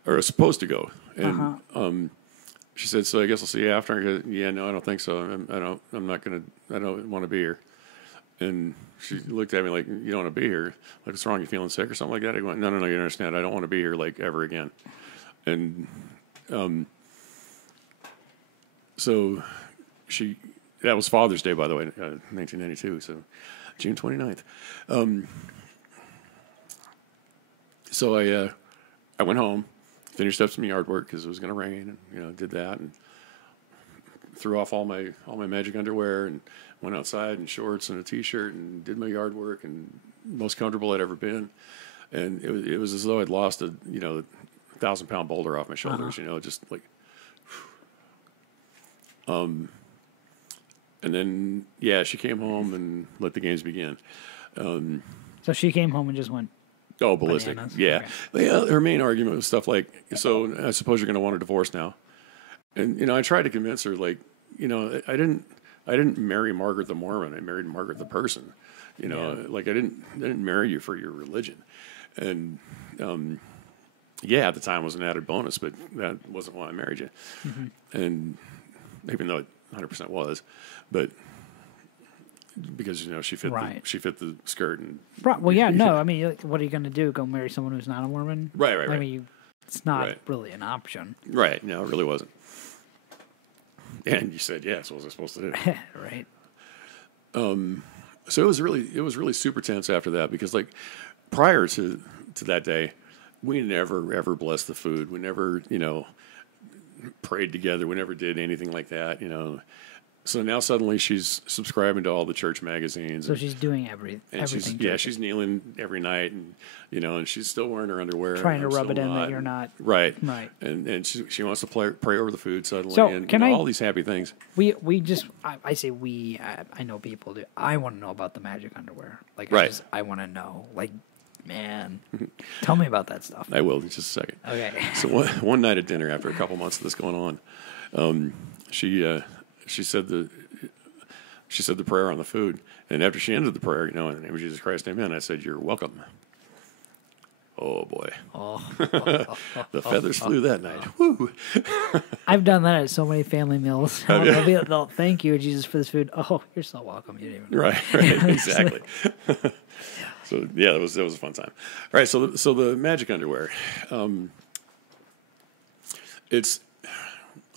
Or I was supposed to go. And she said, so I guess I'll see you after. I go, yeah, no, I don't think so. I don't want to be here. And she looked at me like, you don't want to be here? Like, what's wrong? You feeling sick or something like that? I went, no, you understand. I don't want to be here, like, ever again. And so that was Father's Day, by the way, 1992, so June 29th. So I went home, finished up some yard work because it was going to rain, and did that, and threw off all my magic underwear, and went outside in shorts and a t-shirt, and did my yard work, and most comfortable I'd ever been. And it was as though I'd lost a 1,000-pound boulder off my shoulders, just like. And then she came home and let the games begin. So she came home and just went. Oh, ballistic! Bananas. Yeah. Okay. Yeah. Her main argument was stuff like, "So I suppose you're going to want a divorce now," and I tried to convince her, like, I didn't marry Margaret the Mormon. I married Margaret the person. Like I didn't marry you for your religion, and at the time was an added bonus, but that wasn't why I married you, and even though it 100% was, but. Because she fit the skirt and well, yeah, no, I mean, what are you going to do? Go marry someone who's not a Mormon? Right. I mean, it's not really an option. Right? No, it really wasn't. And you said yes. What was I supposed to do? Right. So it was really super tense after that because, like, prior to that day, we never ever blessed the food. We never prayed together. We never did anything like that. So now suddenly she's subscribing to all the church magazines. So she's doing everything. She's kneeling every night, and and she's still wearing her underwear. Trying to rub it in that you're not. Right. And she wants to pray over the food suddenly, so and all these happy things. I say we. I know people do. I want to know about the magic underwear. Like, right. I want to know. Like, man, tell me about that stuff. I will in just a second. Okay. So one night at dinner, after a couple months of this going on, she said the prayer on the food, and after she ended the prayer, in the name of Jesus Christ, amen, I said, "You're welcome." Oh boy, the feathers flew that night. Woo! I've done that at so many family meals. They'll thank you, Jesus, for this food. Oh, you're so welcome. You didn't even know. Right, exactly. So that was a fun time. All right, so the magic underwear, it's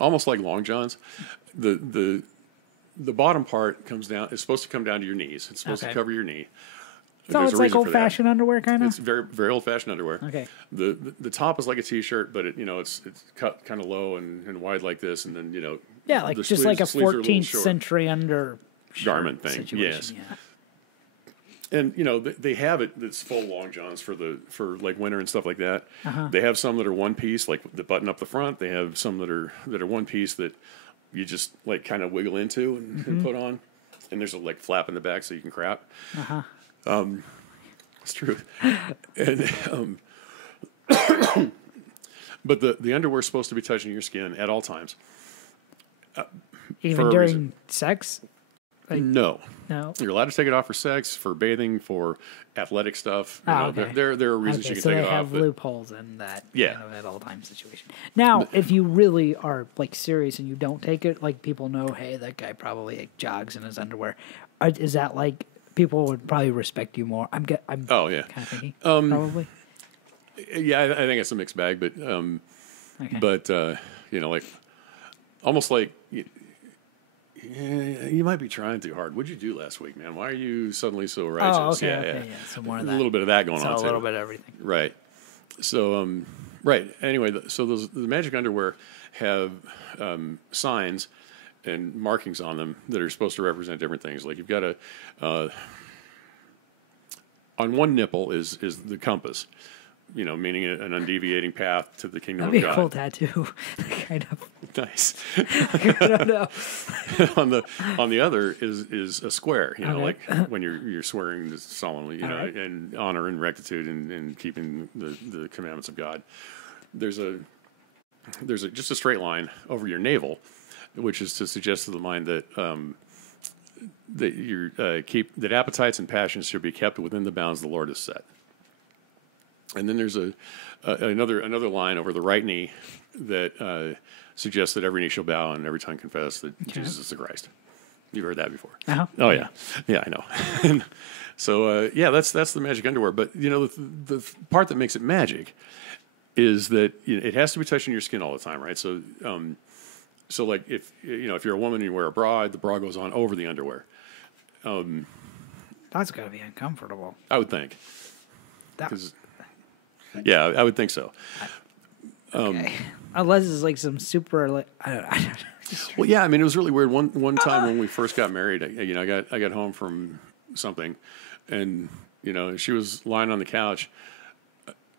almost like long johns. The bottom part comes down. It's supposed to come down to your knees. It's supposed to cover your knee. So it's like old-fashioned underwear, kind of. It's very, very old-fashioned underwear. Okay. The top is like a t-shirt, but it's cut kind of low and wide like this, and then like just like a 14th century garment thing. Situation. Yes. Yeah. And they have it that's full long johns for like winter and stuff like that. They have some that are one piece, like the button up the front. They have some that are one piece that you just like kind of wiggle into and put on, and there's a like flap in the back so you can crap. It's true. And but the underwear's supposed to be touching your skin at all times. Even during sex? Like, no. You're allowed to take it off for sex, for bathing, for athletic stuff. Okay. There are reasons you can take it off. So they have loopholes in that at all time situation. Now, if you really are like serious and you don't take it, like people know, hey, that guy probably like, jogs in his underwear. Is that like people would probably respect you more? I'm kind of thinking probably. Yeah, I think it's a mixed bag, but you know, like almost like you might be trying too hard. What'd you do last week, man? Why are you suddenly so righteous? Oh, okay, yeah. So more of that. A little bit of that going on So too. a little bit of everything. Right. So, right. Anyway, so the magic underwear have signs and markings on them that are supposed to represent different things. Like you've got on one nipple is the compass, you know, meaning an undeviating path to the kingdom of God. That'd be a cool tattoo, kind of. Nice. I don't know. on the other is a square, you know, Okay. like when you're swearing solemnly, you know, right. and honor and rectitude and keeping the commandments of God. There's just a straight line over your navel, which is to suggest to the mind that that appetites and passions should be kept within the bounds the Lord has set. And then there's another line over the right knee that suggests that every knee shall bow and every tongue confess that Jesus is the Christ. You've heard that before. Uh-huh. Oh yeah, I know. And so that's the magic underwear. But you know the part that makes it magic is that it has to be touching your skin all the time, right? So so like if you're a woman and you wear a bra, the bra goes on over the underwear. That's gotta be uncomfortable. I would think. That, Yeah, I would think so. okay. Unless it's like some super, like, I don't know. Well, yeah, I mean, it was really weird. One time when we first got married, I got home from something, and she was lying on the couch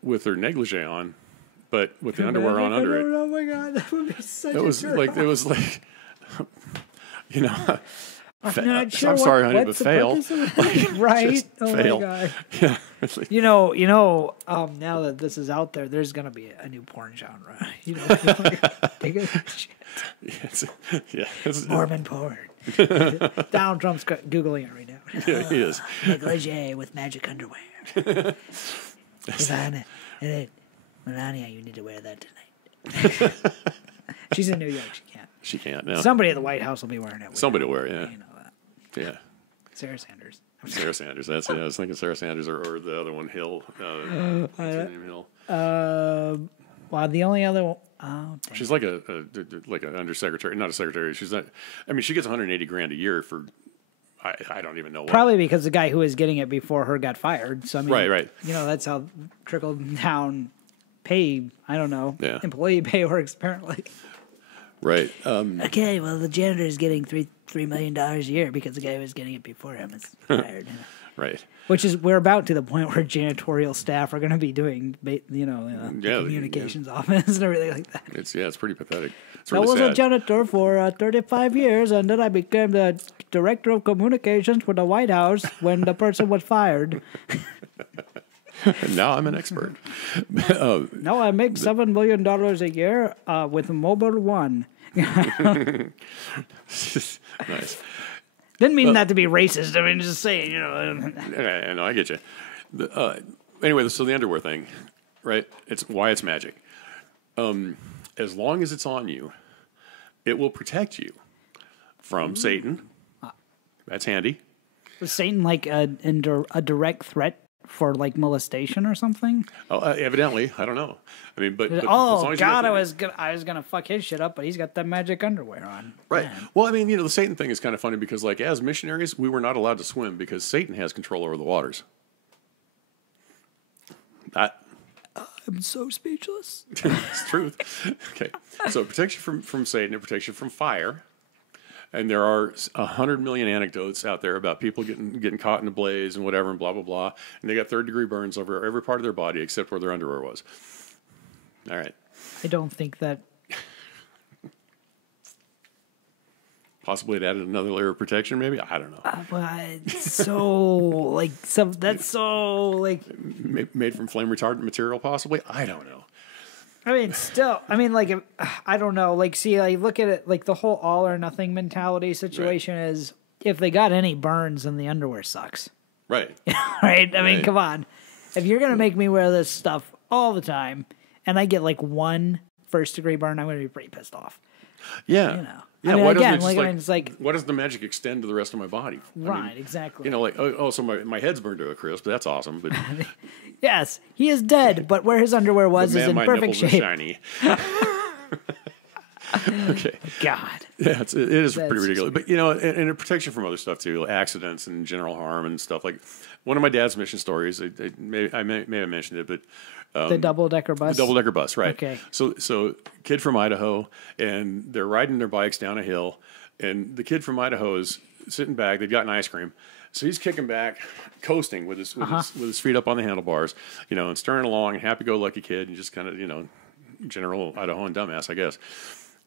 with her negligee on, but with the underwear on under it. Oh my god, that would be such It was like, I'm not sure I'm sorry, honey, but what's the fail. purpose of it? Right? Oh fail. my god. Yeah. Now that this is out there, there's gonna be a new porn genre. It's Mormon porn. Donald Trump's Googling it right now. Yeah, he is. Negligee with magic underwear. Melania, you need to wear that tonight. She's in New York. She can't. She can't now. Somebody at the White House will be wearing it. Somebody will wear it, yeah. You know that. Yeah. Sarah Sanders. Sarah Sanders. That's it. I was thinking Sarah Sanders or the other one, Hill. What's her name, Hill? Well, the only other one. Oh, dang. She's like an undersecretary, not a secretary. She's not. I mean, she gets $180,000 a year for. I don't even know. Probably because the guy who was getting it before her got fired. So I mean, right. That's how trickle down pay. I don't know. Yeah. Employee pay works apparently. Right. Okay, well, the janitor is getting $3 million a year because the guy who was getting it before him is fired. Right. Which is, we're about to the point where janitorial staff are going to be doing, the communications office and everything like that. It's pretty pathetic. It's I really was sad. a janitor for 35 years, and then I became the director of communications for the White House when the person was fired. Now I'm an expert. Now I make $7 million a year with Mobile One. Nice. Didn't mean that to be racist. I mean, just saying, I know, I get you. Anyway, so the underwear thing, right? It's why it's magic. As long as it's on you, it will protect you from Satan. That's handy. Was Satan like a direct threat for like molestation or something? Oh, evidently, I don't know. I mean, but as oh long as God, you I was gonna fuck his shit up, but he's got that magic underwear on. Right. Man. Well, I mean, the Satan thing is kind of funny because, like, as missionaries, we were not allowed to swim because Satan has control over the waters. I'm so speechless. It's truth. Okay. So it protects you from Satan. It protects you from fire. And there are 100 million anecdotes out there about people getting caught in a blaze and whatever and blah, blah, blah. And they got third-degree burns over every part of their body except where their underwear was. All right. I don't think that. Possibly it added another layer of protection, maybe? I don't know. But so, that's so, Made from flame retardant material, possibly? I don't know. I mean, still, I don't know. See, I look at it like the whole all or nothing mentality situation is if they got any burns, then the underwear sucks. Right. Right? I mean, come on. If you're going to make me wear this stuff all the time and I get one first degree burn, I'm going to be pretty pissed off. Yeah. You know. Yeah, I mean, why again, doesn't it just, I mean, it's like why does the magic extend to the rest of my body? right, exactly. You know, like so my head's burned to a crisp. That's awesome, but Yes, he is dead, but where his underwear was man, is in my perfect nipples shape. are shiny. Okay. God. Yeah, it is That's pretty ridiculous. But, you know, and it protects you from other stuff, too, accidents and general harm and stuff. Like, one of my dad's mission stories, I may have mentioned it, but... the double-decker bus? The double-decker bus, right. Okay. So kid from Idaho, and they're riding their bikes down a hill, and the kid from Idaho is sitting back. They've gotten ice cream. So he's kicking back, coasting with his feet up on the handlebars, you know, and steering along, happy-go-lucky kid, and just kind of, you know, general Idahoan dumbass, I guess.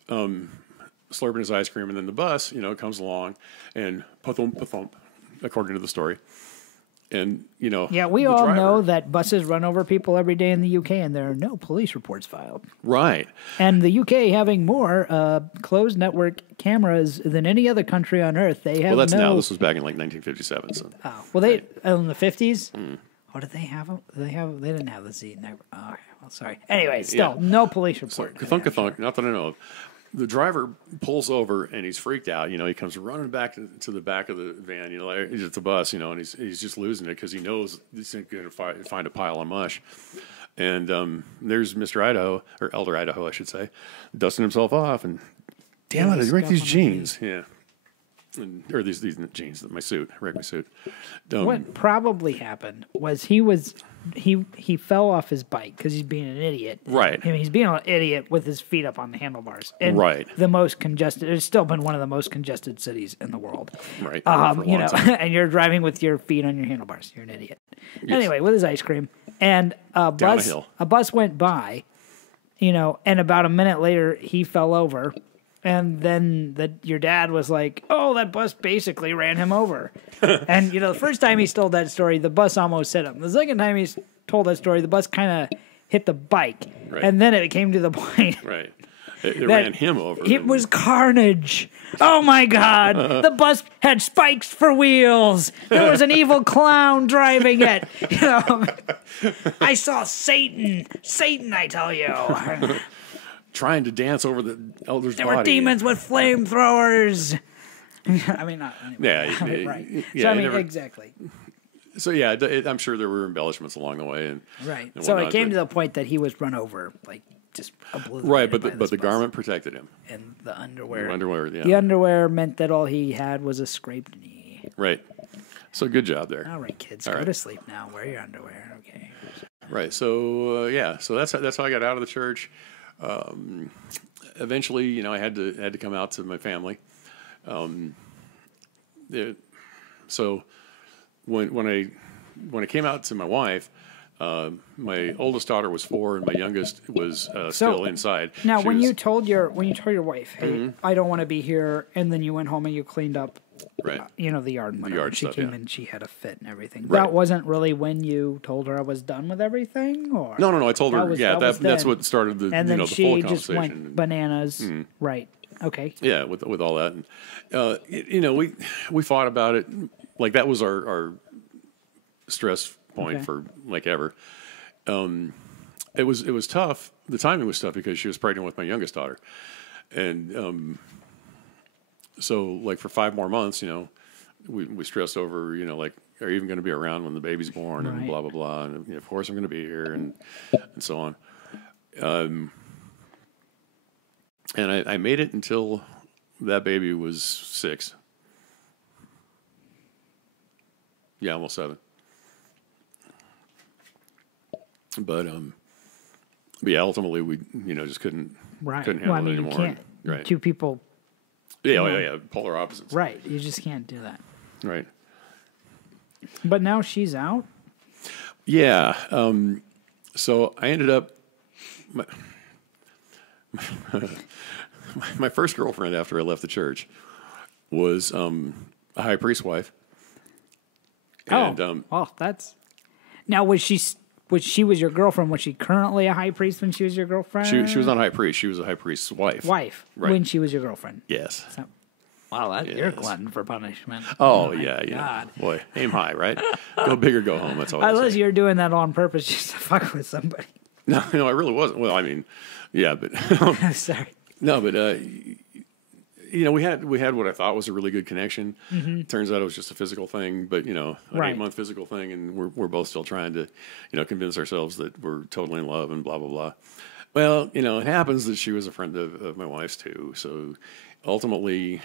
Slurping his ice cream, and then the bus, you know, comes along, and pa-thump, pa-thump, according to the story. And, you know... Yeah, we all know that buses run over people every day in the UK, and there are no police reports filed. Right. And the UK having more closed network cameras than any other country on Earth. They have well, that's now. This was back in, like, 1957, so... Oh, well, they... In the 50s? Oh, did they have them? They didn't have the Z network. Oh, okay. Well, sorry. Anyway, still, no police report. Ka-thunk, not that I know of. The driver pulls over and he's freaked out. You know, he comes running back to the back of the van. You know, like, it's a bus. You know, and he's just losing it because he knows he's going to find a pile of mush. And there's Mr. Idaho, or Elder Idaho, I should say, dusting himself off. And damn it, I wrecked these jeans. Yeah, or these jeans, my suit, I wrecked my suit. What probably happened was he fell off his bike because he's being an idiot. Right. I mean, he's being an idiot with his feet up on the handlebars. And right. The most congested. It's still been one of the most congested cities in the world. Right. You know, and you're driving with your feet on your handlebars. You're an idiot. Yes. Anyway, with his ice cream, and a bus went by. You know, and about a minute later, he fell over. And then your dad was like, "Oh, that bus basically ran him over." And, you know, the first time he told that story, the bus almost hit him. The second time he told that story, the bus kind of hit the bike. Right. And then it came to the point. Right. It ran him over. It was carnage. Oh, my God. The bus had spikes for wheels. There was an evil clown driving it. You know, I saw Satan. Satan, I tell you. Trying to dance over the elder's body. There were demons with flamethrowers. I mean, not anyway. Yeah, right. Yeah, so I mean, exactly. So yeah, I'm sure there were embellishments along the way, and right. And so it came to the point that he was run over, like just obliterated. Right, but the garment protected him, and the underwear. Yeah. The underwear meant that all he had was a scraped knee. Right. So good job there. All right, kids, go to sleep now. Wear your underwear, okay? Right. So yeah. So that's how I got out of the church. Eventually, you know, I had to come out to my family. So when I came out to my wife, my oldest daughter was 4 and my youngest was still inside. Now, when you told your wife, "Hey, I don't want to be here," and then you went home and you cleaned up, right? You know, the yard and whatever. She stuff, came in, she had a fit and everything. Right. That wasn't really when you told her I was done with everything, or no. I told her, that's what started the and then the she full just conversation. went bananas, right? Okay. Yeah, with all that, and you know, we fought about it. Like that was our stress point for like ever. It was tough. The timing was tough because she was pregnant with my youngest daughter, and so like for 5 more months, you know, we stressed over, you know, like, are you even going to be around when the baby's born, and blah blah blah, and you know, of course I'm going to be here, and so on. And I made it until that baby was 6. Yeah, almost 7. But yeah, ultimately we, you know, just couldn't handle it anymore. You can't, two people. Yeah, polar opposites. Right, you just can't do that. Right. But now she's out. Yeah. So I ended up my first girlfriend after I left the church was a high priest's wife. And, that's now was she was your girlfriend? Was she currently a high priest when she was your girlfriend? She was not a high priest. She was a high priest's wife. Right. When she was your girlfriend. Yes. So, wow, you're glutton for punishment. Oh yeah, yeah. Boy, aim high, right? Go big or go home. That's all. Unless you're doing that on purpose just to fuck with somebody. No, I really wasn't. Well, I mean, yeah, but sorry. No, but we had what I thought was a really good connection. Turns out it was just a physical thing, but an 8-month physical thing, and we're both still trying to, convince ourselves that we're totally in love and blah blah blah. Well, it happens that she was a friend of my wife's too, so ultimately.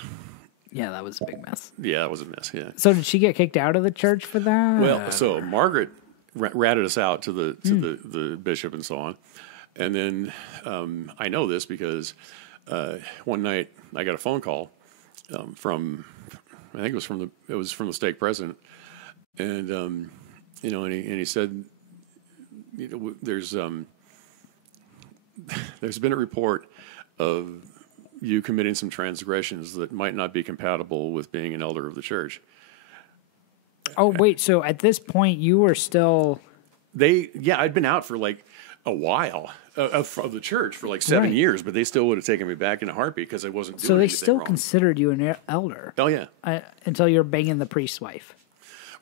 Yeah, that was a big mess. Yeah, that was a mess. Yeah. So did she get kicked out of the church for that? Well, so Margaret ratted us out to the bishop and so on, and then I know this because one night I got a phone call from I think it was from the stake president, and and he said, there's been a report of you committing some transgressions that might not be compatible with being an elder of the church. Oh, wait. So at this point, you were still... I'd been out for like a while of the church for like 7 years, but they still would have taken me back in a heartbeat because I wasn't doing anything wrong. So they still considered you an elder? Oh, yeah. Until you're banging the priest's wife.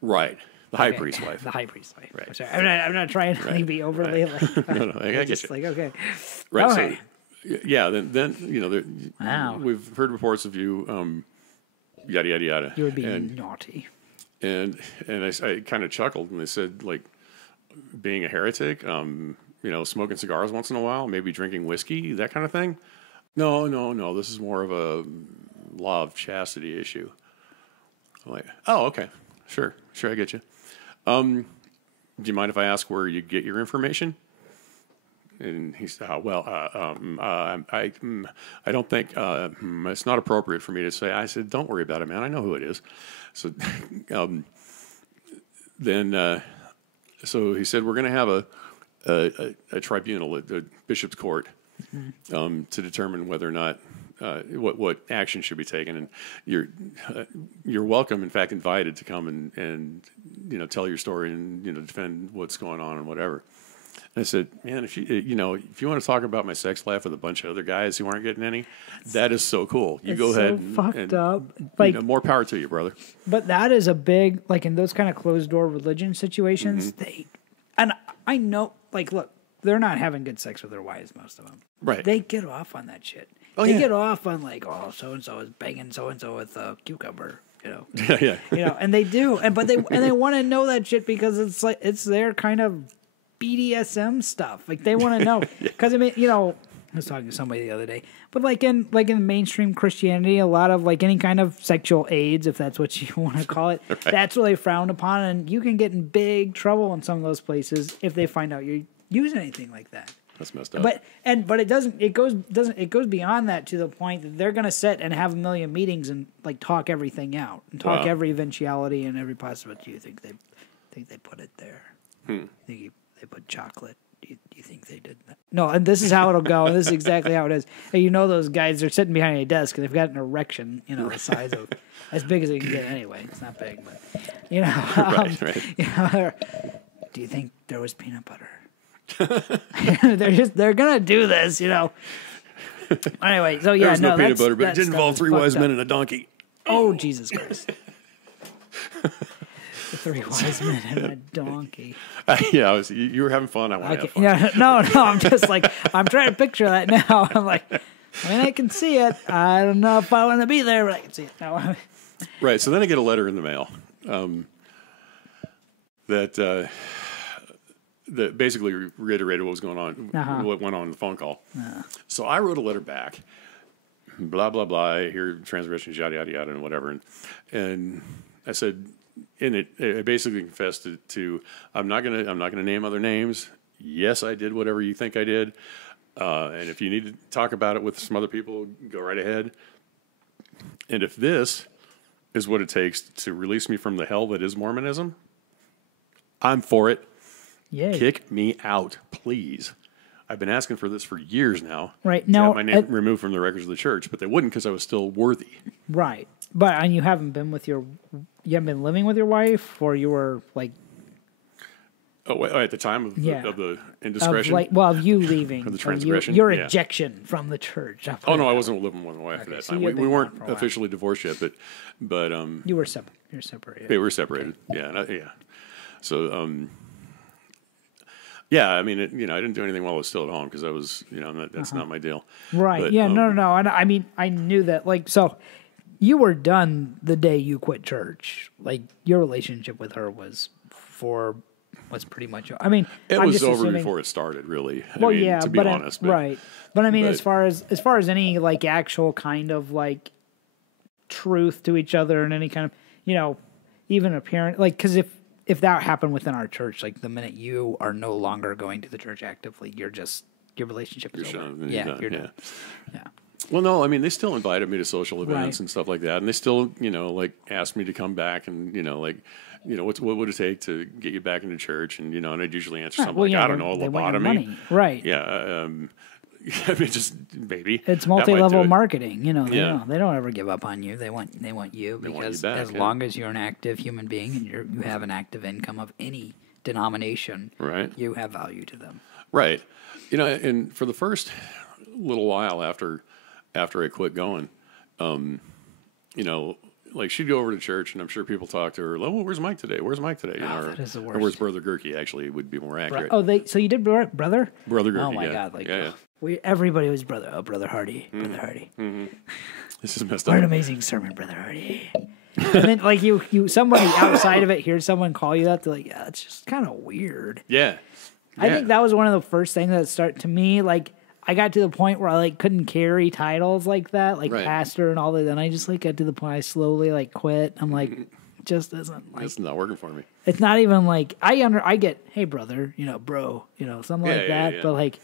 Right. The high priest's wife. The high priest's wife. Right. Sorry. I'm not trying to be overly... Like, no, I get just you. like, okay. Right. All so, right. Yeah, then wow. We've heard reports of you, yada yada yada. You were being naughty. And I kind of chuckled, and they said, like, being a heretic, smoking cigars once in a while, maybe drinking whiskey, that kind of thing. No. This is more of a law of chastity issue. I'm like, oh, okay, sure, I get you. Do you mind if I ask where you get your information? And he said, I don't think it's not appropriate for me to say. I said, don't worry about it, man. I know who it is. So so he said, we're going to have a tribunal at the bishop's court to determine whether or not what action should be taken. And you're welcome, in fact, invited to come and tell your story and defend what's going on and whatever. I said, man, if you want to talk about my sex life with a bunch of other guys who aren't getting any, that is so cool. You go ahead and fucked up. Like, more power to you, brother. But that is a big, like, in those kind of closed door religion situations, and I know, like, look, they're not having good sex with their wives, most of them. Right. They get off on that shit. They get off on, like, oh, so and so is banging so and so with a cucumber. Yeah. And they do, but they want to know that shit because it's like it's their kind of BDSM stuff. Like, they want to know. Because, I mean, I was talking to somebody the other day, but like in mainstream Christianity, a lot of like any kind of sexual aids, if that's what you want to call it, that's what they frown upon, and you can get in big trouble in some of those places if they find out you're using anything like that. That's messed up. But it goes beyond that to the point that they're going to sit and have a million meetings and like talk everything out and talk every eventuality and every possibility. Do you think they put it there? Think they put chocolate? Do you think they did that? No, and this is how it'll go, and this is exactly how it is. And those guys are sitting behind a desk, and they've got an erection, the size of, as big as they can get anyway. It's not big, but, right. Do you think there was peanut butter? they're going to do this, Anyway, so there was no peanut butter, but it did involve 3 wise men and a donkey. Oh, Jesus Christ. The 3 wise men and a donkey. You were having fun. I want to have fun. Yeah, no, I'm just like, I'm trying to picture that now. I'm like, I can see it. I don't know if I want to be there, but I can see it now. Right. So then I get a letter in the mail that basically reiterated what was going on, what went on in the phone call. So I wrote a letter back, blah, blah, blah, I hear transgressions, yada, yada, yada, and whatever. And I said, in it, I basically confessed to I'm not gonna name other names. Yes, I did whatever you think I did, and if you need to talk about it with some other people, go right ahead. And if this is what it takes to release me from the hell that is Mormonism, I'm for it. Yay. Kick me out, please. I've been asking for this for years now. Right. To have my name removed from the records of the church, but they wouldn't because I was still worthy. Right. But you haven't been living with your wife, or you were like... Oh, at the time of the indiscretion? Of you leaving. Of the transgression? Your ejection from the church. Oh, no, I wasn't living with my wife at that time. We weren't officially divorced yet, but you were separated. We were separated, okay. Yeah. So, Yeah, I mean, I didn't do anything while I was still at home because I was, that's not my deal. Right. But, Yeah. No. And I mean, I knew that. Like, so you were done the day you quit church. Like, your relationship with her was pretty much. I mean, it I'm was just over assuming, before it started, really. Well, I mean, yeah, to be honest, but, right. But I mean, but, as far as any like actual kind of like truth to each other and any kind of even apparent like because if that happened within our church, like the minute you are no longer going to the church actively, your relationship is over. Yeah, you're done. Yeah. Well, no, I mean, they still invited me to social events Right. and stuff like that, and they still, like asked me to come back and, what would it take to get you back into church? And, and I'd usually answer something Well, like, yeah, I don't know, they want your lobotomy. money. Right. Yeah. I mean, just maybe. It's That might multi-level do it. marketing. Yeah. They don't ever give up on you. They want you because back, as long as you're an active human being and you have an active income of any denomination, Right. you have value to them. Right. And for the first little while after I quit going, like she'd go over to church, and I'm sure people talk to her. Oh, where's Mike today? Where's Mike today? That is the worst. Or where's Brother Gerke? Actually, would be more accurate. So you did brother? Brother Gerke. Oh my yeah. God! Like yeah. everybody was brother. Oh, Brother Hardy, Brother Hardy. This is messed What an up. amazing sermon, Brother Hardy. And then like somebody outside of it hears someone call you that, they're like, yeah, it's just kind of weird. Yeah. I think that was one of the first things that started to me. Like I got to the point where I like couldn't carry titles like that, like Right. pastor and all that. And I just like got to the point I slowly like quit. I'm like, it just isn't like It's not working for me. it's not even like I get hey brother, bro, something like Yeah, that. yeah. But like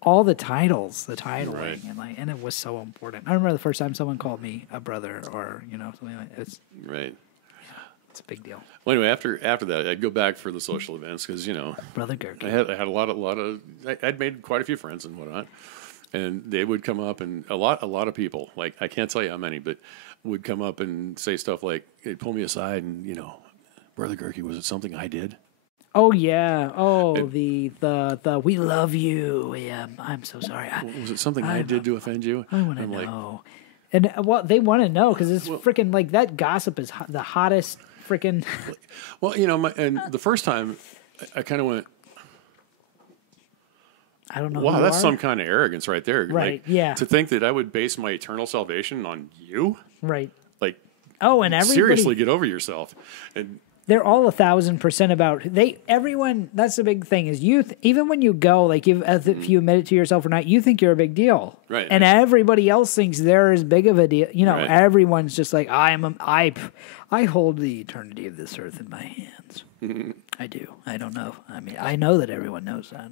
all the titles, the titling, Right. and it was so important. I remember the first time someone called me a brother or something like that. Right. It's a big deal. Well, anyway, after that, I'd go back for the social events because Brother Gerke. I had a lot of I'd made quite a few friends and whatnot, and they would come up and a lot of people, like I can't tell you how many, but would come up and say stuff like they'd pull me aside and Brother Gerke, was it something I did? Oh yeah. Oh the we love you. Yeah, I'm so sorry. Was it something I did to offend you? I want to I'm like, know. And well, they want to know because it's freaking like that gossip is the hottest freaking. well, and the first time I kind of went, I don't know. wow, who that's you are. some kind of arrogance right there. Right, Like, yeah. To think that I would base my eternal salvation on you? Right. Like, Oh, and everybody. seriously, get over yourself. And They're all 1,000% about everyone. That's the big thing is even when you go, like if you admit it to yourself or not, you think you're a big deal. Right. And everybody else thinks they're as big of a deal. Right. Everyone's just like, I hold the eternity of this earth in my hands. I do. I don't know. I mean, I know that everyone knows that.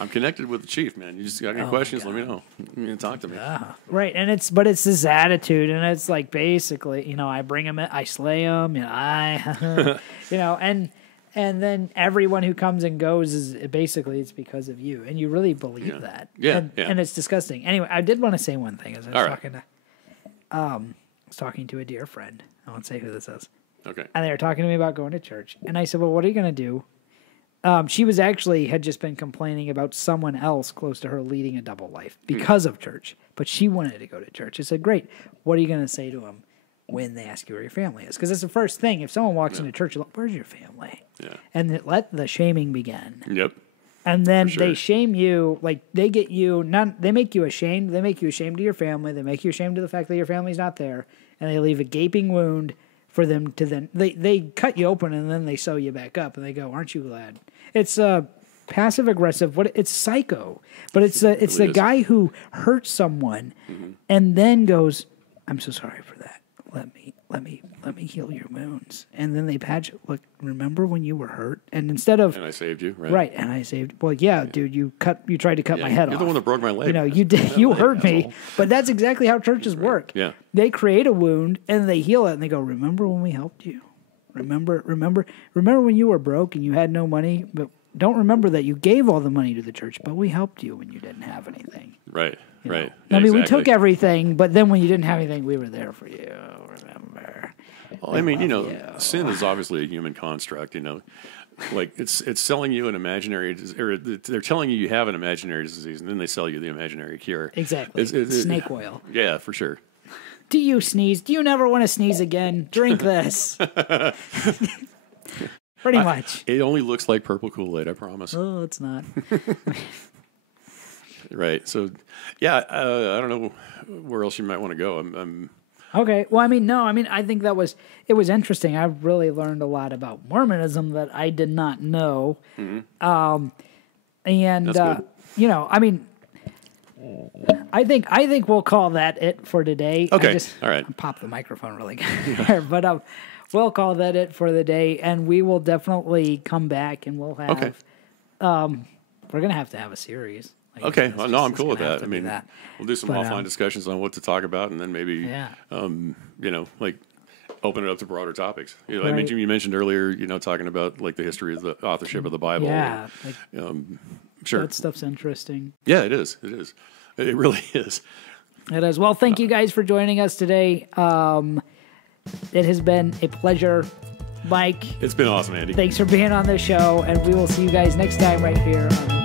I'm connected with the chief, man. You just got any questions, let me know. Talk to me. Right. And it's this attitude, and it's like basically, I bring them in, I slay them, and and then everyone who comes and goes is basically it's because of you, and you really believe that. Yeah, and it's disgusting. Anyway, I did want to say one thing as I was All right. talking to, I was talking to a dear friend. I won't say who this is. Okay. And they were talking to me about going to church, and I said, "Well, what are you going to do?" She had just been complaining about someone else close to her leading a double life because of church, but she wanted to go to church. I said, "Great. What are you going to say to them when they ask you where your family is?" Because it's the first thing. If someone walks into church, where's your family? Yeah. And let the shaming begin. Yep. And then sure. they shame you, like they get you. They make you ashamed. They make you ashamed of your family. They make you ashamed of the fact that your family's not there, and they leave a gaping wound for them to then they cut you open and then they sew you back up and they go, "Aren't you glad?" It's passive aggressive. It's psycho, but it's the is. guy who hurts someone and then goes, "I'm so sorry for that. Let me heal your wounds." And then they patch it. Look, remember when you were hurt? And instead of And I saved you, right? right, and I saved. Well, yeah, dude, you tried to cut my head You're off. the one that broke my leg. You did. You hurt me, but that's exactly how churches work. Yeah. They create a wound and they heal it, and they go, "Remember when we helped you? Remember when you were broke and you had no money, but don't remember that you gave all the money to the church, but we helped you when you didn't have anything." Right. Right. I mean, we exactly. took everything, but then when you didn't have anything, we were there for you. Remember? Well, I mean, sin is obviously a human construct. Like it's selling you an imaginary, or they're telling you have an imaginary disease, and then they sell you the imaginary cure. Exactly. Snake oil. Yeah, for sure. Do you sneeze? Do you never want to sneeze again? Drink this. Pretty much. It only looks like purple Kool-Aid, I promise. Oh, it's not. Right. So, yeah, I don't know where else you might want to go. I'm Okay. Well, I think it was interesting. I really learned a lot about Mormonism that I did not know. Mm-hmm. And That's good. I think we'll call that it for today. Okay. All right. Pop the microphone really good here, but we'll call that it for the day, and we will definitely come back and we'll have. Okay. We're gonna have to have a series. Okay. Well, no, I'm cool with that. That. We'll do some offline discussions on what to talk about, and then maybe, like open it up to broader topics. You know, Right. I mean, you mentioned earlier, talking about like the history of the authorship of the Bible. Yeah. Sure. That stuff's interesting. Yeah, it is. It is. It really is. It is. Well, thank you guys for joining us today. It has been a pleasure, Mike. It's been awesome, Andy. Thanks for being on the show, and we will see you guys next time right here on